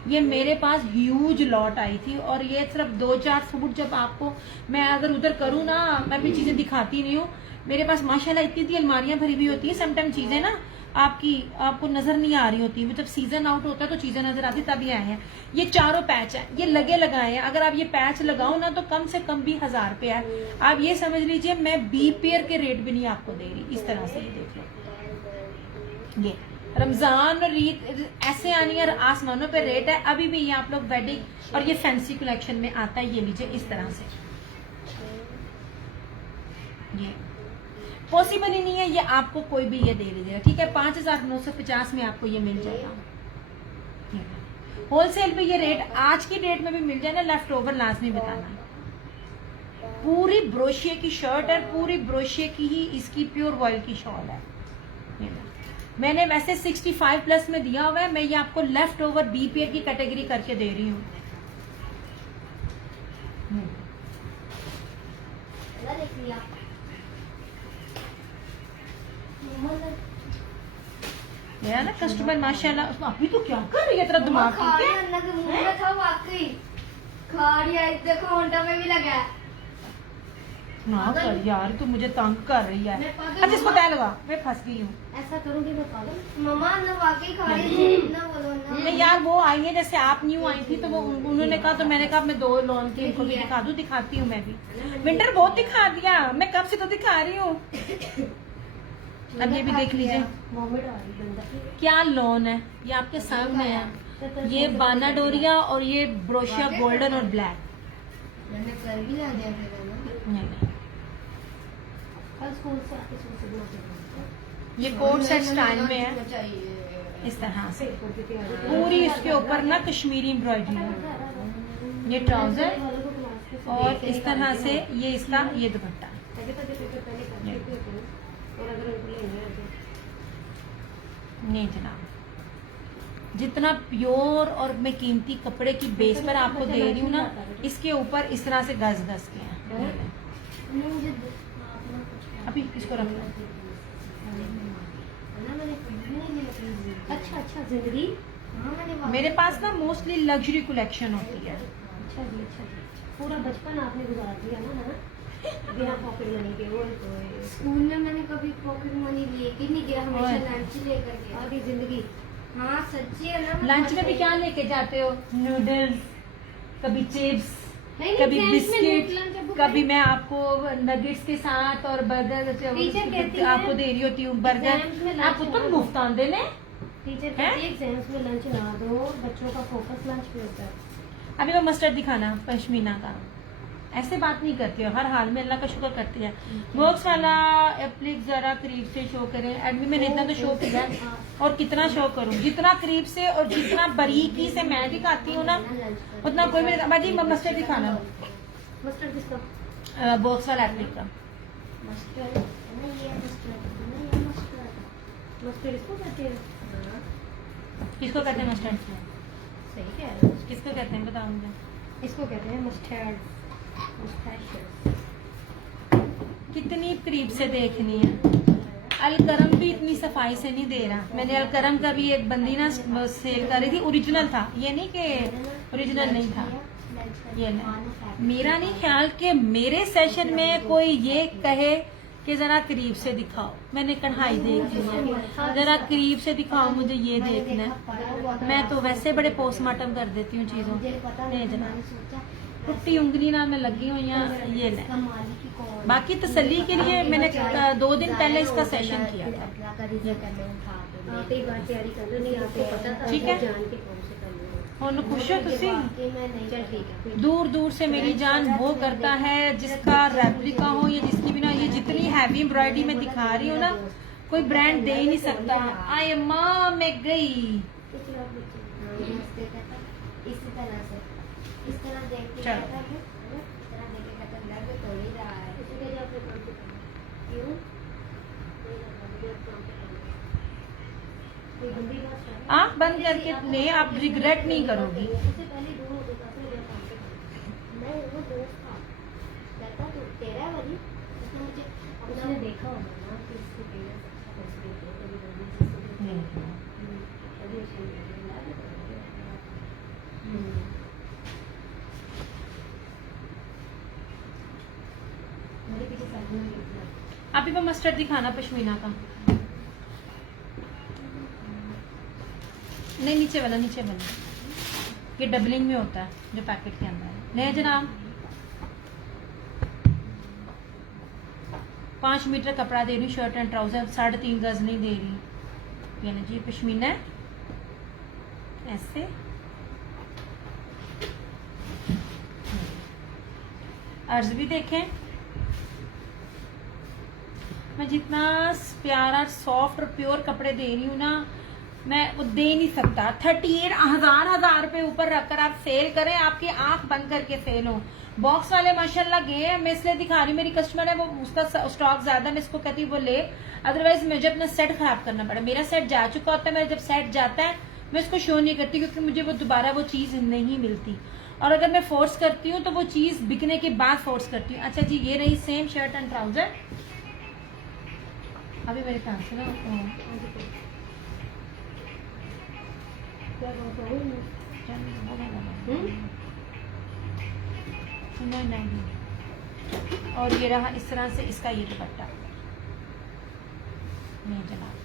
ये मेरे पास ह्यूज लॉट आई थी, और ये सिर्फ 2-4 सूट जब आपको मैं अगर उधर करूँ ना, मैं भी चीजें दिखाती नहीं हूँ। मेरे पास माशाल्लाह इतनी अलमारियां भरी हुई होती है। समटाइम चीजें ना आपको नजर नहीं आ रही होती, वो जब सीजन आउट होता है तो चीजें नजर आती, तभी आए हैं। ये चारों पैच है, ये लगे लगाए हैं। अगर आप ये पैच लगाओ ना तो कम से कम भी 1000 रुपये है। आप ये समझ लीजिए मैं बी पेयर के रेट भी नहीं आपको दे रही। इस तरह से ये देख लो, ये रमजान और ईद ऐसे आनी है, आसमानों पे रेट है। अभी भी ये आप लोग वेडिंग और ये फैंसी कलेक्शन में आता है। ये लीजिए इस तरह से, ये पॉसिबल ही नहीं है, ये आपको कोई भी ये दे लीजिएगा, ठीक है। 5,950 में आपको ये मिल जाएगा। होलसेल पे ये रेट आज की डेट में भी मिल जाए ना, लेफ्ट ओवर लाजमी बताना। पूरी ब्रोशिये की शर्ट है, पूरी ब्रोशिये की ही इसकी प्योर वॉइल की शॉल है। मैंने वैसे 65 प्लस में दिया हुआ है, मैं ये आपको लेफ्ट ओवर बी पेयर की कैटेगरी करके दे रही हूँ। मेरा ना कस्टमर माशाल्लाह अभी तो क्या कर रही है, तेरा दिमाग ठीक है? देखो होंडा में भी लगा है। ना कर यार, तू मुझे तंग कर रही है। अच्छा इसको तय लगा, मैं फंस गई हूँ। ऐसा करूंगी मैं पागल। मम्मा ना वाकई खा रही है, ना बोलो ना। नहीं यार, वो आई है जैसे आप न्यू आई थी तो वो उन्होंने कहा, तो मैंने कहा मैं 2 लॉन की इनको भी दिखा दूं। दिखाती हूँ मैं भी। विंटर बहुत दिखा दिया, मैं कब से तो दिखा रही हूँ। अब ये भी देख लीजिए, वॉमिट आ रही बंदा। क्या लॉन है, ये आपके सामने है। ये बाना डोरिया और ये ब्रोशिया गोल्डन और ब्लैक। मैंने कर भी ला दिया फिर नहीं, कल स्कूल से आके सूट बना के ये कोट सेट स्टाइल में है, चाहिए। इस तरह से पेपर की तैयारी पूरी इसके ऊपर ना कश्मीरी एम्ब्रॉयडरी है। ये ट्राउजर और इस तरह से ये इसका ये दुपट्टा। और अगर उनको लेंगे नहीं जनाब, जितना प्योर और मैं कीमती कपड़े की बेस पर आपको दे रही हूँ ना, इसके ऊपर इस तरह से गज गज के हैं। अभी इसको रख लो। अच्छा जिंदगी। मेरे पास ना मोस्टली लग्जरी कलेक्शन होती है। अच्छा जी। पूरा बचपन आपने गुजार दिया ना बिना पॉकेट मनी के। वो तो स्कूल में मैंने कभी पॉकेट मनी लेके नहीं गया, हमेशा लंच लेकर गया। आधी जिंदगी। हाँ सच्ची है ना। लंच में भी क्या लेके जाते हो? नूडल्स, कभी चिप्स, नहीं, कभी फ्रेंड्स में बिस्किट, लंच आपको कभी मैं आपको नगेट्स के साथ और बर्गर टीचर कहती है आपको दे रही होती हूँ बर्गर। एग्जाम्स में आपको लंच तो ना मुफ्त आन देने। टीचर कहती है एग्जाम्स में लंच ना दो, बच्चों का फोकस लंच पे होता है। अभी मैं मस्टर्ड दिखाना पश्मीना का, ऐसे बात नहीं करती हो, हर हाल में अल्लाह का शुक्र करती है। बॉक्स वाला प्लीज जरा करीब से शो करें। एडमी मैंने इतना तो शो किया है, और कितना शो करूं, जितना करीब से और जितना बारीकी से मैं दिखाती हूँ ना, उतना कोई मेरे बाजी मस्टर्ड दिखाना। मस्टर्ड किसका? बॉक्स वाला एप्लिक का मस्टर्ड ना, ये मस्टर्ड मस्टर्ड इसको कहते हैं। किसको कहते हैं मस्टर्ड? सही कह रहे हो। किसको कहते हैं बताओ मुझे। इसको कहते हैं मस्टर्ड। कितनी करीब से देखनी है। अलकरम भी इतनी सफाई से नहीं दे रहा। मैंने अलकरम का भी एक बंदी ना सेल कर रही थी, ओरिजिनल था, ये नहीं कि ओरिजिनल नहीं था। ये नहीं, मेरा नहीं ख्याल कि मेरे सेशन में कोई ये कहे कि जरा करीब से दिखाओ। मैंने कढ़ाई देखी है, जरा करीब से दिखाओ, मुझे ये देखना है। मैं तो वैसे बड़े पोस्टमार्टम कर देती हूँ चीजों। नहीं जनाब, टुट्टी उंगली ना में लगी हुई हैं, ये नहीं। बाकी तसल्ली के लिए मैंने 2 दिन पहले इसका सेशन किया था। आप एक बार तैयारी कर लो, नहीं आपको पता था, ठीक है। जान के कौन से करना है। ਹੁਣ खुश हो तुसी? चल ठीक है। दूर दूर से मेरी जान वो करता है जिसका रेप्लिका हो या जिसकी बिना, ये जितनी हैवी एम्ब्रॉयडरी में दिखा रही हूँ ना, कोई ब्रांड दे ही नहीं सकता। आई अम्मा मैं गई। इसी तरह से इस तरह देख के चलो। कहता है, इस तरह देख के कहता है, लग तो नहीं रहा है। क्यों? कोई गंदी बात कर आँख बंद करके ले, आप रिग्रेट नहीं करोगी। उससे पहले दो होता था जब काम पे मैं वो दोस्त था कहता तो तेरा वाली उसने मुझे उसने अपना देखा होगा ना कि इसके पेरेंट्स अच्छा पैसे देते हैं, कभी गंदी चीज़ तो देते हैं। कभी उसने ला देते हैं। मेरे पीछे साइड में देखना। आप भी मस्टर्ड दिखाना पश्मीना का। नहीं नीचे वाला, नीचे वाला, ये डबलिंग में होता है जो पैकेट के अंदर है। नहीं जनाब, 5 मीटर कपड़ा दे रही, शर्ट एंड ट्राउजर, 3.5 गज नहीं दे रही। ये ना जी पश्मीना है, ऐसे अर्ज भी देखें। मैं जितना प्यारा सॉफ्ट और प्योर कपड़े दे रही हूँ ना, मैं वो दे नहीं सकता। 38,000 रुपए ऊपर रखकर आप सेल करें, आपकी आंख बंद करके सेल हो। बॉक्स वाले माशाल्लाह गए हैं, मैं इसलिए दिखा रही हूँ, मेरी कस्टमर है वो, उसका स्टॉक ज्यादा, मैं इसको कहती हूँ वो ले, अदरवाइज मुझे अपना सेट खराब करना पड़ा। मेरा सेट जा चुका होता है, मेरा जब सेट जाता है मैं इसको शो नहीं करती, क्योंकि मुझे वो दोबारा वो चीज नहीं मिलती। और अगर मैं फोर्स करती हूँ तो वो चीज बिकने के बाद फोर्स करती हूँ। अच्छा जी, ये रही सेम शर्ट एंड ट्राउजर। अभी मेरे पास है ना क्या कहता हूँ? नहीं। और ये रहा इस तरह से इसका ये दुपट्टा। नहीं जनाब,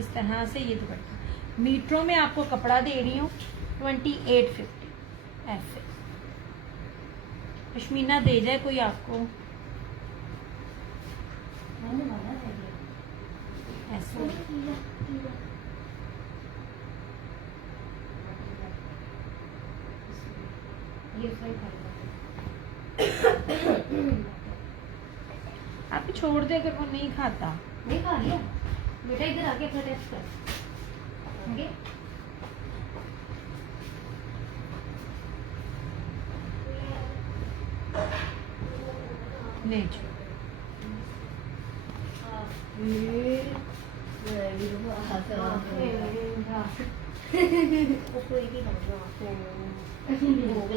इस तरह से ये दुपट्टा मीटरों में आपको कपड़ा दे रही हूँ 2850 ऐसे। पश्मीना दे जाए कोई आपको ऐसे। ये सही था। आप भी छोड़ दे अगर वो नहीं खाता। नहीं खा लिया बेटा, इधर आके अपना टेस्ट कर। ओके नहीं जी।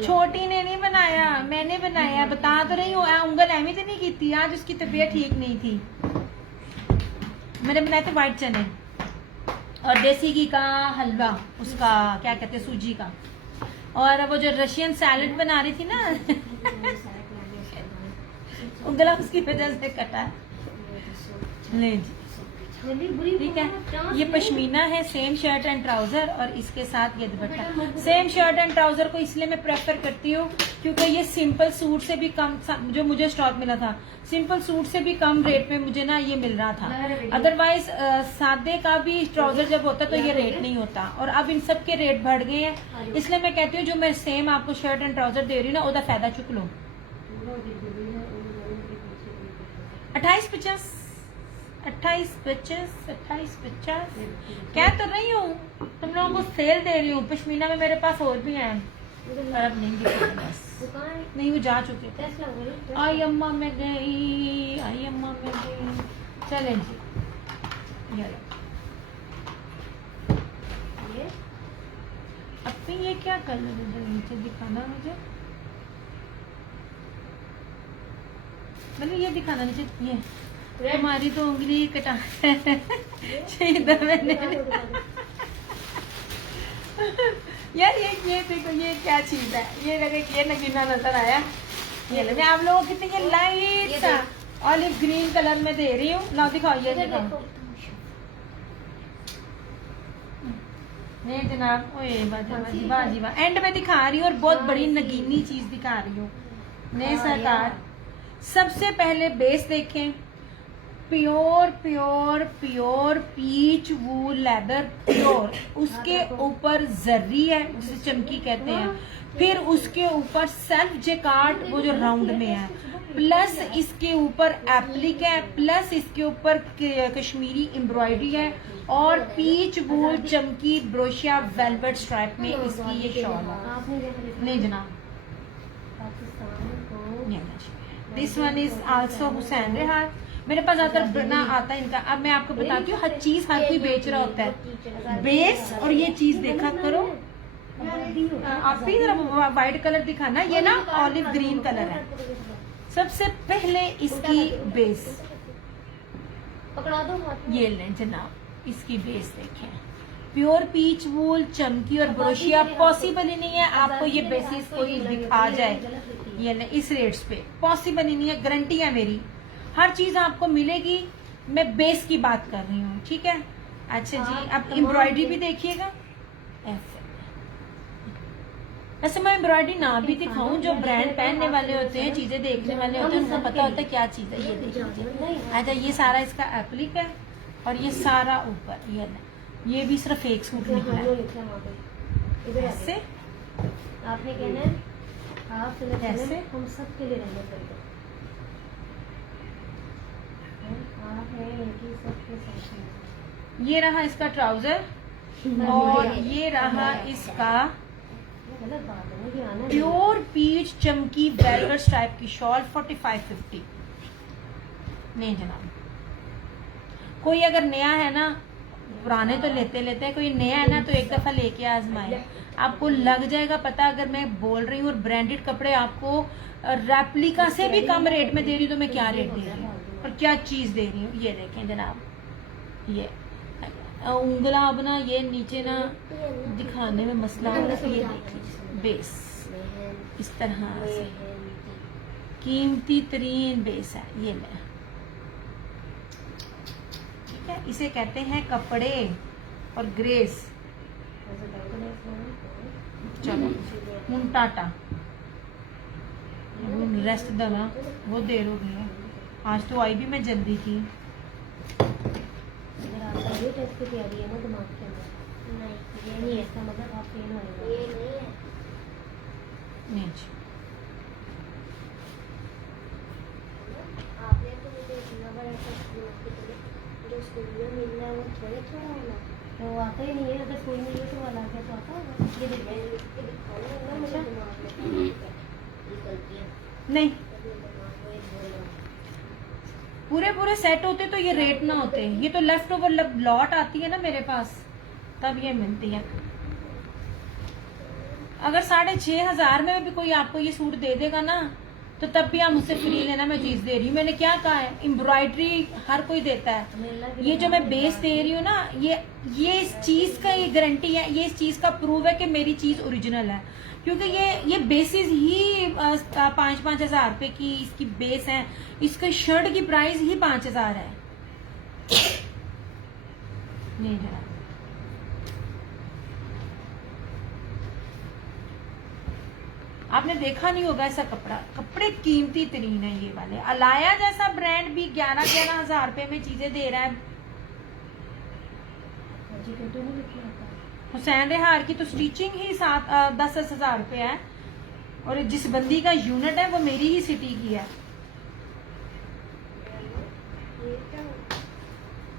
छोटी ने नहीं बनाया, मैंने बनाया, बता तो रही हूँ। उंगल एमी तो नहीं की थी, आज उसकी तबीयत ठीक नहीं थी। मैंने बनाए थे व्हाइट चने और देसी घी का हलवा, उसका क्या कहते हैं, सूजी का। और वो जो रशियन सैलेड बना रही थी ना उंगला उसकी वजह से कटा। नहीं जी, ठीक है। ये पश्मीना है, सेम शर्ट एंड ट्राउजर, और इसके साथ ये दुपट्टा। सेम शर्ट एंड ट्राउजर को इसलिए मैं प्रेफर करती हूँ क्योंकि ये सिंपल सूट से भी कम, जो मुझे स्टॉक मिला था, सिंपल सूट से भी कम रेट में मुझे ना ये मिल रहा था। अदरवाइज सादे का भी ट्राउजर जब होता तो ये रेट नहीं होता, और अब इन सब के रेट बढ़ गए हैं। इसलिए मैं कहती हूँ जो मैं सेम आपको शर्ट एंड ट्राउजर दे रही हूँ ना, उसका फायदा चुक लो। 2850 2850 क्या कर रही हूँ, तुम लोगों को सेल दे रही हूँ। पश्मीना में मेरे पास और भी हैं, पर अब नहीं दिखे बस, नहीं वो जा चुके थे। आई अम्मा में गई, आई अम्मा में गई। चलें जी, ये लो। अब तो ये क्या कलर है जो नीचे दिखाना मुझे। मतलब ये दिखाना नीचे, ये हमारी तो उंगली कटा इधर मैंने यार ये देखो ये क्या चीज है, ये लगे ये नगीना नजर आया। ये ले मैं आप लोगों को कितनी लाइट सा ऑलिव ग्रीन कलर में दे रही हूँ। ना दिखाओ, ये दिखाओ। नहीं जनाब, ओए बाजी बाजी वाह, एंड में दिखा रही हूँ और बहुत बड़ी नगीनी चीज दिखा रही हूँ। नहीं सरकार, सबसे पहले बेस देखें, प्योर प्योर प्योर पीच वूल लेदर प्योर, उसके ऊपर जर्री है, उसे चमकी कहते हैं। फिर उसके ऊपर सेल्फ जेकार्ड वो जो राउंड में है, प्लस इसके ऊपर एप्लिक है, प्लस इसके ऊपर कश्मीरी एम्ब्रॉयडरी है और पीच वूल चमकी ब्रोशिया वेलवेट स्ट्राइप में इसकी ये शॉल है। नहीं जनाब, this one is also Hussain Rehan. मेरे पास ज्यादातर ना आता है इनका। अब मैं आपको बताती हूँ, हर चीज हर कोई बेच रहा होता है। बेस और ये चीज देखा करो आप भी, जरा व्हाइट कलर दिखाना। ये ना ऑलिव ग्रीन कलर है। सबसे पहले इसकी बेस पकड़ा दो हाथ में। ये लें जनाब, इसकी बेस देखें, प्योर पीच वूल चमकी और ब्रोशिया। पॉसिबल ही नहीं है आपको ये बेसिस कोई दिखा जाए ये ले इस रेट्स पे, पॉसिबल ही नहीं है। गारंटी है मेरी, हर चीज आपको मिलेगी। मैं बेस की बात कर रही हूँ, ठीक है। अच्छा जी, अब एम्ब्रॉयडरी भी देखिएगा। ऐसे मैं एम्ब्रॉयडरी ना भी दिखाऊं, जो ब्रांड पहनने वाले होते हैं, चीजें देखने वाले होते हैं, उनको पता होता है क्या चीज है। ये देखिए, अच्छा ये सारा इसका एप्लिक है और ये सारा ऊपर ये भी सिर्फ एक सूट निकला है। ऐसे आपने कहना है आप ऐसे? हम सब के लिए रहना चाहिए। आप हैं इनकी सबके साथ। ये रहा इसका ट्राउजर और ये रहा इसका गलत बात है ना कि आना प्योर पीच चमकी वेलवेट स्ट्राइप की शॉल 45-50। नहीं जनाब, कोई अगर नया है ना, पुराने तो लेते हैं, कोई नया है ना तो एक दफा लेके आजमाए, आपको लग जाएगा पता। अगर मैं बोल रही हूँ और ब्रांडेड कपड़े आपको रेप्लिका से भी कम रेट में दे रही हूँ, तो मैं क्या रेट दे रही हूँ और क्या चीज दे रही हूँ। ये देखें जनाब, ये उंगला अब ना ये नीचे ना दिखाने में मसला हो रहा है। ये देखिए बेस इस तरह से कीमती तरीन बेस है। ये ले, ठीक है, इसे कहते हैं कपड़े और ग्रेस। चलो हूं टाटा, रेस्ट देना, वो देर हो गई है। आज तो आई भी मैं जल्दी थी। अगर आपका ये टेस्ट की तैयारी है ना दिमाग के अंदर, नहीं ये नहीं है, इसका मतलब आप फेल होएगा। ये नहीं है। नहीं जी। आपने तो मुझे इतना बड़ा सा जो स्कूल में मिलना है वो थोड़ा होना। तो आता ही नहीं है। अगर स्कूल में ये तो वाला गया तो आता होगा। ये मैं देखिए, लिख के दिखाऊंगा, मुझे दिमाग में ये गलतियाँ नहीं, दिमाग में बोल रहा हूँ। पूरे सेट होते तो ये रेट ना होते। ये तो लेफ्ट ओवर लॉट आती है ना मेरे पास, तब ये मिलती है। अगर 6,500 में भी कोई आपको ये सूट दे देगा ना, तो तब भी आप मुझसे फ्री लेना, मैं चीज दे रही हूँ। मैंने क्या कहा है, एम्ब्रॉयडरी हर कोई देता है। ये जो मैं बेस दे रही हूँ ना, ये इस चीज का ये गारंटी है, ये इस चीज का प्रूव है कि मेरी चीज ओरिजिनल है। क्योंकि ये बेसिस ही 5-5 हजार रुपए की इसकी बेस है। इसके शर्ट की प्राइस ही 5,000 है। नहीं जरा, आपने देखा नहीं होगा ऐसा कपड़ा। कपड़े कीमती तरीन है ये वाले। अलाया जैसा ब्रांड भी 11-11 हजार रुपए में चीजें दे रहा है। जी कंटिन्यू लिखना आता है। हुसैन रेहार की तो स्टिचिंग ही 10-10 हजार रुपए है और जिस बंदी का यूनिट है वो मेरी ही सिटी की है। ये क्या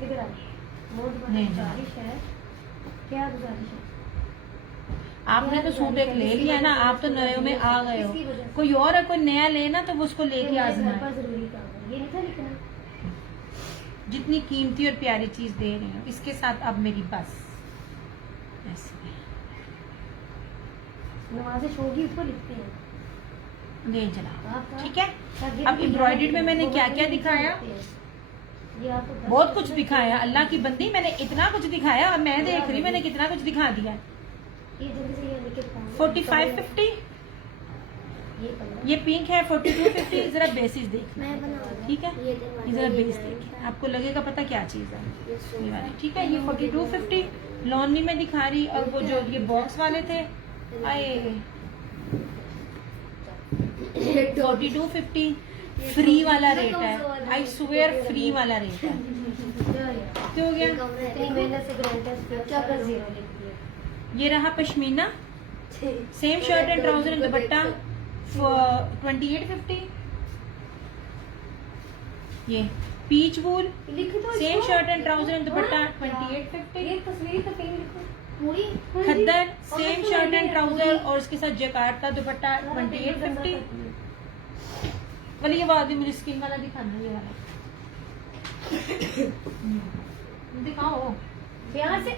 इधर आ, मोड नहीं, गुजारिश है। क्या गुजारिश है? आपने तो सूट एक ले लिया ना, आप तो नए में आ गए हो। कोई और है, कोई नया लेना तो वो उसको लेके आजमाए। जरूरी काम है, ये नहीं था लिखना। जितनी कीमती और प्यारी चीज दे रही हूँ, इसके साथ अब मेरी बस ऐसे। नवाजिश होगी उसको लिखते हैं। ले जनाब, आपका ठीक है। आगे अब एम्ब्रॉयडरी में मैंने क्या क्या दिखाया, ये आपको बहुत कुछ दिखाया। अल्लाह की बंदी, मैंने इतना कुछ दिखाया और मैं देख रही मैंने कितना कुछ दिखा दिया। ये जल्दी से ये लेके दिखाओ। 4550 ये कलर ये पिंक है, 4250। जरा बेसिस देखना, मैं बनाऊंगा। ठीक है। ये दरवाजा, ये जरा ये बेस दरवाजा, देखिए, आपको लगेगा पता क्या चीज है ये ये सोफा। वाली, ठीक है। ये 4250 लॉन्ली में दिखा रही, और वो जो ये बॉक्स वाले थे आए 4250 फ्री वाला रेट है। आई स्वेयर फ्री वाला रेट है। क्या हो गया? इतनी मेहनत से ग्रांटर्स क्या कर 0 लिख दिया। ये रहा pashmina, same shirt and trouser and दुपट्टा 2850। ये पीच वूल, लिख दो सेम इसको। शर्ट एंड ट्राउजर एंड दुपट्टा हाँ? 2850। ये तस्वीर तो कहीं लिखो। पूरी खद्दर, सेम शर्ट एंड ट्राउजर और उसके साथ जैकार्ड का दुपट्टा 2850। वाली ये बाद में मुझे स्किन वाला दिखाना, ये वाला दिखाओ। यहाँ से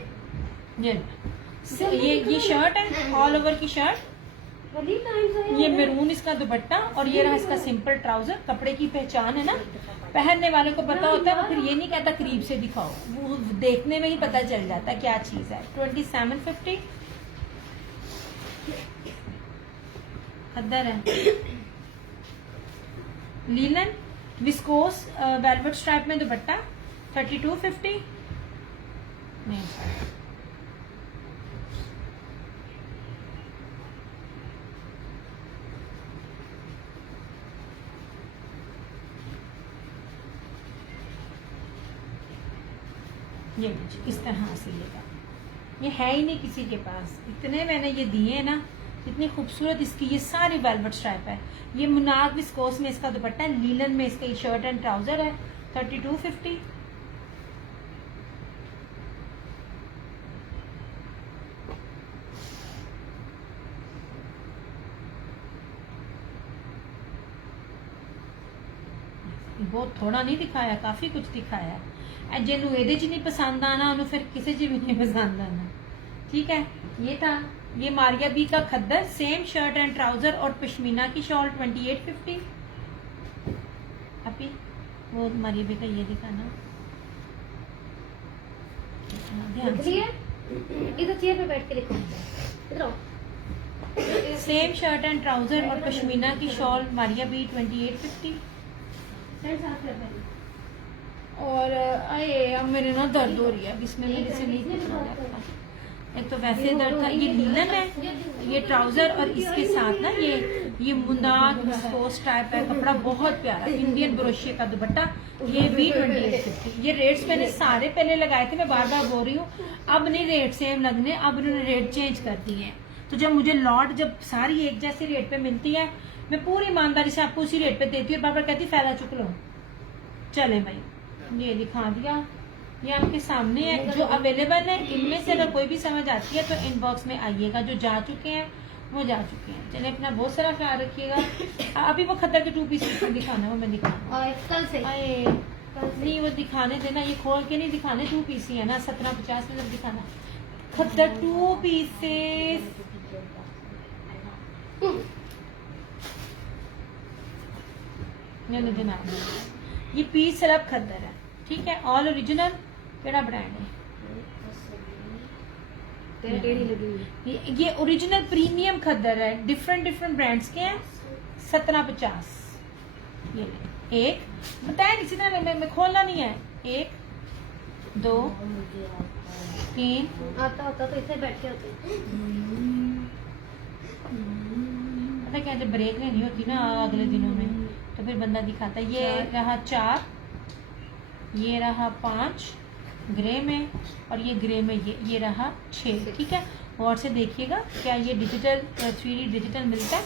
ये शर्ट है, ऑल ओवर की शर्ट। वली टाइम से ये मैरून इसका दुपट्टा, और ये रहा इसका सिंपल ट्राउजर। कपड़े की पहचान है ना, पहनने वाले को पता होता है, वो फिर ये नहीं कहता करीब से दिखाओ, वो देखने में ही पता चल जाता है क्या चीज है। 2750 खद्दर है। लीलन विस्कोस वेलवेट स्ट्राइप में दुपट्टा 3250। नहीं, ये लीजिए, इस तरह से ये है ही नहीं किसी के पास। इतने मैंने ये दिए ना, इतनी खूबसूरत इसकी ये सारी वेलवेट स्ट्राइप है। ये मुनाग विस्कोस में इसका दुपट्टा है, लीलन में इसका ये शर्ट एंड ट्राउजर है 3250। बहुत थोड़ा नहीं दिखाया, काफी कुछ दिखाया। जिन्हों ਇਹਦੇ 'ਚ नहीं पसंद आना उन्होंने फिर किसी 'ਚ भी नहीं पसंद आना, ठीक है। ये था, ये मारिया बी का खद्दर, सेम शर्ट एंड ट्राउजर और पश्मीना की शॉल 2850। अभी वो मारिया बी का ये दिखाना, ध्यान लिख से। लिया। इधर चेयर पे बैठ के लिखो। इधर आओ। सेम शर्ट एंड ट्राउजर और पश्मीना की शॉल मारिया बी 2850। साइड साफ कर पहले। और अरे अब मेरे ना दर्द हो रही है, अब इसमें मेरे से नहीं कुछ हो जाता। एक तो वैसे दर्द था। ये लीलन है, ये ट्राउजर, और इसके साथ ना ये मुंदाक विस्कोस टाइप है कपड़ा, बहुत प्यारा इंडियन ब्रोशिये का दुपट्टा। ये भी 2850। ये रेट्स मैंने सारे पहले लगाए थे, मैं बार बार बोल रही हूँ, अब नहीं रेट सेम लगने, अब उन्होंने रेट चेंज कर दिए हैं। तो जब मुझे लॉट जब सारी एक जैसी रेट पे मिलती है, मैं पूरी ईमानदारी से आपको उसी रेट पे देती हूँ, और बार बार कहती फायदा चुक लो। चले भाई, ये दिखा दिया, ये आपके सामने है जो अवेलेबल है। इनमें से अगर कोई भी समझ आती है तो इनबॉक्स में आइएगा, जो जा चुके हैं वो जा चुके हैं। चलिए अपना बहुत सारा ख्याल रखिएगा। अभी वो खद्दर के 2 पीस दिखाना, वो मैं दिखाऊंगा। और कल से आए नहीं, वो दिखाने देना, ये खोल के नहीं दिखाने, 2 पीस ही है ना, 1750 में जब दिखाना। खद्दर 2 पीसेस ये पीस सलब खद्दर है, ठीक है। ऑल ओरिजिनल, केड़ा ब्रांड है? तेरी टेढ़ी लगी हुई है। ये ओरिजिनल प्रीमियम खद्दर है, डिफरेंट ब्रांड्स के हैं। 1750 ये ले। एक बताया किसी तरह मैं खोलना नहीं है। 1 2 3 आता होता तो इतने बैठ के होते। पता क्या, जब ब्रेक नहीं होती ना अगले दिनों में, तो फिर बंदा दिखाता है। ये रहा 4, ये रहा 5 ग्रे में, और ये ग्रे में ये रहा 6, ठीक है। और से देखिएगा क्या ये डिजिटल 3D डिजिटल मिलता है।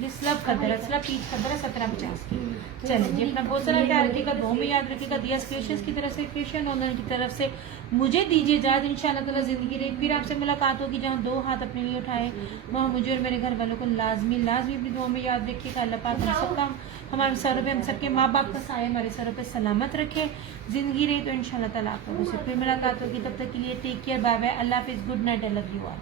ये स्लब खद्दर है, स्लब पीच खद्दर है 1750 की। चलिए जी, अपना बहुत सारा ख्याल रखिएगा, दो में याद रखिएगा। दिया क्रिएशंस की तरफ से, क्रिएशन ऑनर की तरफ से मुझे दीजिए इजाजत। इंशाल्लाह ताला जिंदगी रही फिर आपसे मुलाकात होगी, जहाँ 2 हाथ अपने लिए उठाए वहाँ मुझे और मेरे घर वालों को लाजमी अपनी दुआ में याद रखिएगा। अल्लाह पाक हम सबका, हमारे सरों पे, हम सबके माँ बाप का साया हमारे सरों पे सलामत रखे। जिंदगी रही तो इंशाल्लाह ताला आप लोगों से फिर मुलाकात होगी। तब तक के लिए टेक केयर, बाय बाय, अल्लाह हाफिज़, good night, I love you all.